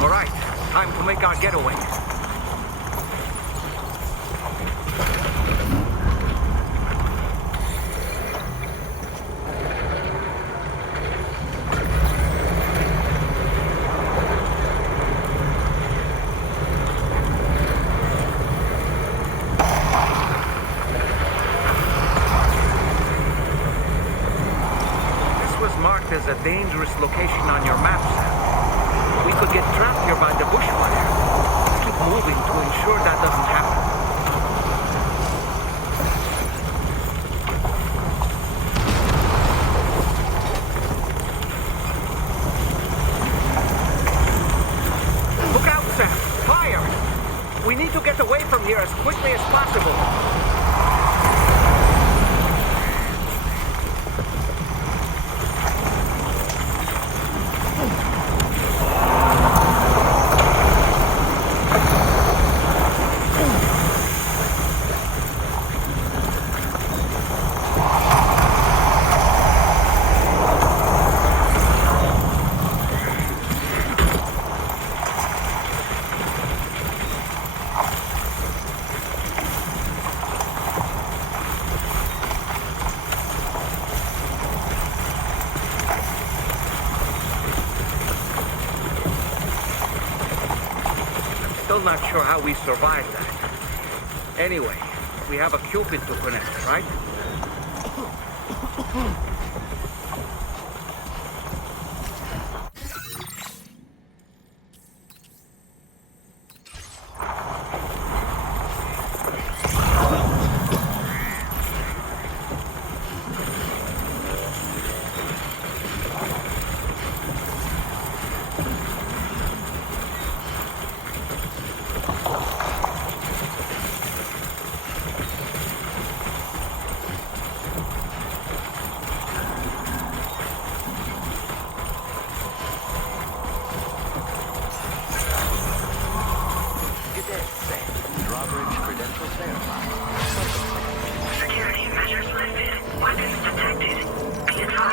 All right, time to make our getaway. This was marked as a dangerous location on your map, Sam. We could get trapped here by the bushfire. Let's keep moving to ensure that doesn't happen. Look out, Sam! Fire! We need to get away from here as quickly as possible. Still not sure how we survived that. Anyway, we have a Cupid to connect, right?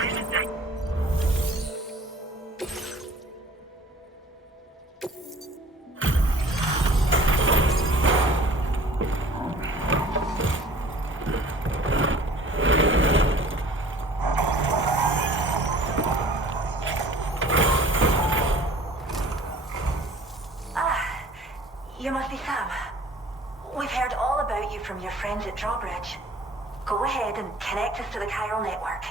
advised that... You must be Sam. We've heard all about you from your friends at Drawbridge. Go ahead and connect us to the Chiral Network.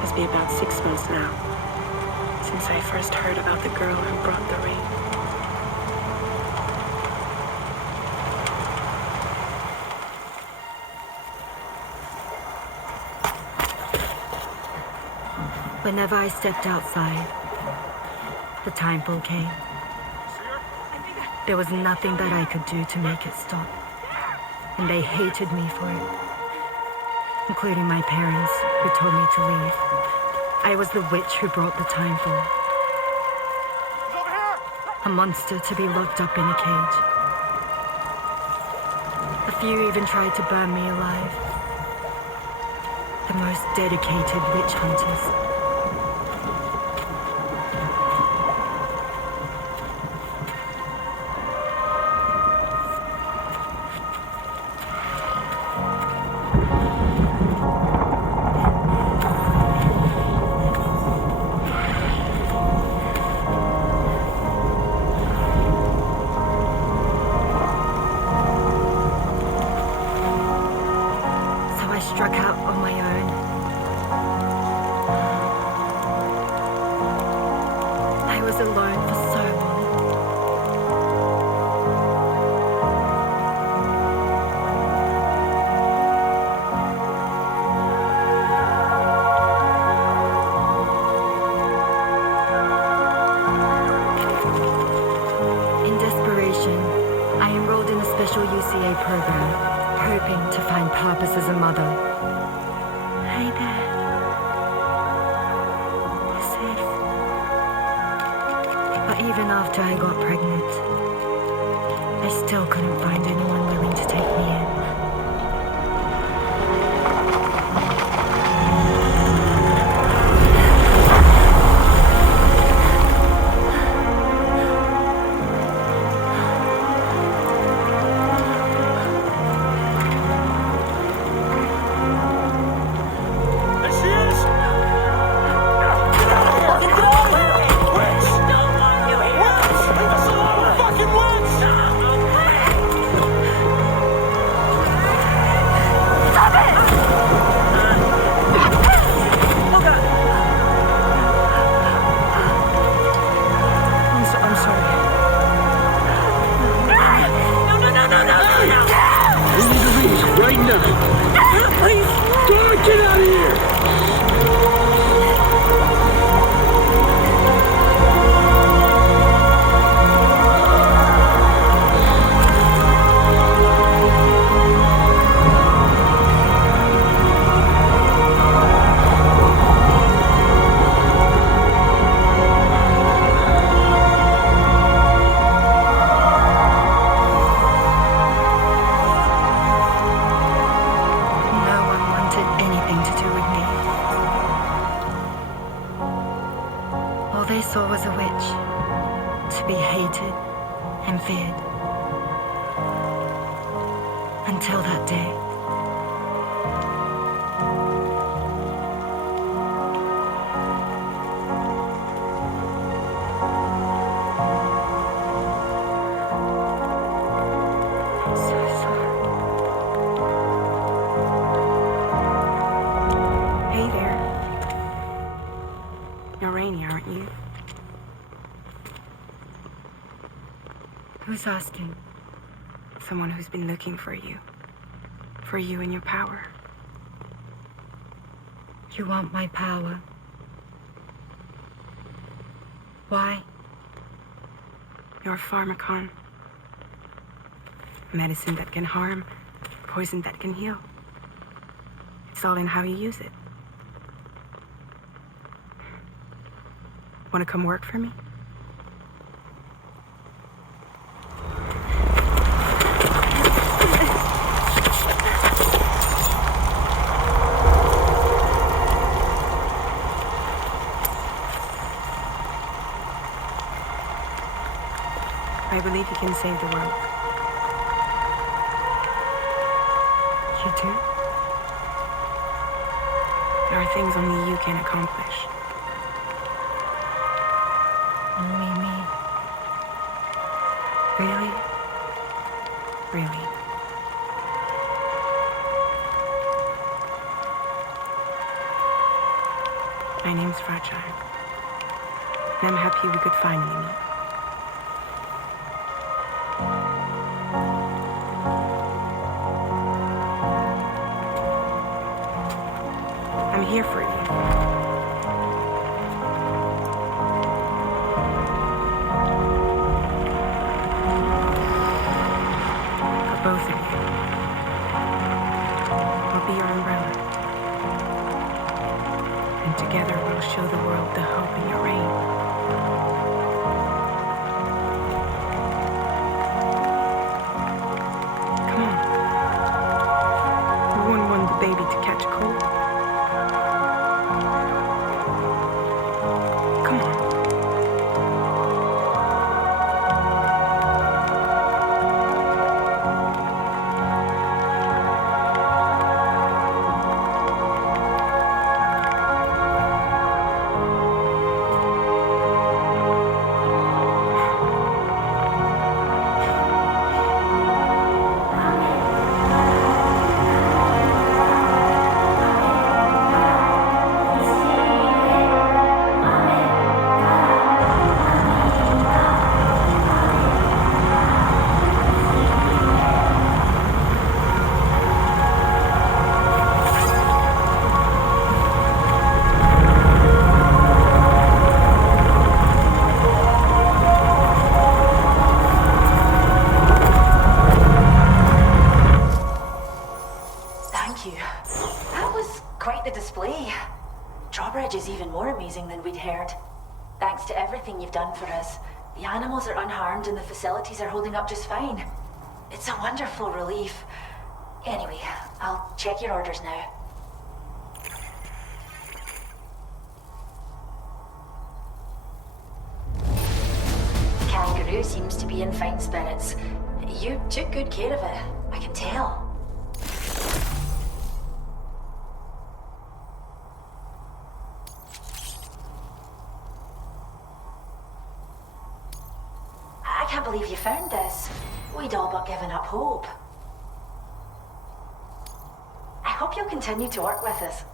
Must be about 6 months now, since I first heard about the girl who brought the ring. Whenever I stepped outside, the time pull came. There was nothing that I could do to make it stop. And they hated me for it. Including my parents, who told me to leave. I was the witch who brought the time pull. A monster to be locked up in a cage. A few even tried to burn me alive. The most dedicated witch hunters. Struck out on my own. I was alone for so long. In desperation, I enrolled in a special UCA program. Hoping to find purpose as a mother. Hi there. You're safe. But even after I got pregnant, I still couldn't find anyone willing to take me in. Until that day. I'm so sorry. Hey there. You're Rainy, aren't you? Who's asking? Someone who's been looking for you. For you and your power. You want my power? Why? You're a pharmacon. Medicine that can harm, poison that can heal. It's all in how you use it. Want to come work for me? I believe you can save the world. You do? There are things only you can accomplish. Only me. Really? Really? My name's Fragile. And I'm happy we could finally meet. I'm here for you. For both of you. I'll be your umbrella. And together we'll show the world the hope in your reign. Come on. You wouldn't want the baby to catch cold. Come on. Thank you. That was quite the display. Drawbridge is even more amazing than we'd heard. Thanks to everything you've done for us, the animals are unharmed and the facilities are holding up just fine. It's a wonderful relief. Anyway, I'll check your orders now. The kangaroo seems to be in fine spirits. You took good care of it, I can tell. I can't believe you found this. We'd all but given up hope. I hope you'll continue to work with us.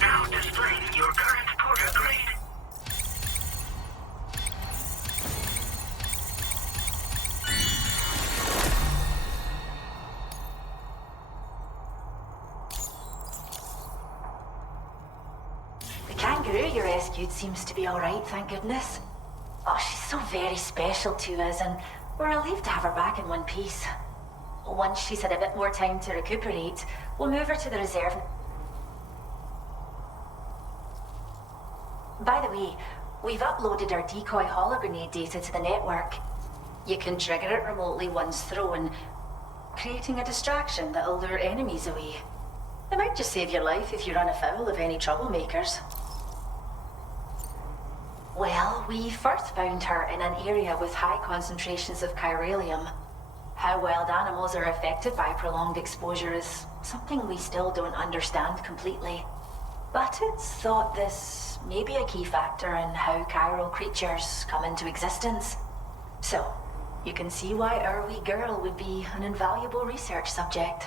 Now displaying your current porter grade. The kangaroo you rescued seems to be alright, thank goodness. Oh, she's so very special to us, and we're relieved to have her back in one piece. Once she's had a bit more time to recuperate, we'll move her to the reserve. By the way, we've uploaded our decoy hologrenade data to the network. You can trigger it remotely once thrown, creating a distraction that'll lure enemies away. It might just save your life if you run afoul of any troublemakers. Well, we first found her in an area with high concentrations of chiralium. How wild animals are affected by prolonged exposure is something we still don't understand completely. But it's thought this may be a key factor in how chiral creatures come into existence. So, you can see why our wee girl would be an invaluable research subject.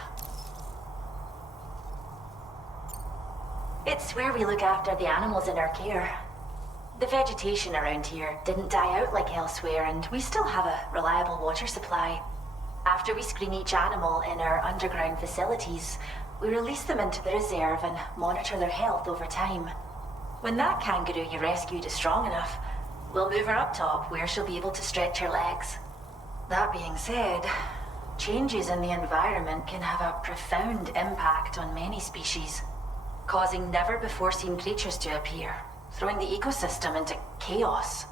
It's where we look after the animals in our care. The vegetation around here didn't die out like elsewhere, and we still have a reliable water supply. After we screen each animal in our underground facilities, we release them into the reserve and monitor their health over time. When that kangaroo you rescued is strong enough, we'll move her up top where she'll be able to stretch her legs. That being said, changes in the environment can have a profound impact on many species, causing never-before-seen creatures to appear, throwing the ecosystem into chaos.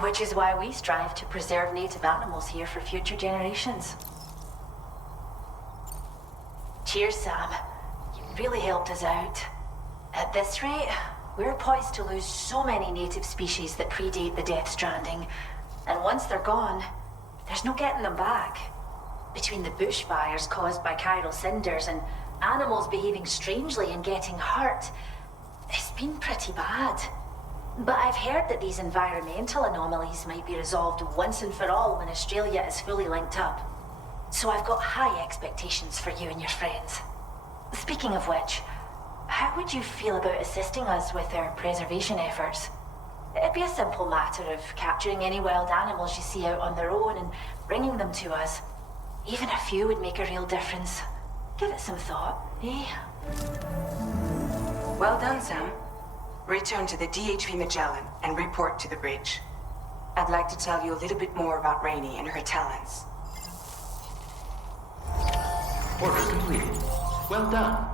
Which is why we strive to preserve native animals here for future generations. Cheers, Sam. You really helped us out. At this rate, we're poised to lose so many native species that predate the Death Stranding, and once they're gone, there's no getting them back. Between the bushfires caused by chiral cinders and animals behaving strangely and getting hurt, it's been pretty bad. But I've heard that these environmental anomalies might be resolved once and for all when Australia is fully linked up. So I've got high expectations for you and your friends. Speaking of which, how would you feel about assisting us with our preservation efforts? It'd be a simple matter of capturing any wild animals you see out on their own and bringing them to us. Even a few would make a real difference. Give it some thought, eh? Well done, Sam. Return to the DHV Magellan and report to the bridge. I'd like to tell you a little bit more about Rainey and her talents. Order completed. Well done.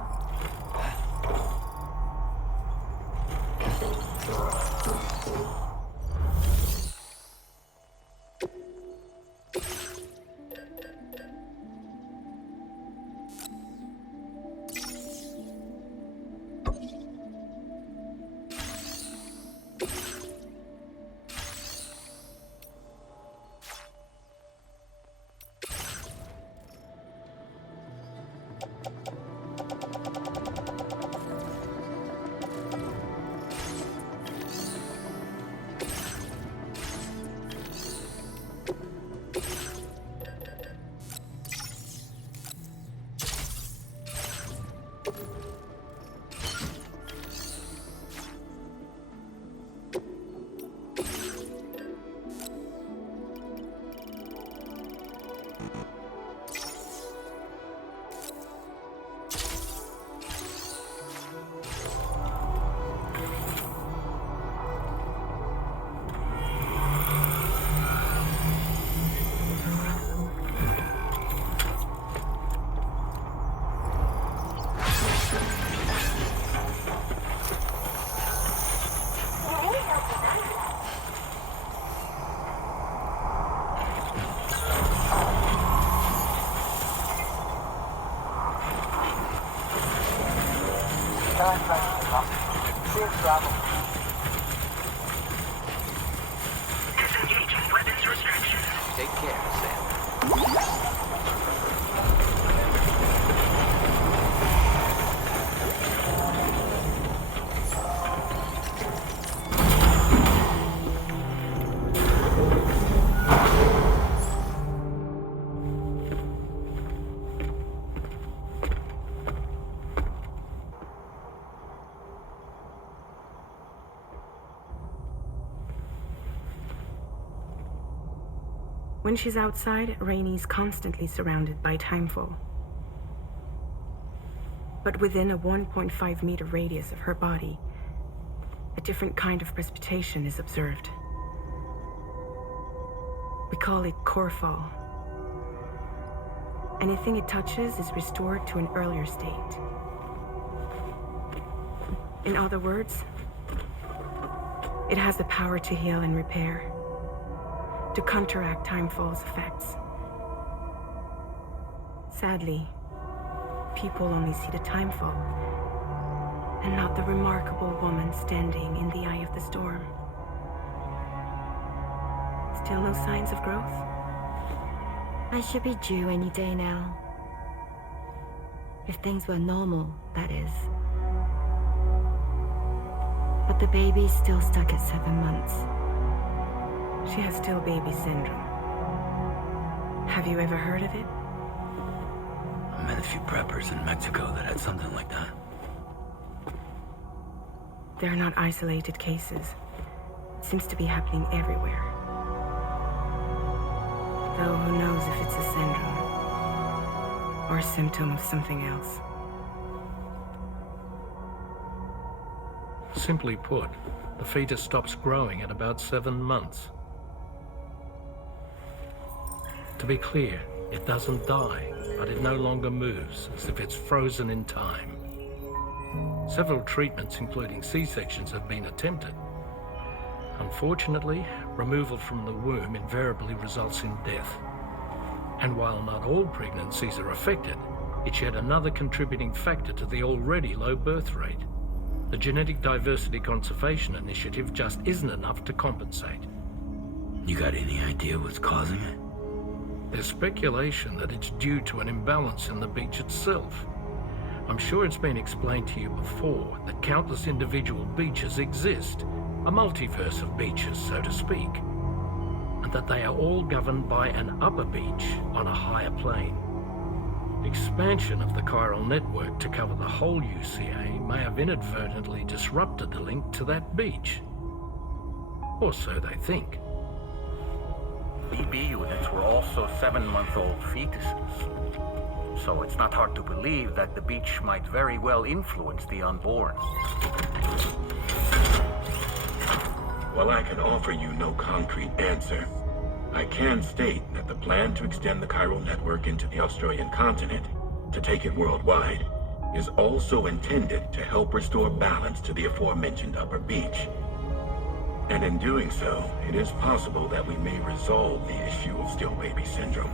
Disengaging weapons restriction. Take care, Sam. When she's outside, Rainey's constantly surrounded by timefall. But within a 1.5-meter radius of her body, a different kind of precipitation is observed. We call it core fall. Anything it touches is restored to an earlier state. In other words, it has the power to heal and repair, to counteract timefall's effects. Sadly, people only see the timefall and not the remarkable woman standing in the eye of the storm. Still no signs of growth? I should be due any day now. If things were normal, that is. But the baby's still stuck at 7 months. She has still baby syndrome. Have you ever heard of it? I met a few preppers in Mexico that had something like that. They're not isolated cases. It seems to be happening everywhere. Though who knows if it's a syndrome or a symptom of something else. Simply put, the fetus stops growing at about 7 months. To be clear, it doesn't die, but it no longer moves, as if it's frozen in time. Several treatments, including C-sections, have been attempted. Unfortunately, removal from the womb invariably results in death. And while not all pregnancies are affected, it's yet another contributing factor to the already low birth rate. The Genetic Diversity Conservation Initiative just isn't enough to compensate. You got any idea what's causing it? There's speculation that it's due to an imbalance in the beach itself. I'm sure it's been explained to you before that countless individual beaches exist, a multiverse of beaches, so to speak, and that they are all governed by an upper beach on a higher plane. Expansion of the chiral network to cover the whole UCA may have inadvertently disrupted the link to that beach. Or so they think. BB units were also 7-month-old fetuses. So it's not hard to believe that the beach might very well influence the unborn. While I can offer you no concrete answer, I can state that the plan to extend the chiral network into the Australian continent, to take it worldwide, is also intended to help restore balance to the aforementioned upper beach. And in doing so, it is possible that we may resolve the issue of still baby syndrome.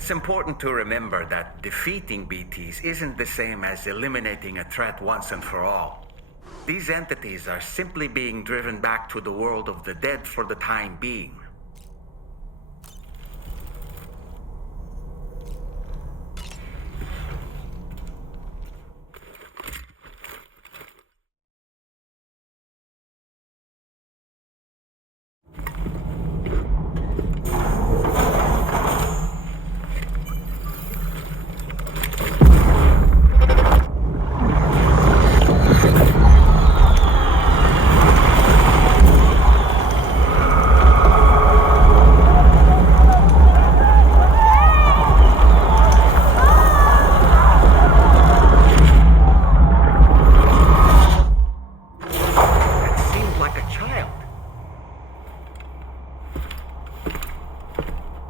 It's important to remember that defeating BTs isn't the same as eliminating a threat once and for all. These entities are simply being driven back to the world of the dead for the time being.